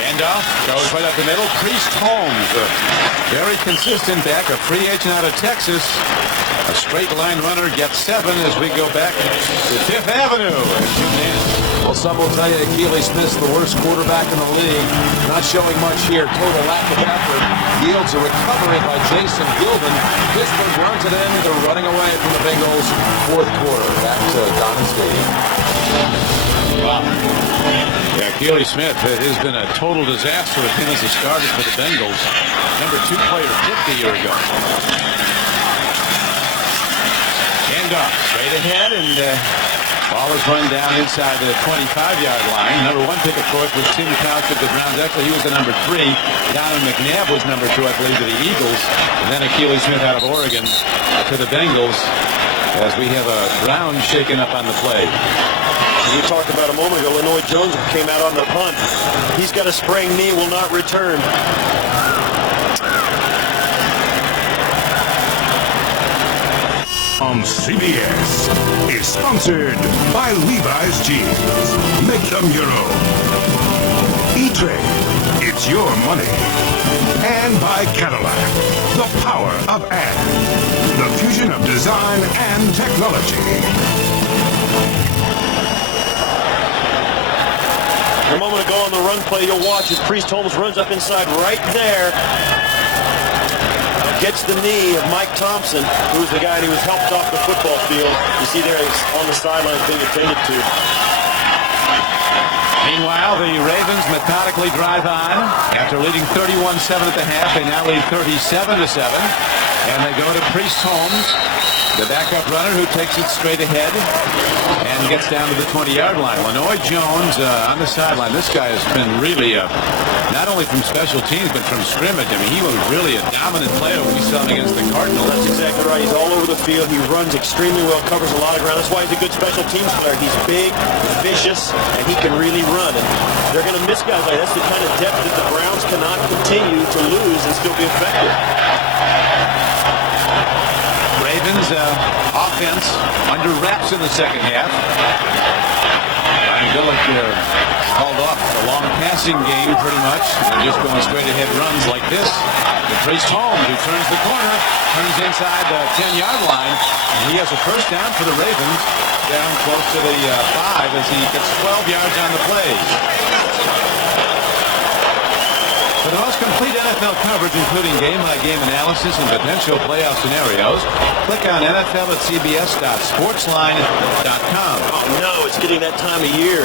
Handoff goes right up the middle. Priest Holmes, a very consistent back, a free agent out of Texas. A straight line runner gets 7 as we go back to Fifth Avenue. Well, some will tell you Keely Smith's the worst quarterback in the league. Not showing much here. Total lack of effort. Yields a recovery by Jason Gilden. Pittsburgh runs it in. They're running away from the Bengals. Fourth quarter. Back to Donna Stadium. Wow. Yeah, Keely Smith, it has been a total disaster with him as a starter for the Bengals. Number 2 player picked a year ago. Handoff straight ahead, and ball is run down inside the 25-yard line. Number 1 pick, of course, was Tim Couch of the Browns. Actually, he was the number 3. Donovan McNabb was number 2, I believe, to the Eagles. And then Keely Smith out of Oregon to the Bengals as we have a Brown shaken up on the play. You talked about a moment ago, Lenoy Jones came out on the punt. He's got a sprained knee, will not return. On CBS is sponsored by Levi's Jeans. Make them your own. E-Trade, it's your money. And by Cadillac, the power of and. The fusion of design and technology. A moment ago on the run play, you'll watch as Priest Holmes runs up inside right there. Gets the knee of Mike Thompson, who was the guy who was helped off the football field. You see there he's on the sideline being attended to. Meanwhile, the Ravens methodically drive on. After leading 31-7 at the half, they now lead 37-7. And they go to Priest Holmes, the backup runner who takes it straight ahead and gets down to the 20-yard line. Lenoy Jones on the sideline. This guy has been really, not only from special teams, but from scrimmage. I mean, he was really a dominant player when we saw him against the Cardinals. That's exactly right. He's all over the field. He runs extremely well, covers a lot of ground. That's why he's a good special teams player. He's big, vicious, and he can really run. And they're going to miss guys like that. That's the kind of depth that the Browns cannot continue to lose and still be effective. Ravens offense under wraps in the second half. Ryan Billick called off a long passing game pretty much. They're just going straight ahead runs like this. The Priest Holmes, who turns the corner, turns inside the 10-yard line. And he has a first down for the Ravens down close to the 5 as he gets 12 yards on the play. For the most complete NFL coverage, including game-by-game analysis and potential playoff scenarios, click on NFL at CBS.sportsline.com. Oh, no, it's getting that time of year.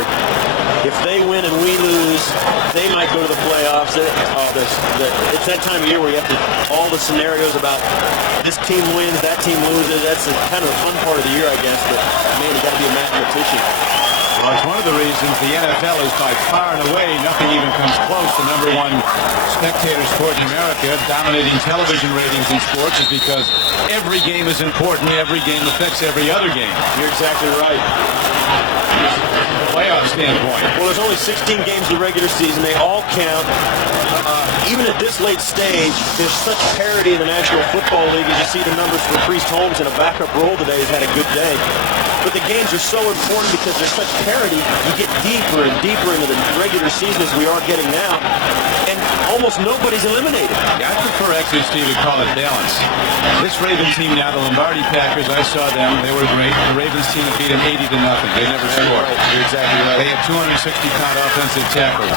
If they win and we lose, they might go to the playoffs. It's that time of year where you have to, all the scenarios about this team wins, that team loses. That's kind of the fun part of the year, I guess. But, man, you got to be a mathematician. Well, it's one of the reasons the NFL is by far and away, nothing even comes close to number 1 spectator sport in America. Dominating television ratings in sports is because every game is important. Every game affects every other game. You're exactly right. Playoff standpoint. Well, there's only 16 games in the regular season. They all count. Even at this late stage, there's such parity in the National Football League. As you see the numbers for Priest Holmes in a backup role today, has had a good day. But the games are so important because there's such parity. You get deeper and deeper into the regular season as we are getting now, and almost nobody's eliminated. Yeah, I prefer actually, Steve, to call it balance. This Ravens team now, the Lombardi Packers, I saw them. They were great. The Ravens team beat them 80-0. They never scored. You're exactly right. They had 260-pound offensive tackles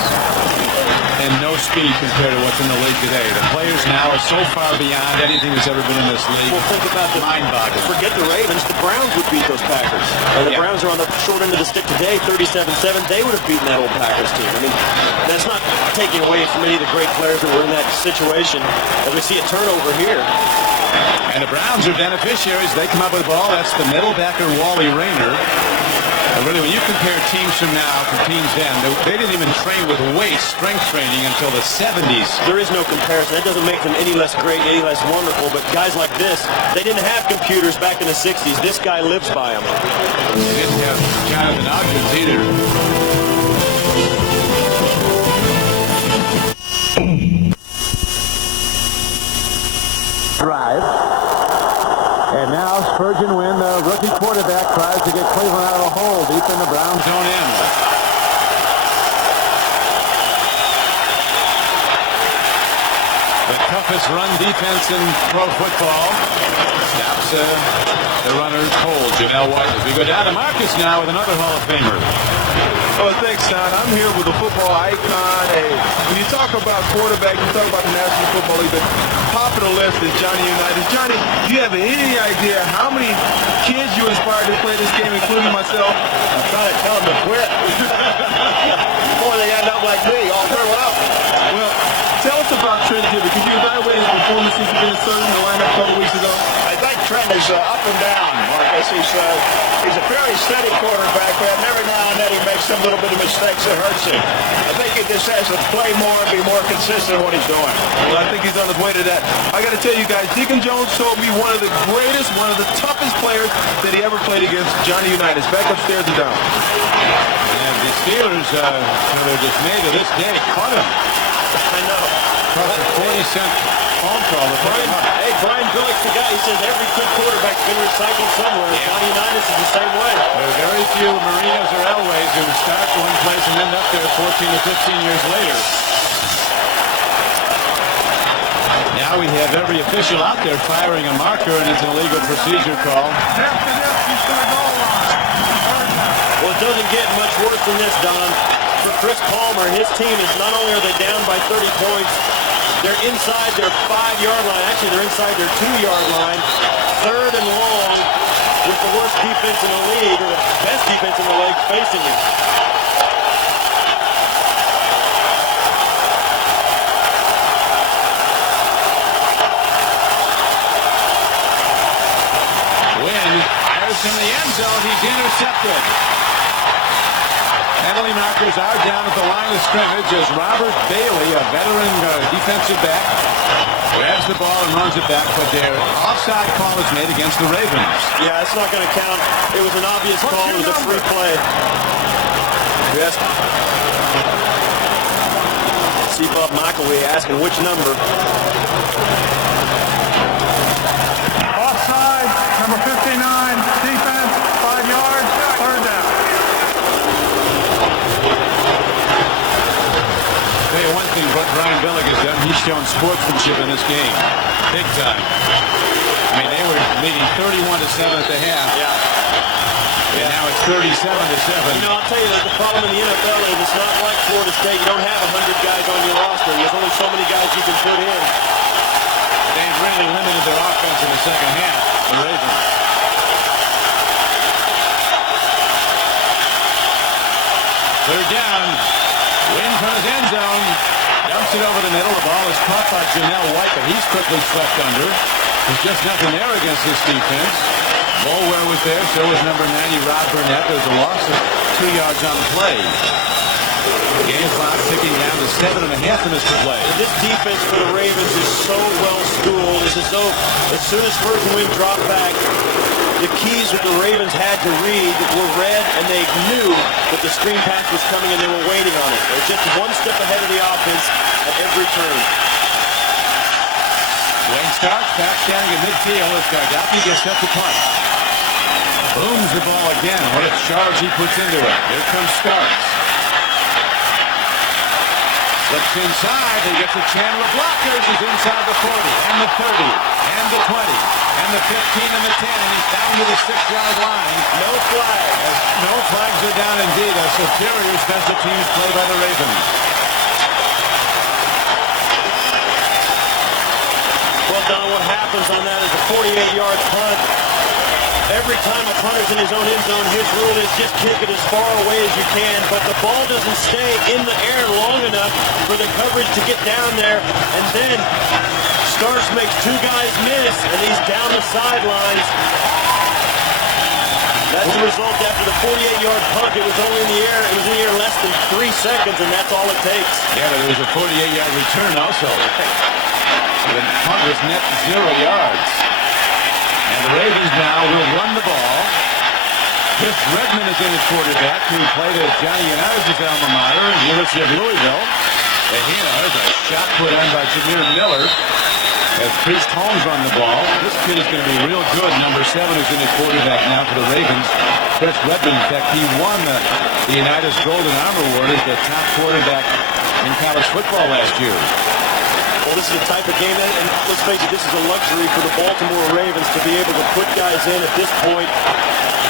and no speed compared to what's in the league today. The players now are so far beyond anything that's ever been in this league. Well, think about the mind-boggling. Forget the Ravens. The Browns would beat those Packers. The Browns are on the short end of the stick today, 37-7. They would have beaten that old Packers team. I mean, that's not taking away from any of the great players that were in that situation. As we see a turnover here. And the Browns are beneficiaries. They come up with the ball. That's the middle backer, Wally Rayner. Really, when you compare teams from now to teams then, they didn't even train with weight strength training until the 70s. There is no comparison. That doesn't make them any less great, any less wonderful. But guys like this, they didn't have computers back in the 60s. This guy lives by them. They didn't have Jonathan Ogden's either. Drive. And now Spurgeon Wynn, the rookie quarterback, tries to get Cleveland out of the hole deep in the Browns zone end. The toughest run defense in pro football. Stops the runner cold, Janelle White. As we go down to Marcus now with another Hall of Famer. Oh, thanks, Don. I'm here with a football icon. When you talk about quarterback, you talk about the National Football League, the top of the list is Johnny Unitas. Johnny, do you have any idea how many kids you inspired to play this game, including myself? I'm trying to tell them to quit. Before they end up like me, all throw it up. Well, tell us about Trent Gibbons. Could you evaluate his performance since he's been inserted in the lineup a couple weeks ago? I think Trent is up and down, Marcus. He's a very steady quarterback, but every now and then he makes some little bit of mistakes that hurts him. I think he just has to play more and be more consistent in what he's doing. Well, I think he's on his way to that. I got to tell you guys, Deacon Jones showed me one of the greatest, one of the toughest players that he ever played against, Johnny Unitas. Back upstairs and down. And the Steelers, to their dismay to this day, caught him. I know. Cost a 40-cent phone call. Hey, Brian Billick's the guy. He says every good quarterback's been recycled somewhere. Yeah. Johnny Unitas is the same way. There are very few Marinos or Elways who start one place and end up there 14 to 15 years later. Now we have every official out there firing a marker, and it's an illegal procedure call. Well, it doesn't get much worse than this, Don. For Chris Palmer, his team is not only are they down by 30 points, they're inside their 5-yard line. Actually, they're inside their 2-yard line. 3rd and long with the worst defense in the league, or the best defense in the league, facing you. Wynn fires from the end zone. He's intercepted. Penalty markers are down at the line of scrimmage as Robert Bailey, a veteran defensive back, grabs the ball and runs it back, but their offside call is made against the Ravens. Yeah, it's not going to count. It was an obvious call. It was a free play. Yes. See Bob McElwee asking which number. Offside, number 59, defense, 5 yards, 3rd down. Tell you one thing, what Brian Billick has done, he's shown sportsmanship in this game. Big time. I mean, they were leading 31-7 at the half. Yeah. And now it's 37-7. You know, I'll tell you, the problem in the NFL is it's not like Florida State. You don't have 100 guys on your roster. There's only so many guys you can put in. They've really limited their offense in the second half, the Ravens. Third down. Wynn from his end zone. Dumps it over the middle. The ball is caught by Janelle White, but he's quickly swept under. There's just nothing there against this defense. Bolware was there, so was number 90, Rob Burnett. There's a loss of 2 yards on the play. Game clock ticking down to 7.5 minutes to play. This defense for the Ravens is so well schooled. It's as though as soon as Spurgeon Wynn dropped back, the keys that the Ravens had to read were read, and they knew that the screen pass was coming, and they were waiting on it. They're just one step ahead of the offense at every turn. Wayne Starks back standing at midfield as Gargappi gets up to punt. Booms the ball again. What a charge he puts into it. Here comes Starks. Slips inside. He gets a channel of blockers. He's inside the 40 and the 30 and the 20 and the 15 and the 10. And he's down to the 6-yard line. No flags. No flags are down indeed. A superior special teams play by the Ravens. Well, Don, what happens on that is a 48-yard punt. Every time a punter's in his own end zone, his rule is just kick it as far away as you can, but the ball doesn't stay in the air long enough for the coverage to get down there, and then Starks makes 2 guys miss, and he's down the sidelines. That As a result, after the 48-yard punt, it was only in the air. It was in the air less than 3 seconds, and that's all it takes. Yeah, but there was a 48-yard return also. The punt was net 0 yards. And the Ravens now will run the ball. Chris Redmond is in his quarterback, who played at Johnny Unitas' alma mater, University of Louisville. And here's a shot put on by Jameer Miller as Priest Holmes run the ball. This kid is going to be real good. Number 7 is in his quarterback now for the Ravens. Chris Redmond, in fact, he won the Unitas Golden Arm Award as the top quarterback in college football last year. Well, this is the type of game, and let's face it, this is a luxury for the Baltimore Ravens to be able to put guys in at this point,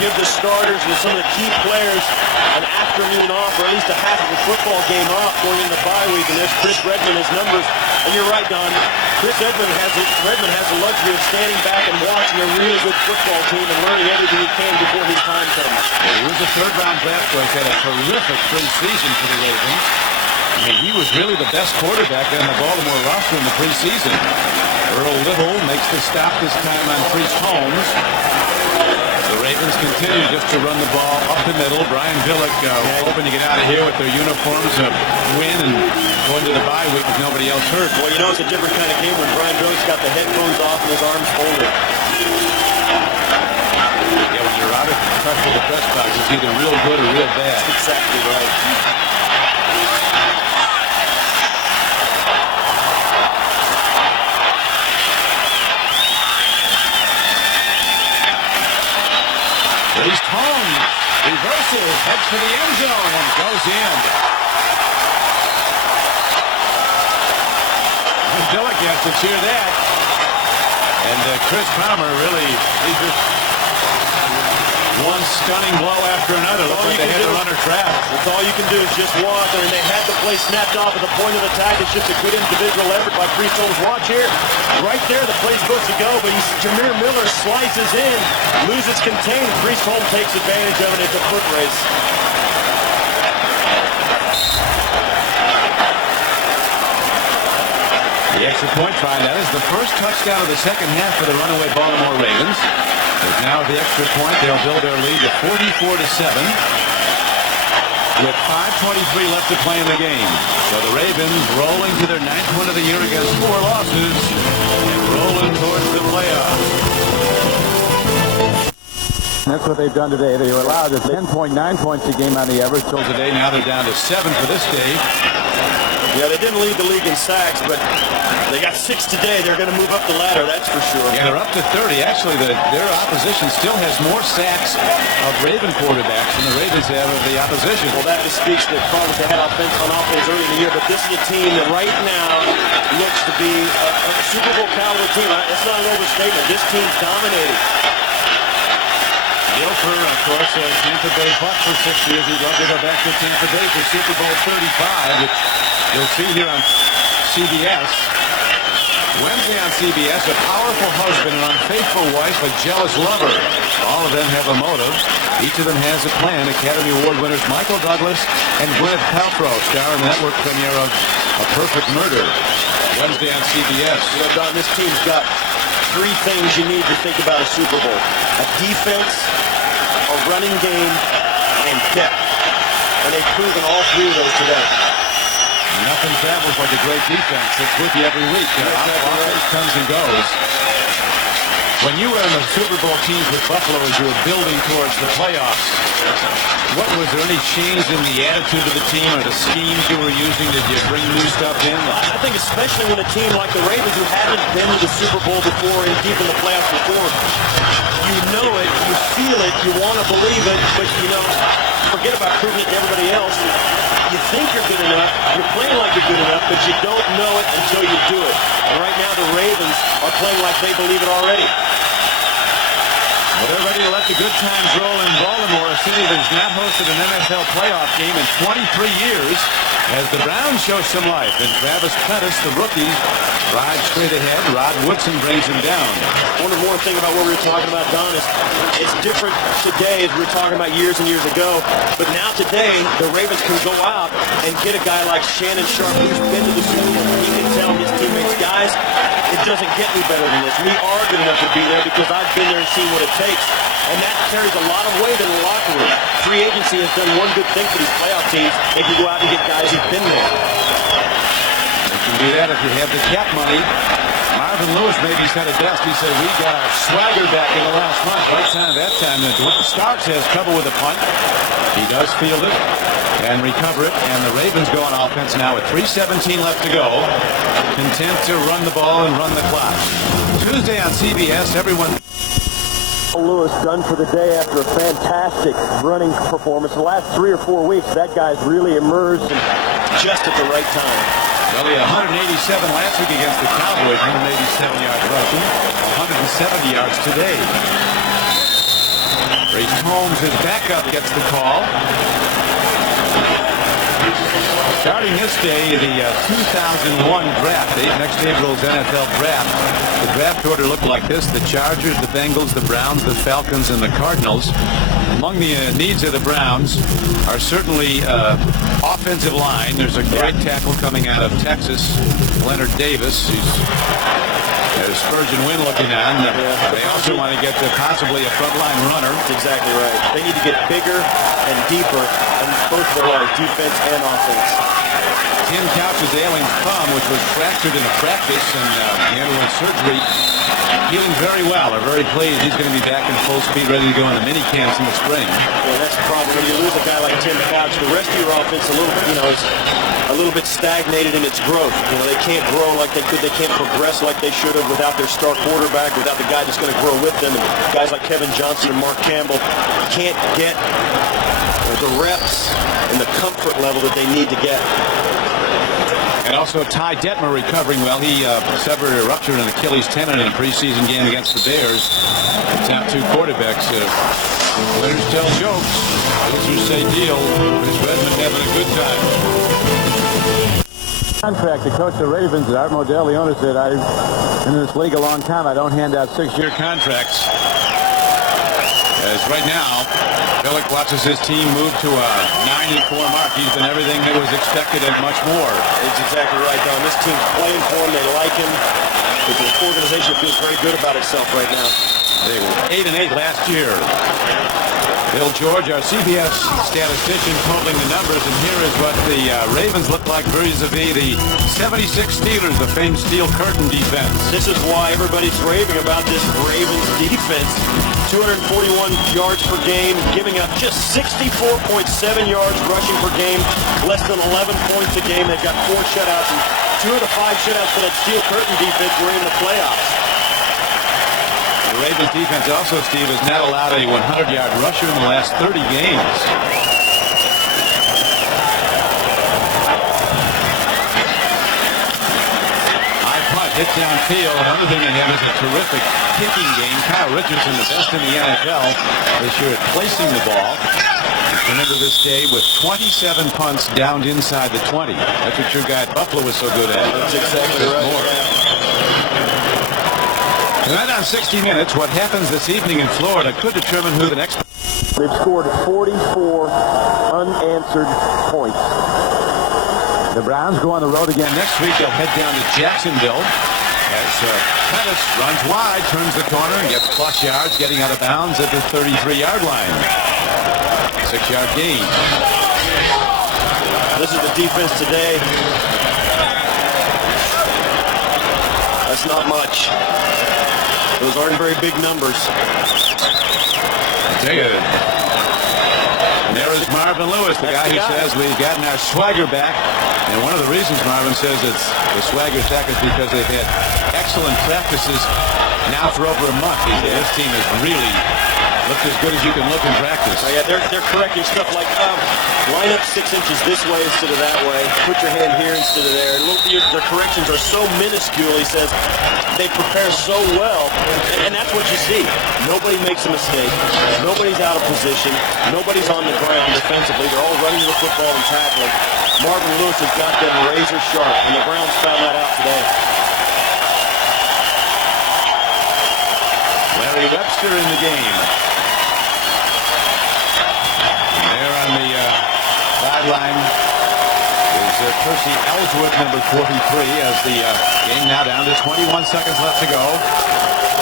give the starters and some of the key players an afternoon off, or at least a half of a football game off going into the bye week. And there's Chris Redmond, his numbers. And you're right, Don. Chris Redmond has the luxury of standing back and watching a really good football team and learning everything he can before his time comes. Well, he was a third-round draft choice, had a terrific preseason for the Ravens. I mean, he was really the best quarterback on the Baltimore roster in the preseason. Earl Little makes the stop this time on Priest Holmes. The Ravens continue just to run the ball up the middle. Brian Billick hoping to get out of here with their uniforms, win, and go into the bye week with nobody else hurt. Well, you know it's a different kind of game when Brian Billick's got the headphones off and his arms folded. Yeah, when you're out of touch with the press box, it's either real good or real bad. That's exactly right. Priest Holmes reverses, heads for the end zone, and goes in. And Billick has to cheer that. And Chris Palmer really, he just one stunning blow after another. Looks like they had the runner trapped. That's all you can do is just walk. I mean, they had the play snapped off at the point of attack. It's just a good individual effort by Priest Holmes. Watch here. Right there, the play's supposed to go, but Jameer Miller slices in, loses contained. Priest Holmes takes advantage of it. It's a foot race. The extra point try, that is the first touchdown of the second half for the runaway Baltimore Ravens. As now at the extra point, they'll build their lead to 44-7 with 5:23 left to play in the game. So the Ravens rolling to their 9th win of the year against 4 losses and rolling towards the playoffs. That's what they've done today. They were allowed 10.9 points a game on the average till today. Now they're down to 7 for this day. Yeah, they didn't lead the league in sacks, but they got 6 today. They're going to move up the ladder, that's for sure. Yeah, they're up to 30. Actually, their opposition still has more sacks of Raven quarterbacks than the Ravens have of the opposition. Well, that just speaks to the problems they had on offense early in the year, but this is a team that right now looks to be a Super Bowl caliber team. It's not an overstatement. This team's dominating. Gilfer, of course, Tampa Bay Buck for 6 years. He'd love to go back to Tampa Bay for Super Bowl 35, which you'll see here on CBS. Wednesday on CBS, a powerful husband, an unfaithful wife, a jealous lover. All of them have a motive. Each of them has a plan. Academy Award winners Michael Douglas and Gwyneth Paltrow star in the network premiere of A Perfect Murder. Wednesday on CBS. You know, Don, this team's got 3 things you need to think about a Super Bowl: a defense, a running game, and depth. And they've proven all 3 of those today. Nothing travels like a great defense. It's with you every week. Offense comes and goes. When you were in the Super Bowl teams with Buffalo as you were building towards the playoffs, was there any change in the attitude of the team or the schemes you were using? Did you bring new stuff in? I think especially when a team like the Ravens, who haven't been to the Super Bowl before and deep in the playoffs before, you know it, you feel it, you want to believe it, but you know, forget about proving it to everybody else. You think you're good enough, you're playing like you're good enough, but you don't know it until you do it. And right now the Ravens are playing like they believe it already. Well, they're ready to let the good times roll in Baltimore, a city that has not hosted an NFL playoff game in 23 years. as the Browns show some life. And Travis Pettis, the rookie, rides straight ahead. Rod Woodson brings him down. One more thing about what we were talking about, Don, is it's different today as we were talking about years and years ago. But now today, the Ravens can go out and get a guy like Shannon Sharp who's been to the Super Bowl. He can tell his teammates, guys, it doesn't get any better than this. We are good enough to be there because I've been there and seen what it takes. And that carries a lot of weight in the locker room. Free agency has done one good thing for these playoff teams. They can go out and get guys who've been there. You can do that if you have the cap money. Marvin Lewis maybe said it best. He said, we got our swagger back in the last month. Right time that time. Starks has trouble with the punt. He does field it and recover it. And the Ravens go on offense now with 3:17 left to go. Content to run the ball and run the clock. Tuesday on CBS, everyone... Lewis done for the day after a fantastic running performance. The last 3 or 4 weeks, that guy's really emerged just at the right time. Well, he had 187 last week against the Cowboys, 187 yards rushing, 170 yards today. Reese Holmes, his backup, gets the call. Starting this day, the 2001 draft, next April's NFL draft. The draft order looked like this: the Chargers, the Bengals, the Browns, the Falcons, and the Cardinals. Among the needs of the Browns are certainly offensive line. There's a great tackle coming out of Texas, Leonard Davis. There's Spurgeon Wynn looking on. They also want to get possibly a frontline runner. That's exactly right. They need to get bigger and deeper on both the line, defense and offense. Tim Couch's ailing thumb, which was fractured in a practice and he underwent surgery, healing very well. They're very pleased. He's going to be back in full speed, ready to go in the mini camps in the spring. Yeah, that's the problem. When you lose a guy like Tim Couch, the rest of your offense it's a little bit stagnated in its growth. They can't grow like they could. They can't progress like they should have without their star quarterback, without the guy that's going to grow with them. And guys like Kevin Johnson and Mark Campbell can't get the reps and the comfort level that they need to get. And also Ty Detmer recovering well. He suffered a rupture in an Achilles tendon in a preseason game against the Bears. It's now two quarterbacks. Winners tell jokes. Losers say deal. Chris Redmond having a good time. Contract, the coach of the Ravens, Art Modell, the owner, said, I've been in this league a long time. I don't hand out 6-year contracts. As right now, Billick watches his team move to a 94 mark. He's been everything that was expected and much more. That's exactly right, Don. This team's playing for him. They like him. The organization feels very good about itself right now. They were 8-8 last year. Bill George, our CBS statistician, totaling the numbers, and here is what the Ravens look like vis-a-vis the 76 Steelers, the famed steel curtain defense. This is why everybody's raving about this Ravens defense. 241 yards per game, giving up just 64.7 yards rushing per game, less than 11 points a game. They've got 4 shutouts, and 2 of the 5 shutouts for that steel curtain defense were in the playoffs. The Ravens defense also, Steve, has not allowed a 100-yard rusher in the last 30 games. High punt, hit downfield. Another thing they have is a terrific kicking game. Kyle Richardson, the best in the NFL this year at placing the ball. Remember this day with 27 punts downed inside the 20. That's what your guy at Buffalo was so good at. That's exactly right. Tonight on 60 Minutes, what happens this evening in Florida could determine who the next... They've scored 44 unanswered points. The Browns go on the road again next week. They'll head down to Jacksonville as Pettis runs wide, turns the corner, and gets plus yards, getting out of bounds at the 33-yard line. 6-yard gain. This is the defense today. That's not much. Those aren't very big numbers. I tell you, and there is Marvin Lewis, the guy who says we've gotten our swagger back. And one of the reasons Marvin says it's the swagger's back is because they've had excellent practices now for over a month. He said this team is really Looked as good as you can look in practice. Yeah, they're correcting stuff like line up 6 inches this way instead of that way. Put your hand here instead of there. Their corrections are so minuscule, he says. They prepare so well, and that's what you see. Nobody makes a mistake. Nobody's out of position. Nobody's on the ground defensively. They're all running to the football and tackling. Marvin Lewis has got them razor sharp, and the Browns found that out today. Larry Webster in the game. And there on the sideline is Percy Ellsworth, number 43, as the game now down to 21 seconds left to go.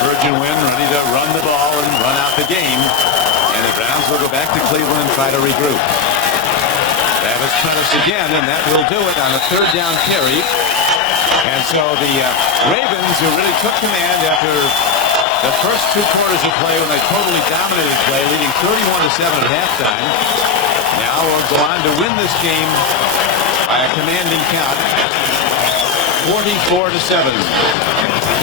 Virgin Wind ready to run the ball and run out the game. And the Browns will go back to Cleveland and try to regroup. Travis Prentice again, and that will do it on a 3rd down carry. And so the Ravens, who really took command after the first 2 quarters of play when they totally dominated play, leading 31-7 at halftime, now will go on to win this game by a commanding count, 44-7.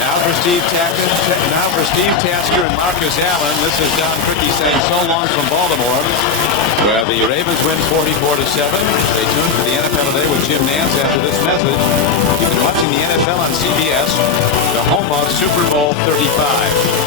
Now for Steve Tasker and Marcus Allen. This is Don Criqui saying so long from Baltimore, where the Ravens win 44-7. Stay tuned for the NFL Today with Jim Nance after this message. You've been watching the NFL on CBS, the home of Super Bowl 35.